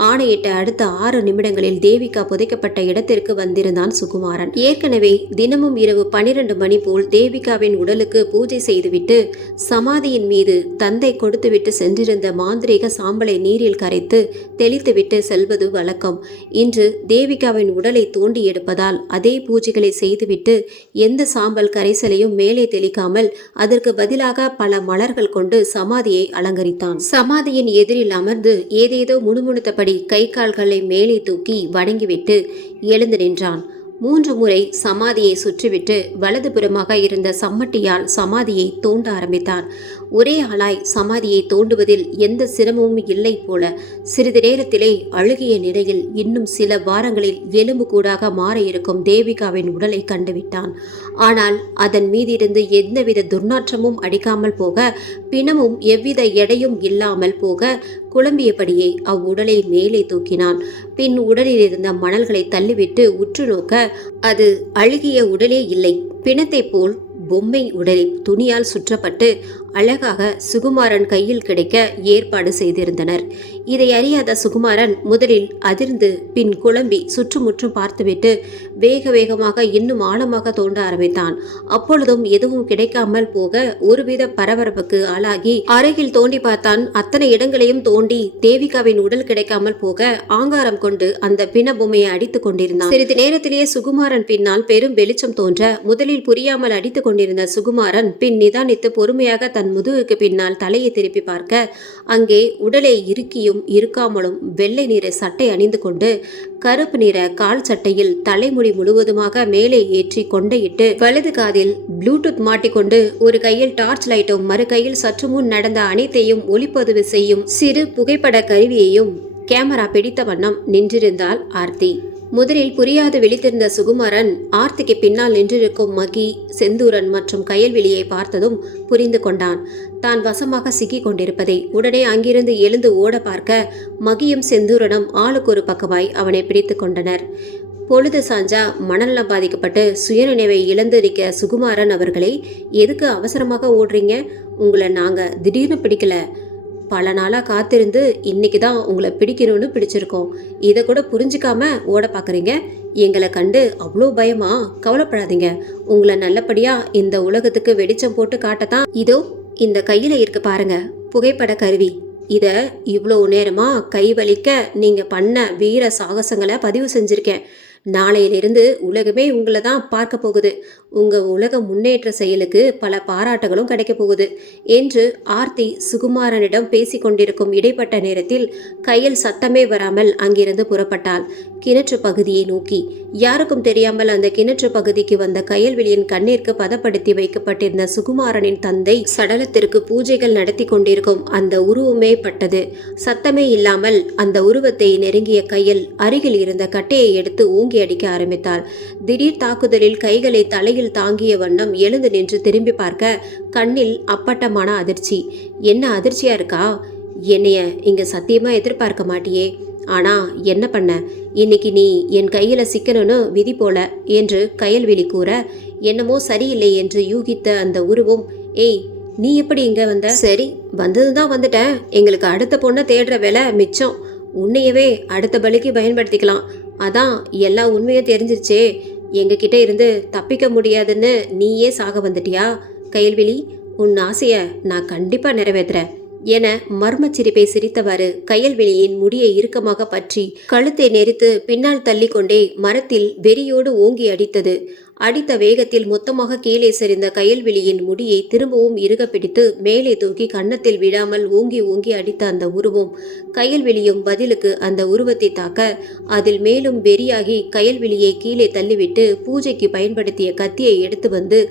ஆணையிட்ட அடுத்த 6 நிமிடங்களில் தேவிகா புதைக்கப்பட்ட இடத்திற்கு வந்திருந்தான் சுகுமாரன். ஏற்கனவே தினமும் இரவு 12 மணி போல் தேவிகாவின் உடலுக்கு பூஜை செய்துவிட்டு சமாதியின் மீது தந்தை கொடுத்துவிட்டு சென்றிருந்த மாந்திரீக சாம்பலை நீரில் கரைத்து தெளித்துவிட்டு செல்வது வழக்கம். இன்று தேவிகாவின் உடலை தோண்டி எடுப்பதால் அதே பூஜைகளை செய்துவிட்டு எந்த சாம்பல் கரைசலையும் மேலே தெளிக்காமல் அதற்கு பதிலாக பல மலர்கள் கொண்டு சமாதியை அலங்கரித்தான். சமாதியின் எதிரில் அமர்ந்து ஏதேதோ முணுமுணுத்தபடி கை கால்களை மேலே தூக்கி வணங்கிவிட்டு எழுந்து நின்றான். 3 முறை சமாதியை சுற்றிவிட்டு வலதுபுறமாக இருந்த சம்மட்டியால் சமாதியை தோண்ட ஆரம்பித்தான். ஒரே ஆளாய் சமாதியை தோண்டுவதில் எந்த சிரமமும் இல்லை போல சிறிது நேரத்திலே அழுகிய நிலையில் இன்னும் சில வாரங்களில் எலும்பு கூடாக மாற இருக்கும் தேவிகாவின் உடலை கண்டுவிட்டான். ஆனால் அதன் மீதிருந்து எந்தவித துர்நாற்றமும் அடிக்காமல் போக, பிணமும் எவ்வித எடையும் இல்லாமல் போக குழம்பியபடியே அவ்வுடலை மேலே தூக்கினான். பின் உடலில் இருந்த மணல்களை தள்ளிவிட்டு உற்று நோக்க அது அழுகிய உடலே இல்லை, பிணத்தை போல் பொம்மை உடலில் துணியால் சுற்றப்பட்டு அழகாக சுகுமாரன் கையில் கிடைக்க ஏற்பாடு செய்திருந்தனர். இதை அறியாத சுகுமாரன் முதலில் அதிர்ந்து பின் குழம்பி சுற்றுமுற்றும் பார்த்துவிட்டு வேக வேகமாக இன்னும் ஆழமாக தோண்ட ஆரம்பித்தான். அப்பொழுதும் எதுவும் கிடைக்காமல் போக ஒருவித பரபரப்புக்கு ஆளாகி அருகில் தோண்டி பார்த்தான். அத்தனை இடங்களையும் தோண்டி தேவிகாவின் உடல் கிடைக்காமல் போக ஆங்காரம் கொண்டு அந்த பிண பொம்மையை அடித்துக் கொண்டிருந்தான். சிறிது நேரத்திலேயே சுகுமாரன் பின்னால் பெரும் வெளிச்சம் தோன்ற முதலில் புரியாமல் அடித்துக் கொண்டிருந்த சுகுமாரன் பின் நிதானித்து பொறுமையாக தன் முதுகுக்கு பின்னால் தலையை திருப்பி பார்க்க அங்கே உடலை இறுக்கியும் இருக்காமலும் வெள்ளை நிற சட்டை அணிந்து கொண்டு கருப்பு நிற கால் சட்டையில் தலைமுடி முழுவதுமாக மேலே ஏற்றி கொண்டையிட்டு வலது காதில் ப்ளூடூத் மாட்டிக்கொண்டு ஒரு கையில் டார்ச் லைட்டும் மறு கையில் சற்று முன் நடந்த அனைத்தையும் ஒளிப்பதிவு செய்யும் சிறு புகைப்பட கருவியையும் கேமரா பிடித்த வண்ணம் நின்றிருந்தாள் ஆர்த்தி. முதலில் புரியாது விழித்திருந்த சுகுமாரன் ஆர்த்திக்கு பின்னால் நின்றிருக்கும் மகி, செந்தூரன் மற்றும் கயல்விழியை பார்த்ததும் புரிந்து கொண்டான் தான் வசமாக சிக்கிக் கொண்டிருப்பதை. உடனே அங்கிருந்து எழுந்து ஓட பார்க்க மகியும் செந்தூரனும் ஆளுக்கு ஒரு பக்கமாய் அவனை பிடித்து கொண்டனர். பொழுது சாஞ்சா மனநலம் பாதிக்கப்பட்டு சுயநினைவை இழந்து நிற்க சுகுமாரன் அவர்களை, எதுக்கு அவசரமாக ஓடுறீங்க? உங்களை நாங்க திடீர்னு பிடிக்கல, பல நாளாக காத்திருந்து இன்னைக்கு தான் உங்களை பிடிக்கணும்னு பிடிச்சிருக்கோம். இதை கூட புரிஞ்சுக்காம ஓட பார்க்குறீங்க. எங்களை கண்டு அவ்வளோ பயமா? கவலைப்படாதீங்க, உங்களை நல்லபடியாக இந்த உலகத்துக்கு வெளிச்சம் போட்டு காட்டத்தான் இதோ இந்த கையில் இருக்கு பாருங்க புகைப்பட கருவி. இதை இவ்வளோ நேரமாக கை வலிக்க நீங்கள் பண்ண வீர சாகசங்களை பதிவு செஞ்சுருக்கேன். நாளையிலிருந்து உலகமே உங்களை தான் பார்க்க போகுது. உங்கள் உலக முன்னேற்ற செயலுக்கு பல பாராட்டுகளும் கிடைக்க போகுது என்று ஆர்த்தி சுகுமாரனிடம் பேசிக்கொண்டிருக்கும் இடைப்பட்ட நேரத்தில் கையில் சத்தமே வராமல் அங்கிருந்து புறப்பட்டாள். கிணற்று பகுதியை நோக்கி. யாருக்கும் தெரியாமல் அந்த கிணற்று பகுதிக்கு வந்த கயல்விழியின் கண்ணிற்கு பதப்படுத்தி வைக்கப்பட்டிருந்த சுகுமாரனின் தந்தை சடலத்திற்கு பூஜைகள் நடத்தி கொண்டிருக்கும் அந்த உருவமே பட்டது. சத்தமே இல்லாமல் அந்த உருவத்தை நெருங்கிய கையில் அருகில் இருந்த கட்டையை எடுத்து ஓங்கி அடிக்க ஆரம்பித்தாள். திடீர் தாக்குதலில் கைகளை தலையில் தாங்கிய வண்ணம் எழுந்து நின்று திரும்பி பார்க்க கண்ணில் அப்பட்டமான அதிர்ச்சி. என்ன அதிர்ச்சியா இருக்கா? என்னைய இங்க சத்தியமா எதிர்பார்க்க மாட்டியே. ஆனா என்ன பண்ண, இன்னைக்கு நீ என் கையில சிக்கணும்னு விதி போல என்று கயல்விழி கூற, என்னமோ சரியில்லை என்று யூகித்த அந்த உருவம், ஏய் நீ எப்படி இங்க வந்த? சரி, வந்ததுதான் வந்துட்டேன். எங்களுக்கு அடுத்த பொண்ணை தேடுற வேலை மிச்சம். உன்னையவே அடுத்த பலிக்கு பயன்படுத்திக்கலாம். அதான் எல்லா உண்மையும் தெரிஞ்சிருச்சே. எங்ககிட்ட இருந்து தப்பிக்க முடியாதுன்னு நீயே சாக வந்துட்டியா? கயல்விழி, உன் ஆசைய நான் கண்டிப்பா நிறைவேற்றுறேன் என மர்மச்சிரிப்பை சிரித்தவாறு கயல்விழியின் முடியை இறுக்கமாக பற்றி கழுத்தை நெரித்து பின்னால் தள்ளி கொண்டே மரத்தில் வெறியோடு ஓங்கி அடித்தது. அடித்த வேகத்தில் மொத்தமாக கீழே சரிந்த கயல்விழியின் முடியை திரும்பவும் இறுக பிடித்து மேலே தூக்கி கன்னத்தில் விடாமல் ஓங்கி ஓங்கி அடித்த அந்த உருவம். கயல்விழியும் பதிலுக்கு அந்த உருவத்தை தாக்க அதில் மேலும் வெறியாகி கயல்விழியை கீழே தள்ளிவிட்டு பூஜைக்கு பயன்படுத்திய கத்தியை எடுத்து வந்து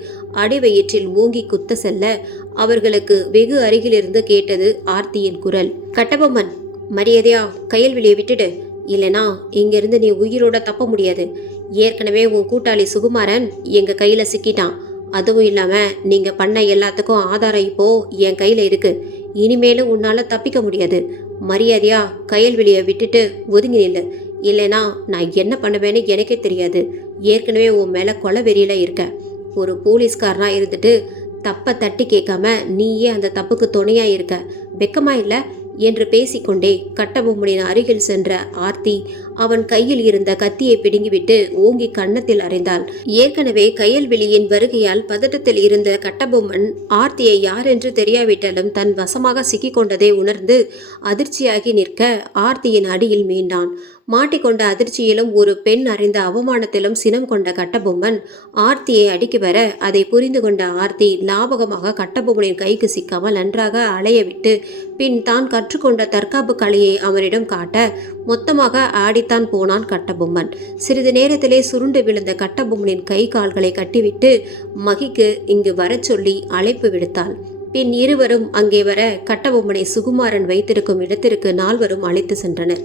அடிவயிற்றில் ஓங்கி குத்த செல்ல அவர்களுக்கு வெகு அருகிலிருந்து கேட்டது ஆர்த்தியின் குரல். கட்டபொம்மன், மரியாதையா கயல்விழியை விட்டுடு, இல்லைனா இங்கிருந்து நீ உயிரோட தப்ப முடியாது. ஏற்கனவே உன் கூட்டாளி சுகுமாரன் எங்க கையில சிக்கிட்டான். அதுவும் இல்லாம நீங்க பண்ண எல்லாத்துக்கும் ஆதாரம் இப்போ என் கையில இருக்கு. இனிமேலும் உன்னால தப்பிக்க முடியாது. மரியாதையா கயல்விழியை விட்டுட்டு ஒதுங்கி நில்லு, இல்லைனா நான் என்ன பண்ணுவேன்னு எனக்கே தெரியாது. ஏற்கனவே உன் மேல கொலை வெறியில இருக்க. ஒரு போலீஸ்காரனா இருந்துட்டு தப்பை தட்டி கேட்காம நீயே அந்த தப்புக்கு துணையா இருக்க. வெக்கமா இல்லை என்று பேசிக்கொண்டே கட்டபொம்மனின் அருகில் சென்ற ஆர்த்தி அவன் கையில் இருந்த கத்தியை பிடுங்கிவிட்டு ஓங்கி கன்னத்தில் அறைந்தாள். ஏற்கனவே கயல்விழியின் வருகையால் பதட்டத்தில் இருந்த கட்டபொம்மன் ஆர்த்தியை யாரென்று தெரியாவிட்டாலும் தன் வசமாக சிக்கிக்கொண்டதை உணர்ந்து அதிர்ச்சியாகி நிற்க ஆர்த்தியின் அடியில் மீண்டான். மாட்டிக்கொண்ட அதிர்ச்சியிலும் ஒரு பெண் அறிந்த அவமானத்திலும் சினம் கொண்ட கட்டபொம்மன் ஆர்த்தியை அடிக்க வர அதை புரிந்து கொண்ட ஆர்த்தி லாபகமாக கட்டபொம்மனின் கைக்கு சிக்காமல் நன்றாக அலைய விட்டு பின் தான் கற்றுக்கொண்ட தற்காப்பு கலையை அவனிடம் காட்ட மொத்தமாக ஆடித்தான் போனான் கட்டபொம்மன். சிறிது நேரத்திலே சுருண்டு விழுந்த கட்டபொம்மனின் கை கால்களை கட்டிவிட்டு மகிக்கு இங்கு வரச் சொல்லி அழைப்பு விடுத்தாள். பின் இருவரும் அங்கே வர கட்டபொம்மனை சுகுமாரன் வைத்திருக்கும் இடத்திற்கு நால்வரும் அழைத்து சென்றனர்.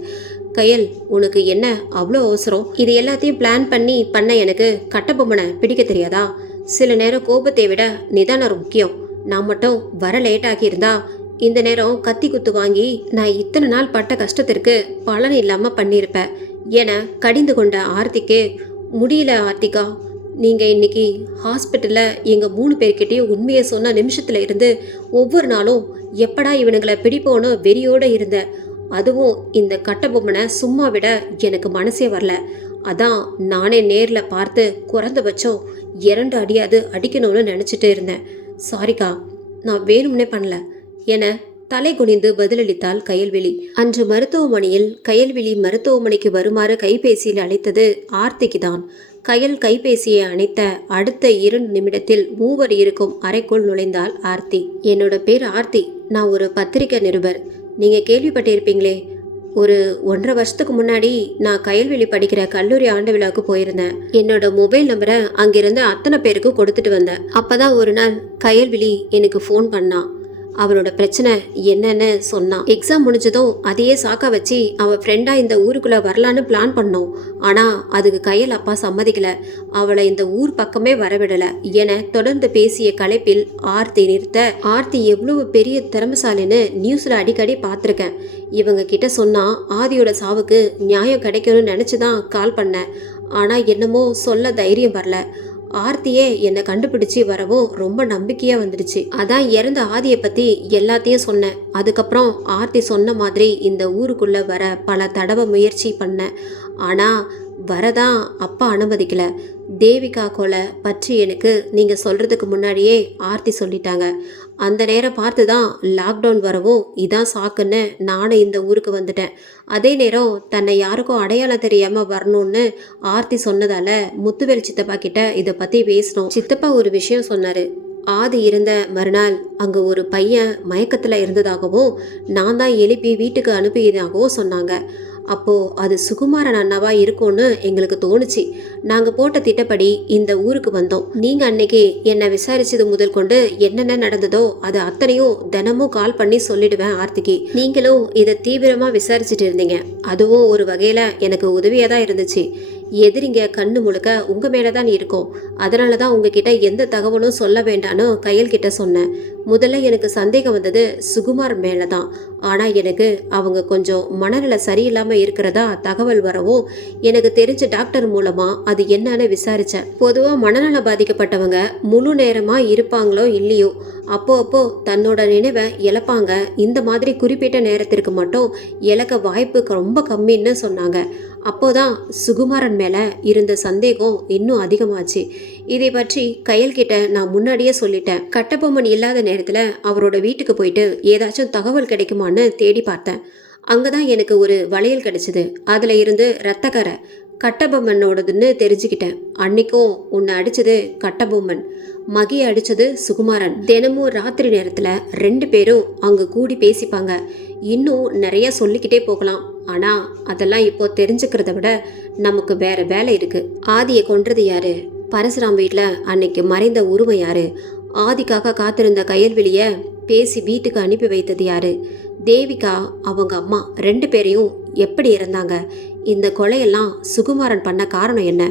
கயல், உனக்கு என்ன அவ்வளோ அவசரம்? இது எல்லாத்தையும் பிளான் பண்ண எனக்கு கட்டபொம்மனை பிடிக்க தெரியாதா? சில நேரம் கோபத்தை விட நிதானம் முக்கியம். நான் மட்டும் வர லேட் ஆகியிருந்தா இந்த நேரம் கத்தி குத்து வாங்கி நான் இத்தனை நாள் பட்ட கஷ்டத்திற்கு பலன் இல்லாம பண்ணியிருப்பேன் என கடிந்து கொண்ட ஆர்த்திக்கு, முடியல ஆர்த்திகா, நீங்கள் இன்னைக்கு ஹாஸ்பிட்டலில் எங்கள் 3 பேர்கிட்டையும் உண்மையை சொன்ன நிமிஷத்தில் இருந்து ஒவ்வொரு நாளும் எப்படா இவனுங்களை பிடிப்போன்னு வெறியோடு இருந்தேன். அதுவும் இந்த கட்டபொம்மனை சும்மா விட எனக்கு மனசே வரல. அதான் நானே நேரில் பார்த்து குறைந்தபட்சம் 2 அடியாவது அடிக்கணும்னு நினச்சிட்டு இருந்தேன். சாரிக்கா, நான் வேணும்னே பண்ணல என தலை குனிந்து பதிலளித்தாள் கயல்விழி. அன்று மருத்துவமனையில் கயல்விழி மருத்துவமனைக்கு வருமாறு கைபேசியில் அழைத்தது ஆர்த்திக்கு தான். கயல் கைபேசியை அணைத்த அடுத்த 2 நிமிடத்தில் மூவர் இருக்கும் அறைக்குள் நுழைந்தாள் ஆர்த்தி. என்னோட பேர் ஆர்த்தி, நான் ஒரு பத்திரிகை நிருபர். நீங்கள் கேள்விப்பட்டிருப்பீங்களே, ஒரு 1.5 வருஷத்துக்கு முன்னாடி நான் கயல்விழி படிக்கிற கல்லூரி ஆண்டு விழாவுக்கு போயிருந்தேன். என்னோட மொபைல் நம்பரை அங்கிருந்து அத்தனை பேருக்கு கொடுத்துட்டு வந்தேன். அப்போதான் ஒரு நாள் கயல்விழி எனக்கு ஃபோன் பண்ணான். அவனோட பிரச்சனை என்னன்னு சொன்னான். எக்ஸாம் முடிஞ்சதும் அதையே சாக்க வச்சு அவள் ஃப்ரெண்டாக இந்த ஊருக்குள்ளே வரலான்னு பிளான் பண்ணோம். ஆனால் அதுக்கு கயல் அப்பா சம்மதிக்கலை. அவளை இந்த ஊர் பக்கமே வரவிடலை என தொடர்ந்து பேசிய களைப்பில் ஆர்த்தி நிறுத்த, ஆர்த்தி எவ்வளவு பெரிய திறமைசாலின்னு நியூஸில் அடிக்கடி பார்த்துருக்கேன். இவங்க கிட்ட சொன்னால் ஆதியோட சாவுக்கு நியாயம் கிடைக்கும்னு நினச்சி தான் கால் பண்ணேன். ஆனால் என்னமோ சொல்ல தைரியம் வரல. ஆர்த்தியே என்னை கண்டுபிடிச்சி வரவும் ரொம்ப நம்பிக்கையாக வந்துடுச்சு. அதான் இறந்த ஆதியை பற்றி எல்லாத்தையும் சொன்னேன். அதுக்கப்புறம் ஆர்த்தி சொன்ன மாதிரி இந்த ஊருக்குள்ளே வர பல தடவை முயற்சி பண்ணேன். ஆனால் வரதான் அப்பா அனுமதிக்கல. தேவிகா கொலை பற்றி எனக்கு நீங்கள் சொல்கிறதுக்கு முன்னாடியே ஆர்த்தி சொல்லிட்டாங்க. அந்த நேரம் பார்த்து தான் லாக்டவுன் வரவும் இதான் சாக்குன்னு நானும் இந்த ஊருக்கு வந்துட்டேன். அதே நேரம் தன்னை யாருக்கும் அடையாளம் தெரியாமல் வரணும்னு ஆர்த்தி சொன்னதால் முத்துவேல் சித்தப்பா கிட்ட இதை பற்றி பேசினோம். சித்தப்பா ஒரு விஷயம் சொன்னார். ஆதி இருந்த மறுநாள் அங்கே ஒரு பையன் மயக்கத்தில் இருந்ததாகவும் நான் தான் எழுப்பி வீட்டுக்கு அனுப்பியதாகவும் சொன்னாங்க. அப்போது அது சுகுமாரன் அண்ணாவா இருக்கும்னு எங்களுக்கு தோணுச்சு. நாங்கள் போட்ட திட்டப்படி இந்த ஊருக்கு வந்தோம். நீங்கள் அன்னைக்கு என்னை விசாரிச்சது முதல் கொண்டு என்னென்ன நடந்ததோ அது அத்தனையும் தினமும் கால் பண்ணி சொல்லிடுவேன் ஆர்த்திக்கு. நீங்களும் இதை தீவிரமாக விசாரிச்சுட்டு இருந்தீங்க. அதுவும் ஒரு வகையில் எனக்கு உதவியாக தான் இருந்துச்சு. எதிரிங்க கண்ணு முழுக்க உங்கள் மேலே தான் இருக்கும். அதனால தான் உங்ககிட்ட எந்த தகவலும் சொல்ல வேண்டான்னு கயல்கிட்ட சொன்னேன். முதல்ல எனக்கு சந்தேகம் வந்தது சுகுமார் மேலே தான். ஆனால் எனக்கு அவங்க கொஞ்சம் மனநிலை சரியில்லாமல் இருக்கிறதா தகவல் வரவும் எனக்கு தெரிஞ்ச டாக்டர் மூலமாக அது என்னன்னு விசாரித்தேன். பொதுவாக மனநலம் பாதிக்கப்பட்டவங்க முழு நேரமாக இருப்பாங்களோ இல்லையோ அப்போ தன்னோட நினைவை இழப்பாங்க. இந்த மாதிரி குறிப்பிட்ட நேரத்திற்கு மட்டும் இழக்க வாய்ப்பு ரொம்ப கம்மின்னு சொன்னாங்க. அப்போதான் சுகுமாரன் மேலே இருந்த சந்தேகம் இன்னும் அதிகமாச்சு. இதை பற்றி கயல்கிட்ட நான் முன்னாடியே சொல்லிட்டேன். கட்டபொம்மன் இல்லாத நேரத்தில் அவரோட வீட்டுக்கு போயிட்டு ஏதாச்சும் தகவல் கிடைக்குமான்னு தேடி பார்த்தேன். அங்கே தான் எனக்கு ஒரு வளையல் கிடைச்சிது. அதில் இருந்து இரத்தக்கரை. கட்டபொம்மனோடதுன்னு தெரிஞ்சுக்கிட்டேன். அன்னைக்கும் உன்னை அடிச்சது கட்டபொம்மன், மகி அடிச்சது சுகுமாரன். தினமும் ராத்திரி நேரத்துல 2 பேரும் அங்க கூடி பேசிப்பாங்க. இன்னும் நிறைய சொல்லிக்கிட்டே போகலாம். ஆனா அதெல்லாம் இப்போ தெரிஞ்சுக்கிறத விட நமக்கு வேற வேலை இருக்கு. ஆதியை கொன்றது யாரு? பரசுராம் வீட்டுல அன்னைக்கு மறைந்த உருவம் யாரு? ஆதிக்காக காத்திருந்த கயல்விழிய பேசி வீட்டுக்கு அனுப்பி வைத்தது யாரு? தேவிகா அவங்க அம்மா 2 பேரையும் எப்படி இறந்தாங்க? இந்த கொலையெல்லாம் சுகுமாரன் பண்ண காரணம் என்ன?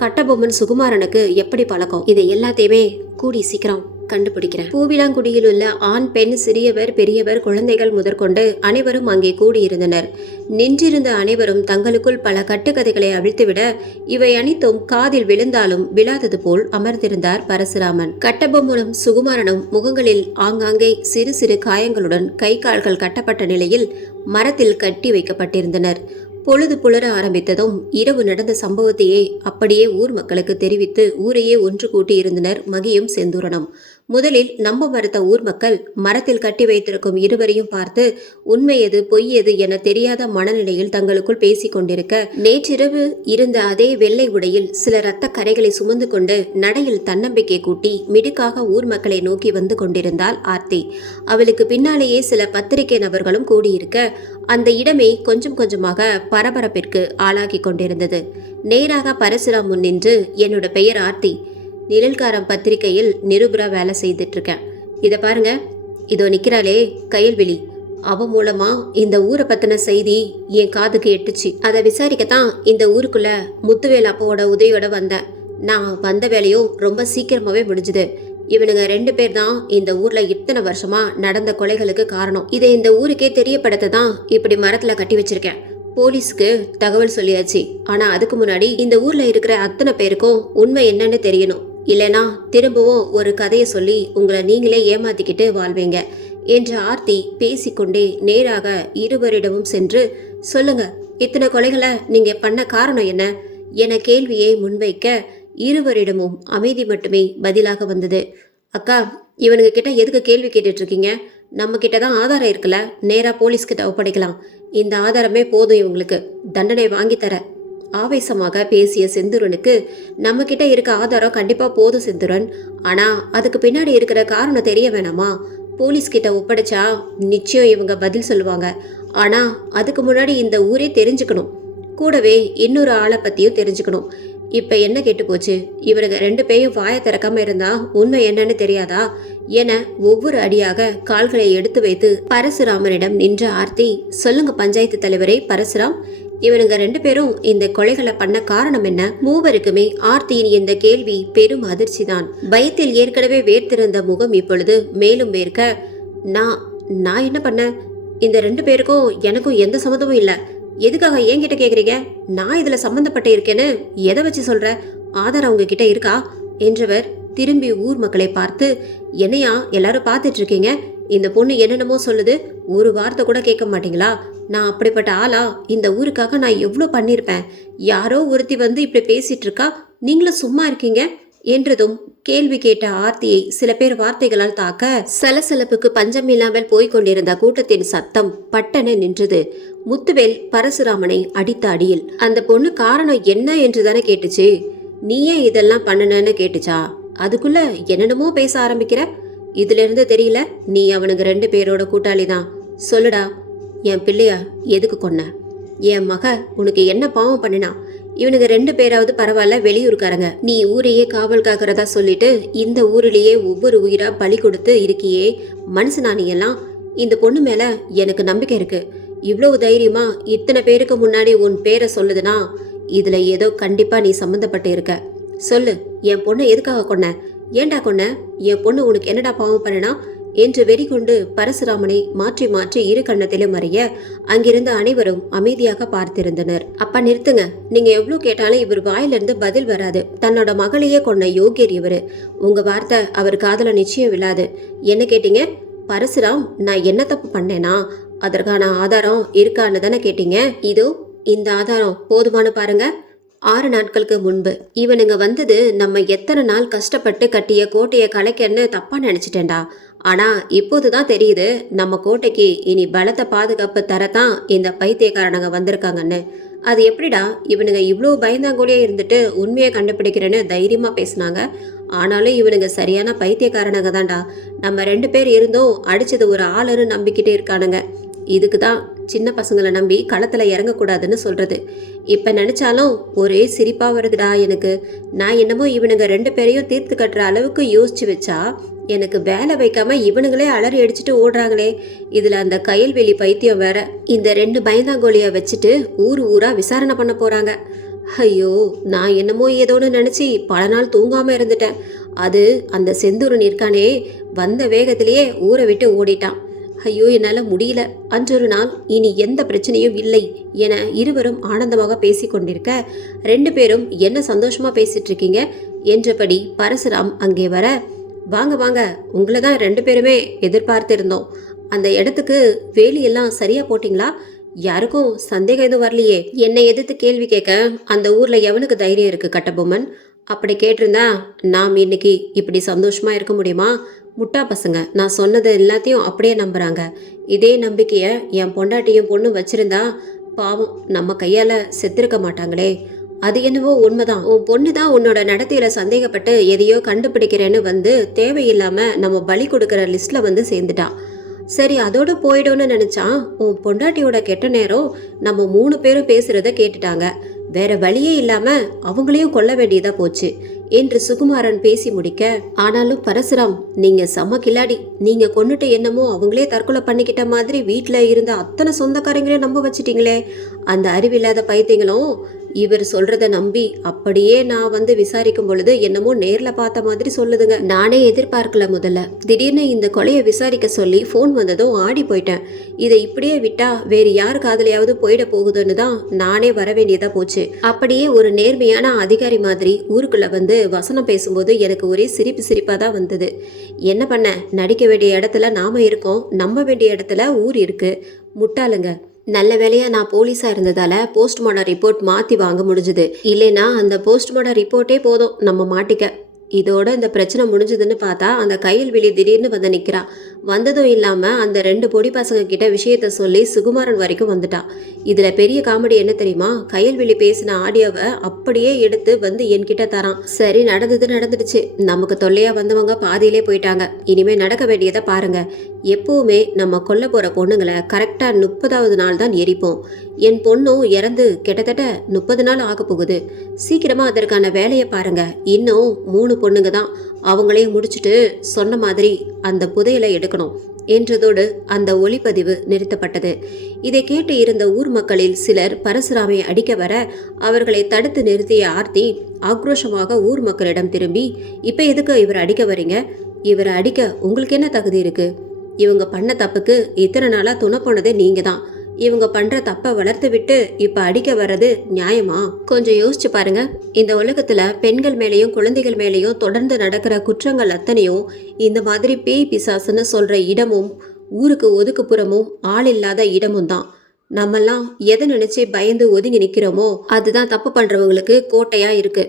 கட்டபொம்மன் சுகுமாரனுக்கு எப்படி பழக்கம்? இது எல்லாத்தையுமே கூடி சீக்கிரம் கண்டுபிடிக்கிறேன். பூவிலாங்குடியில் உள்ள ஆண், பெண், சிறியவர், பெரியவர், குழந்தைகள் முதற்கொண்டு அனைவரும் அங்கே கூடியிருந்தனர். நின்றிருந்த அனைவரும் தங்களுக்குள் பல கட்டுக்கதைகளை அவிழ்த்துவிட இவை அனைத்தும் காதில் விழுந்தாலும் விழாதது போல் அமர்ந்திருந்தார் பரசுராமன். கட்டபொம்மனும் சுகுமாரனும் முகங்களில் ஆங்காங்கே சிறு சிறு காயங்களுடன் கை கால்கள் கட்டப்பட்ட நிலையில் மரத்தில் கட்டி வைக்கப்பட்டிருந்தனர். பொழுது புலர ஆரம்பித்ததும் இரவு நடந்த சம்பவத்தையே அப்படியே ஊர் மக்களுக்கு தெரிவித்து ஊரையே ஒன்று கூட்டி இருந்தனர் மகியும் செந்தூரனும். முதலில் நம்ப மறுத்த ஊர் மக்கள் மரத்தில் கட்டி வைத்திருக்கும் இருவரையும் பார்த்து உண்மை எது பொய் எது என தெரியாத மனநிலையில் தங்களுக்குள் பேசிக் கொண்டிருக்க, நேற்றிரவு இருந்த அதே வெள்ளை உடையில் சில இரத்த கரைகளை சுமந்து கொண்டு நடையில் தன்னம்பிக்கை கூட்டி மிடுக்காக ஊர் மக்களை நோக்கி வந்து கொண்டிருந்தாள் ஆர்த்தி. அவளுக்கு பின்னாலேயே சில பத்திரிகை நபர்களும் கூடியிருக்க அந்த இடமே கொஞ்சம் கொஞ்சமாக பரபரப்பிற்கு ஆளாகி கொண்டிருந்தது. நேராக பரசுராம் முன் நின்று, என்னோட பெயர் ஆர்த்தி, நிழல்காரம் பத்திரிகையில் நிருபரா வேலை செய்துட்டு இருக்கேன். இதை பாருங்க, இதோ நிக்கிறாளே கயல்விழி, அவ மூலமா இந்த ஊரை பத்தின செய்தி என் காதுக்கு எட்டுச்சு. அதை விசாரிக்கத்தான் இந்த ஊருக்குள்ள முத்துவேல் அப்பாவோட உதவியோட வந்தேன். நான் வந்த வேலையும் ரொம்ப சீக்கிரமாவே முடிஞ்சுது. இவனுங்க 2 பேர் தான் இந்த ஊர்ல இத்தனை வருஷமா நடந்த கொலைகளுக்கு காரணம். இதை இந்த ஊருக்கே தெரியப்படுத்த தான் இப்படி மரத்துல கட்டி வச்சிருக்கேன். போலீஸ்க்கு தகவல் சொல்லியாச்சு. ஆனா அதுக்கு முன்னாடி இந்த ஊர்ல இருக்கிற அத்தனை பேருக்கும் உண்மை என்னன்னு தெரியணும். இல்லைனா திரும்பவும் ஒரு கதையை சொல்லி உங்களை நீங்களே ஏமாத்திக்கிட்டு வாழ்வீங்க என்று ஆர்த்தி பேசிக்கொண்டே நேராக இருவரிடமும் சென்று, சொல்லுங்க, இத்தனை கொலைகளை நீங்க பண்ண காரணம் என்ன என கேள்வியை முன்வைக்க இருவரிடமும் அமைதி மட்டுமே பதிலாக வந்தது. அக்கா, இவனுங்க கிட்ட எதுக்கு கேள்வி கேட்டுட்டு இருக்கீங்க? நம்ம கிட்ட தான் ஆதாரம் இருக்குல்ல, நேரா போலீஸ்கிட்ட ஒப்படைக்கலாம். இந்த ஆதாரமே போதும், இவங்களுக்கு தண்டனை வாங்கி தர. ஆவேசமாக பேசிய செந்தூரனுக்கு, நம்ம கிட்ட இருக்க ஆதாரம் கண்டிப்பா போதும் செந்தூரன், ஆனா அதுக்கு பின்னாடி இருக்கிற காரணம் தெரிய வேணாமா? போலீஸ்கிட்ட ஒப்படைச்சா நிச்சயம் இவங்க பதில் சொல்லுவாங்க. ஆனா அதுக்கு முன்னாடி இந்த ஊரே தெரிஞ்சுக்கணும், கூடவே இன்னொரு ஆளை பத்தியும் தெரிஞ்சுக்கணும். இப்ப என்ன கேட்டு போச்சு? இவனுங்க 2 பேரும் வாயை திறக்காம இருந்தா உண்மை என்னன்னு தெரியாதா என ஒவ்வொரு அடியாக கால்களை எடுத்து வைத்து பரசுராமனிடம் நின்ற ஆர்த்தி, சொல்லுங்க பஞ்சாயத்து தலைவரே பரசுராம், இவனுங்க 2 பேரும் இந்த கொலைகளை பண்ண காரணம் என்ன? மூவருக்குமே ஆர்த்தியின் இந்த கேள்வி பெரும் அதிர்ச்சிதான். பயத்தில் ஏற்கனவே வேர்த்திருந்த முகம் இப்பொழுது மேலும் வேர்க்க, நான் என்ன பண்ண? இந்த 2 பேருக்கும் எனக்கும் எந்த சம்மந்தமும் இல்லை. எதுக்காக என்கிட்ட கேக்குறீங்க? நான் இதுல சம்பந்தப்பட்டு இருக்கேன்னு எதை வச்சு சொல்ற? ஆதாரம் உங்ககிட்ட இருக்கா என்றவர் திரும்பி ஊர் மக்களை பார்த்து, என்னையா எல்லாரும் பார்த்துட்டு இருக்கீங்க? இந்த பொண்ணு என்னென்னமோ சொல்லுது, ஒரு வார்த்தை கூட கேட்க மாட்டீங்களா? நான் அப்படிப்பட்ட ஆளா? இந்த ஊருக்காக நான் எவ்வளோ பண்ணியிருப்பேன். யாரோ ஒருத்தி வந்து இப்படி பேசிட்டு இருக்கா, நீங்களும் சும்மா இருக்கீங்க என்றதும் கேள்வி கேட்ட ஆர்த்தியை சில பேர் வார்த்தைகளால் தாக்க சலசலப்புக்கு பஞ்சம் இல்லாமல் போய்கொண்டிருந்த கூட்டத்தின் சத்தம் பட்டன நின்றது. முத்துவேல் பரசுராமனை அடித்த அடியில், அந்த பொண்ணு காரணம் என்ன என்று தானே கேட்டுச்சு. நீ ஏன் இதெல்லாம் பண்ணனன்னு கேட்டுச்சா? அதுக்குள்ள என்னென்னமோ பேச ஆரம்பிக்கிற. இதுல இருந்து தெரியல நீ அவனுக்கு 2 பேரோட கூட்டாளி தான். சொல்லுடா, என் பிள்ளையா எதுக்கு கொன்ன? என் மக உனக்கு என்ன பாவம் பண்ணினா? இவனுக்கு 2 பேராவது பரவாயில்ல, வெளியூருக்காரங்க. நீ ஊரையே காவல் காக்கிறதா சொல்லிட்டு இந்த ஊரிலேயே ஒவ்வொரு உயிரா பலி கொடுத்து இருக்கியே, மனுஷனா நீ எல்லாம்? இந்த பொண்ணு மேல எனக்கு நம்பிக்கை இருக்கு. இவ்வளவு தைரியமா இத்தனை பேருக்கு முன்னாடி உன் பேரை சொல்லுதுன்னா இதுல ஏதோ கண்டிப்பா நீ சம்மந்தப்பட்டு இருக்க. சொல்லு, என் பொண்ணை எதுக்காக கொன்ன? ஏண்டா கொன்ன? என் பொண்ணு உனக்கு என்னடா பாவம் பண்ணனா என்று வெறி கொண்டு பரசுராமனை மாற்றி மாற்றி இரு கண்ணத்திலும் அறிய அங்கிருந்த அனைவரும் அமைதியாக பார்த்திருந்தனர். அப்பா நிறுத்துங்க, நீங்க எவ்வளவு கேட்டாலும் இவர் வாயிலிருந்து பதில் வராது. தன்னோட மகளையே கொன்ன யோகியர் இவரு. உங்க வார்த்தை அவர் காதல நிச்சயம் விழாது. என்ன கேட்டீங்க? பரசுராம், நான் என்ன தப்பு பண்ணேனா? அதற்கான ஆதாரம் இருக்கான்னு தானே கேட்டீங்க. இதோ இந்த ஆதாரம் போதுமான பாருங்க. 6 நாட்களுக்கு முன்பு இவனுங்க வந்தது நம்ம எத்தனை நாள் கஷ்டப்பட்டு கட்டிய கோட்டையை கலைக்கன்னு தப்பா நினைச்சிட்டேன்டா. ஆனா இப்போதுதான் தெரியுது நம்ம கோட்டைக்கு இனி பலத்த பாதுகாப்பு தரத்தான் இந்த பைத்தியக்காரனங்க வந்திருக்காங்கன்னு. அது எப்படிடா இவனுங்க இவ்வளோ பயந்தாங்கோலியே இருந்துட்டு உண்மையை கண்டுபிடிக்கிறேன்னு தைரியமா பேசினாங்க. ஆனாலும் இவனுங்க சரியான பைத்தியக்காரனுங்க தான்டா. நம்ம 2 பேர் இருந்தும் அடிச்சது ஒரு ஆளுன்னு நம்பிக்கிட்டே இருக்கானுங்க. இதுக்கு தான் சின்ன பசங்களை நம்பி களத்தில் இறங்கக்கூடாதுன்னு சொல்கிறது. இப்போ நினச்சாலும் ஒரே சிரிப்பாக வருதுடா எனக்கு. நான் என்னமோ இவனுங்க 2 பேரையும் தீர்த்து கட்டுற அளவுக்கு யோசிச்சு வச்சா எனக்கு வேலை வைக்காம இவனுங்களே அலறி அடிச்சுட்டு ஓடுறாங்களே. இதில் அந்த கயல்வெளி பைத்தியம் வேற இந்த 2 பயந்தாங்கோலியை வச்சுட்டு ஊரா விசாரணை பண்ண போகிறாங்க. ஐயோ, நான் என்னமோ ஏதோன்னு நினச்சி பல நாள் தூங்காமல் இருந்துட்டேன். அது அந்த செந்தூரன் இருக்கானே, வந்த வேகத்திலேயே ஊரை விட்டு ஓடிட்டான். ஐயோ, என்னால் முடியல. அன்றொரு நாள் இனி எந்த பிரச்சனையும் இல்லை என இருவரும் ஆனந்தமாக பேசி கொண்டிருக்க 2 பேரும் என்ன சந்தோஷமா பேசிட்டு இருக்கீங்க என்றபடி பரசுராம் அங்கே வர, வாங்க வாங்க, உங்களை தான் 2 பேருமே எதிர்பார்த்து இருந்தோம். அந்த இடத்துக்கு வேலியெல்லாம் சரியா போட்டிங்களா? யாருக்கும் சந்தேகம் எதுவும் வரலையே? என்னை எதிர்த்து கேள்வி கேட்க அந்த ஊர்ல எவனுக்கு தைரியம் இருக்கு கட்டபொம்மன்? அப்படி கேட்டிருந்தா நாம் இன்னைக்கு இப்படி சந்தோஷமா இருக்க முடியுமா? முட்டா பசங்க, நான் சொன்னது எல்லாத்தையும் அப்படியே நம்புறாங்க. இதே நம்பிக்கையை என் பொண்டாட்டியும் பொண்ணும் வச்சிருந்தா பாவம் நம்ம கையால செத்திருக்க மாட்டாங்களே. அது என்னவோ உண்மைதான். உன் பொண்ணு தான் உன்னோட நடத்தையில சந்தேகப்பட்டு எதையோ கண்டுபிடிக்கிறேன்னு வந்து தேவையில்லாம நம்ம பலி கொடுக்குற லிஸ்ட்ல வந்து சேர்ந்துட்டான். சரி, அதோட போயிடும்னு நினைச்சான். உன் பொண்டாட்டியோட கெட்ட நேரம் நம்ம 3 பேரும் பேசுறத கேட்டுட்டாங்க. வேற வழியே இல்லாம அவங்களையும் கொல்ல வேண்டியதா போச்சு என்று சுகுமாரன் பேசி முடிக்க, ஆனாலும் பரசுராம், நீங்க செம கில்லாடி. நீங்க கொன்னுட்டு என்னமோ அவங்களே தற்கொலை பண்ணிக்கிட்ட மாதிரி வீட்டுல இருந்த அத்தனை சொந்தக்காரங்களையும் நம்ப வச்சிட்டீங்களே. அந்த அறிவில்லாத பைத்தியங்களும் இவர் சொல்றத நம்பி அப்படியே நான் வந்து விசாரிக்கும் பொழுது என்னமோ நேர்ல பார்த்த மாதிரி சொல்லுதுங்க. நானே எதிர்பார்க்கல. முதல்ல திடீர்னு இந்த கொலையை விசாரிக்க சொல்லி ஃபோன் வந்ததும் ஆடி போயிட்டேன். இதை இப்படியே விட்டா வேறு யார் காதலையாவது போயிட போகுதுன்னு தான் நானே வர வேண்டியதா போச்சு. அப்படியே ஒரு நேர்மையான அதிகாரி மாதிரி ஊருக்குள்ள வந்து வசனம் பேசும்போது எனக்கு ஒரே சிரிப்பா தான் வந்தது. என்ன பண்ண, நடிக்க வேண்டிய இடத்துல நாம இருக்கோம், நம்ப வேண்டிய இடத்துல ஊர் இருக்கு. முட்டாளுங்க. நல்ல வேலையா நான் போலீஸா இருந்ததால போஸ்ட்மார்டம் ரிப்போர்ட் மாத்தி வாங்க முடிஞ்சுது. இல்லைன்னா அந்த போஸ்ட்மார்டம் ரிப்போர்ட்டே போதும் நம்ம மாட்டிக்க. இதோட இந்த பிரச்சனை முடிஞ்சதுன்னு பார்த்தா அந்த கயல்வெளி திடீர்னு வந்து நிற்கிறா. வந்ததும் இல்லாமல் அந்த 2 பொடி பசங்க கிட்ட விஷயத்த சொல்லி சுகுமாரன் வரைக்கும் வந்துட்டா. இதில் பெரிய காமெடி என்ன தெரியுமா? கயல்வெளி பேசின ஆடியோவை அப்படியே எடுத்து வந்து என்கிட்ட தரான். சரி, நடந்துடுச்சு. நமக்கு தொல்லையாக வந்தவங்க பாதியிலே போயிட்டாங்க. இனிமேல் நடக்க வேண்டியதை பாருங்க. எப்பவுமே நம்ம கொல்ல போகிற பொண்ணுங்களை கரெக்டாக 30வது நாள் தான் எரிப்போம். என் பொண்ணும் இறந்து கிட்டத்தட்ட 30 நாள் ஆக போகுது. சீக்கிரமாக அதற்கான வேலையை பாருங்க. இன்னும் 3 பொண்ணுங்க தான். அவங்களையும் முடிச்சுட்டு சொன்ன மாதிரி அந்த புதையலை எடுக்கணும் என்றதோடு அந்த ஒளிப்பதிவு நிறுத்தப்பட்டது. இதை கேட்டு இருந்த ஊர் மக்களில் சிலர் பரசுராமை அடிக்க வர அவர்களை தடுத்து நிறுத்திய ஆர்த்தி ஆக்ரோஷமாக ஊர் மக்களிடம் திரும்பி, இப்ப எதுக்கு இவரை அடிக்க வரீங்க? இவரை அடிக்க உங்களுக்கு என்ன தகுதி இருக்கு? இவங்க பண்ண தப்புக்கு இத்தனை நாளா துணை போனதே நீங்க தான். இவங்க பண்ற தப்பை வளர்த்து விட்டு இப்ப அடிக்க வர்றது நியாயமா? கொஞ்சம் யோசிச்சு பாருங்க. இந்த உலகத்துல பெண்கள் மேலேயும் குழந்தைகள் மேலேயும் தொடர்ந்து நடக்கிற குற்றங்கள் அத்தனையும் இந்த மாதிரி பேய் பிசாசுன்னு சொல்ற இடமும் ஊருக்கு ஒதுக்குப்புறமும் ஆள் இல்லாத இடமும் தான். நம்மெல்லாம் எதை நினைச்சு பயந்து ஒதுங்கி நிக்கிறோமோ அதுதான் தப்பு பண்றவங்களுக்கு கோட்டையா இருக்கு.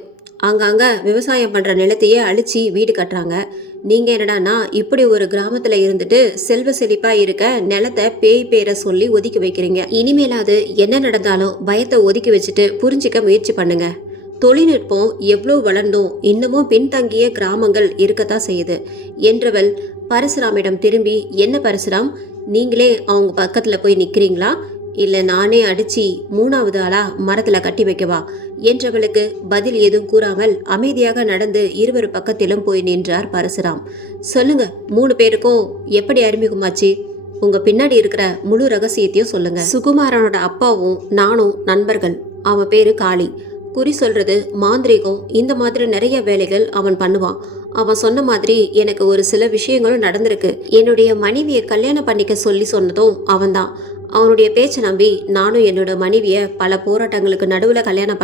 அங்கங்க விவசாயம் பண்ற நிலத்தையே அழிச்சு வீடு கட்டுறாங்க. நீங்க என்னடானா இப்படி ஒரு கிராமத்துல இருந்துட்டு செல்வ செழிப்பா இருக்க நிலத்தை பேய் பேரை சொல்லி ஒதுக்கி வைக்கிறீங்க. இனிமேலாவது என்ன நடந்தாலும் பயத்தை ஒதுக்கி வச்சுட்டு புரிஞ்சிக்க முயற்சி பண்ணுங்க. தொழில்நுட்பம் எவ்வளோ வளர்ந்தோம் இன்னமும் பின்தங்கிய கிராமங்கள் இருக்கத்தான் செய்யுது என்றவள் பரசுராமிடம் திரும்பி, என்ன பரசுராம், நீங்களே அவங்க பக்கத்துல போய் நிக்கிறீங்களா? இல்லை நானே அடிச்சு 3வது ஆளா மரத்துல கட்டி வைக்கவா என்றவளுக்கு பதில் ஏதும் கூறாமல் அமைதியாக நடந்து இருவர் பக்கத்திலும் போய் நின்றார் பரசுராம். சொல்லுங்க, 3 பேருக்கும் எப்படி அறிமுகமாச்சு? உங்க பின்னாடி இருக்கிற முழு ரகசியத்தையும் சொல்லுங்க. சுகுமாரனோட அப்பாவும் நானும் நண்பர்கள். அவன் பேரு காளி. குறி சொல்றது, மாந்திரிகம், இந்த மாதிரி நிறைய வேலைகள் அவன் பண்ணுவான். அவன் சொன்ன மாதிரி எனக்கு ஒரு சில விஷயங்களும் நடந்திருக்கு. என்னுடைய மனைவியை கல்யாணம் பண்ணிக்க சொல்லி சொன்னதும் அவன்தான். அவனுடைய பேச்சை நம்பி நானும் என்னோட மனைவியை பல போராட்டங்களுக்கு நடுவில் கல்யாணம்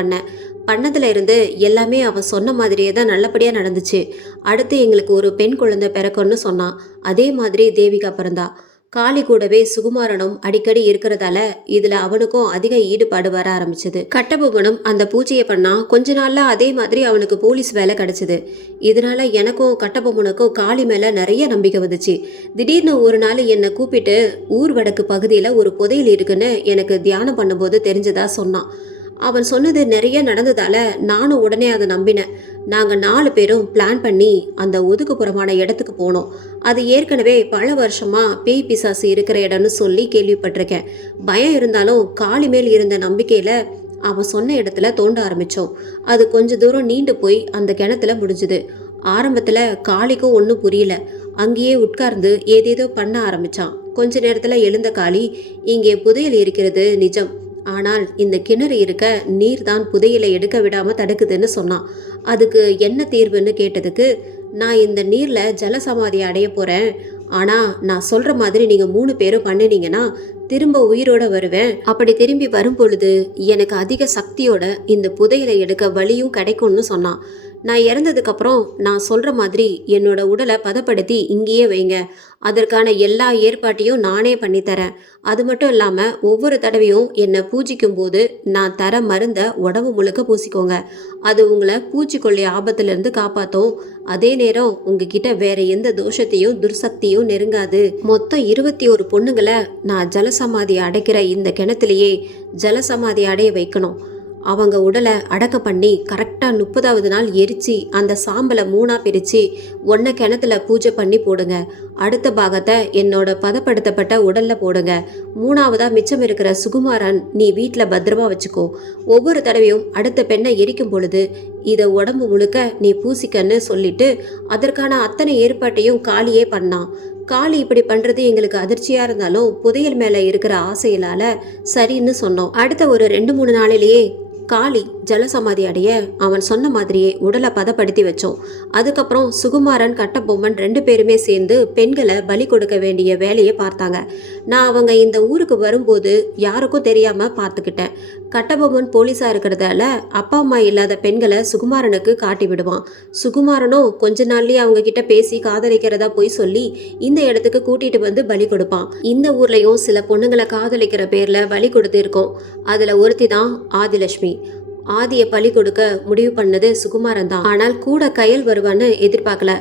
பண்ணதுல இருந்து எல்லாமே அவன் சொன்ன மாதிரியே தான் நல்லபடியாக நடந்துச்சு. அடுத்து எங்களுக்கு ஒரு பெண் குழந்தை பிறக்கும்னு சொன்னான். அதே மாதிரி தேவிகா பிறந்தா. காளி கூடவே சுகுமாரனும் அடிக்கடி இருக்கிறதால இதுல அவனுக்கும் அதிக ஈடுபாடு வர ஆரம்பிச்சது. கட்டபொம்மனும் அந்த பூஜையை பண்ணா. கொஞ்ச நாள்ல அதே மாதிரி அவனுக்கு போலீஸ் வேலை கிடைச்சது. இதனால எனக்கும் கட்டபொம்மனுக்கும் காளி மேல நிறைய நம்பிக்கை வந்துச்சு. திடீர்னு ஒரு நாள் என்னை கூப்பிட்டு ஊர் வடக்கு பகுதியில ஒரு புதையல் இருக்குன்னு எனக்கு தியானம் பண்ணும்போது தெரிஞ்சதா சொன்னான். அவன் சொன்னது நிறைய நடந்ததால நானும் உடனே அதை நம்பினேன். நாங்க 4 பேரும் பிளான் பண்ணி அந்த ஒதுக்குப்புறமான இடத்துக்கு போனோம். அது ஏற்கனவே பல வருஷமா பேய் பிசாசு இருக்கிற இடம்னு சொல்லி கேள்விப்பட்டிருக்கேன். பயம் இருந்தாலும் காளி மேல் இருந்த நம்பிக்கையில அவன் சொன்ன இடத்துல தோண்ட ஆரம்பிச்சோம். அது கொஞ்ச தூரம் நீண்டு போய் அந்த கிணத்துல முடிஞ்சுது. ஆரம்பத்துல காளிக்கும் ஒன்றும் புரியல. அங்கேயே உட்கார்ந்து ஏதேதோ பண்ண ஆரம்பிச்சான். கொஞ்ச நேரத்துல எழுந்த காளி, இங்கே புதையல் இருக்கிறது நிஜம், ஆனால் இந்த கிணறு இருக்க நீர் தான் புதையலை எடுக்க விடாம தடுக்குதுன்னு சொன்னான். அதுக்கு என்ன தீர்வுன்னு கேட்டதுக்கு, நான் இந்த நீர்ல ஜலசமாதி அடைய போறேன், ஆனா நான் சொல்ற மாதிரி நீங்க 3 பேரும் பண்ணினீங்கன்னா திரும்ப உயிரோட வருவேன். அப்படி திரும்பி வரும் பொழுது எனக்கு அதிக சக்தியோட இந்த புதையலை எடுக்க வழியும் கிடைக்கும்னு சொன்னான். நான் இறந்ததுக்கு அப்புறம் நான் சொல்ற மாதிரி என்னோட உடலை பதப்படுத்தி இங்கேயே வைங்க. அதற்கான எல்லா ஏற்பாட்டையும் நானே பண்ணித்தரேன். அது மட்டும் இல்லாம ஒவ்வொரு தடவையும் என்னை பூஜிக்கும் போது நான் தர மருந்த உடம்பு முழுக்க பூசிக்கோங்க. அது உங்களை பூச்சிக்கொல்லி ஆபத்திலிருந்து காப்பாற்றும். அதே நேரம் உங்ககிட்ட வேற எந்த தோஷத்தையும் துர்சக்தியும் நெருங்காது. மொத்தம் 21 பொண்ணுங்களை நான் ஜலசமாதி அடைக்கிற இந்த கிணத்துலையே ஜலசமாதி அடைய வைக்கணும். அவங்க உடலை அடக்க பண்ணி கரெக்டாக 30வது நாள் எரிச்சு அந்த சாம்பலை 3ஆ பிரித்து ஒன்றை கிணத்துல பூஜை பண்ணி போடுங்க. அடுத்த பாகத்தை என்னோட பதப்படுத்தப்பட்ட உடல்ல போடுங்க. 3ஆவதா மிச்சம் இருக்கிற சுகுமாரன் நீ வீட்டில் பத்திரமா வச்சுக்கோ. ஒவ்வொரு தடவையும் அடுத்த பெண்ணை எரிக்கும் பொழுது இதை உடம்பு முழுக்க நீ பூசிக்கன்னு சொல்லிட்டு அதற்கான அத்தனை ஏற்பாட்டையும் காளியே பண்ணான். காளி இப்படி பண்றது எங்களுக்கு அதிர்ச்சியா இருந்தாலும் புதையல் மேல இருக்கிற ஆசையிலால சரின்னு சொன்னோம். அடுத்த ஒரு 2-3 நாளிலேயே காளி ஜலசமாதி அடைய அவன் சொன்ன மாதிரியே உடலை பதப்படுத்தி வச்சோம். அதுக்கப்புறம் சுகுமாரன் கட்டபொம்மன் 2 பேருமே சேர்ந்து பெண்களை பலி கொடுக்க வேண்டிய வேலையை பார்த்தாங்க. நான் அவங்க இந்த ஊருக்கு வரும்போது யாருக்கும் தெரியாம பார்த்துக்கிட்டேன். கட்டபொம்மன் போலீஸா இருக்கிறதால அப்பா அம்மா இல்லாத பெண்களை சுகுமாரனுக்கு காட்டி விடுவான். சுகுமாரனும் கொஞ்ச நாள்லயே அவங்க கிட்ட பேசி காதலிக்கிறதா போய் சொல்லி இந்த இடத்துக்கு கூட்டிட்டு வந்து பலி கொடுப்பான். இந்த ஊர்லயும் சில பொண்ணுங்களை காதலிக்கிற பேர்ல பலி கொடுத்து இருக்கோம். அதுல ஒருத்தி தான் ஆதிலட்சுமி. ஆதியை பலி கொடுக்க முடிவு பண்ணது சுகுமாரன் தான். ஆனால் கூட கயல் வருவான்னு எதிர்பார்க்கல.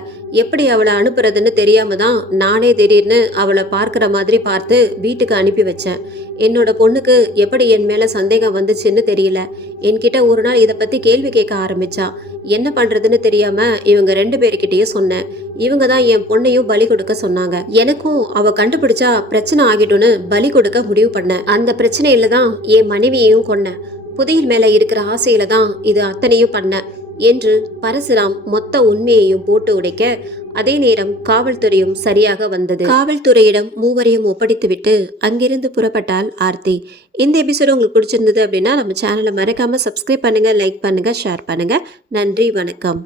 எப்படி அவளை அனுப்புறதுன்னு தெரியாம தான் நானே திடீர்னு அவளை பார்க்குற மாதிரி பார்த்து வீட்டுக்கு அனுப்பி வச்சேன். என்னோட பொண்ணுக்கு எப்படி என் மேல சந்தேகம் வந்துச்சுன்னு தெரியல. என்கிட்ட ஒரு நாள் இதை பத்தி கேள்வி கேட்க ஆரம்பிச்சா. என்ன பண்றதுன்னு தெரியாம இவங்க 2 பேர்கிட்டயும் சொன்னேன். இவங்க தான் என் பொண்ணையும் பலி கொடுக்க சொன்னாங்க. எனக்கும் அவ கண்டுபிடிச்சா பிரச்சனை ஆகிடும்னு பலி கொடுக்க முடிவு பண்ணேன். அந்த பிரச்சனையில தான் என் மனைவியையும் கொன்னேன். புதையல் மேல இருக்கிற ஆசையில தான் இது அத்தனையும் பண்ண என்று பரசுராம் மொத்த உண்மையையும் போட்டு உடைக்க, அதே நேரம் காவல்துறையும் சரியாக வந்தது. காவல்துறையிடம் 3வரையும் ஒப்படைத்துவிட்டு அங்கிருந்து புறப்பட்டாள் ஆர்த்தி. இந்த எபிசோடு உங்களுக்கு பிடிச்சிருந்தது அப்படின்னா நம்ம சேனலை மறக்காம சப்ஸ்கிரைப் பண்ணுங்க, லைக் பண்ணுங்க, ஷேர் பண்ணுங்க. நன்றி, வணக்கம்.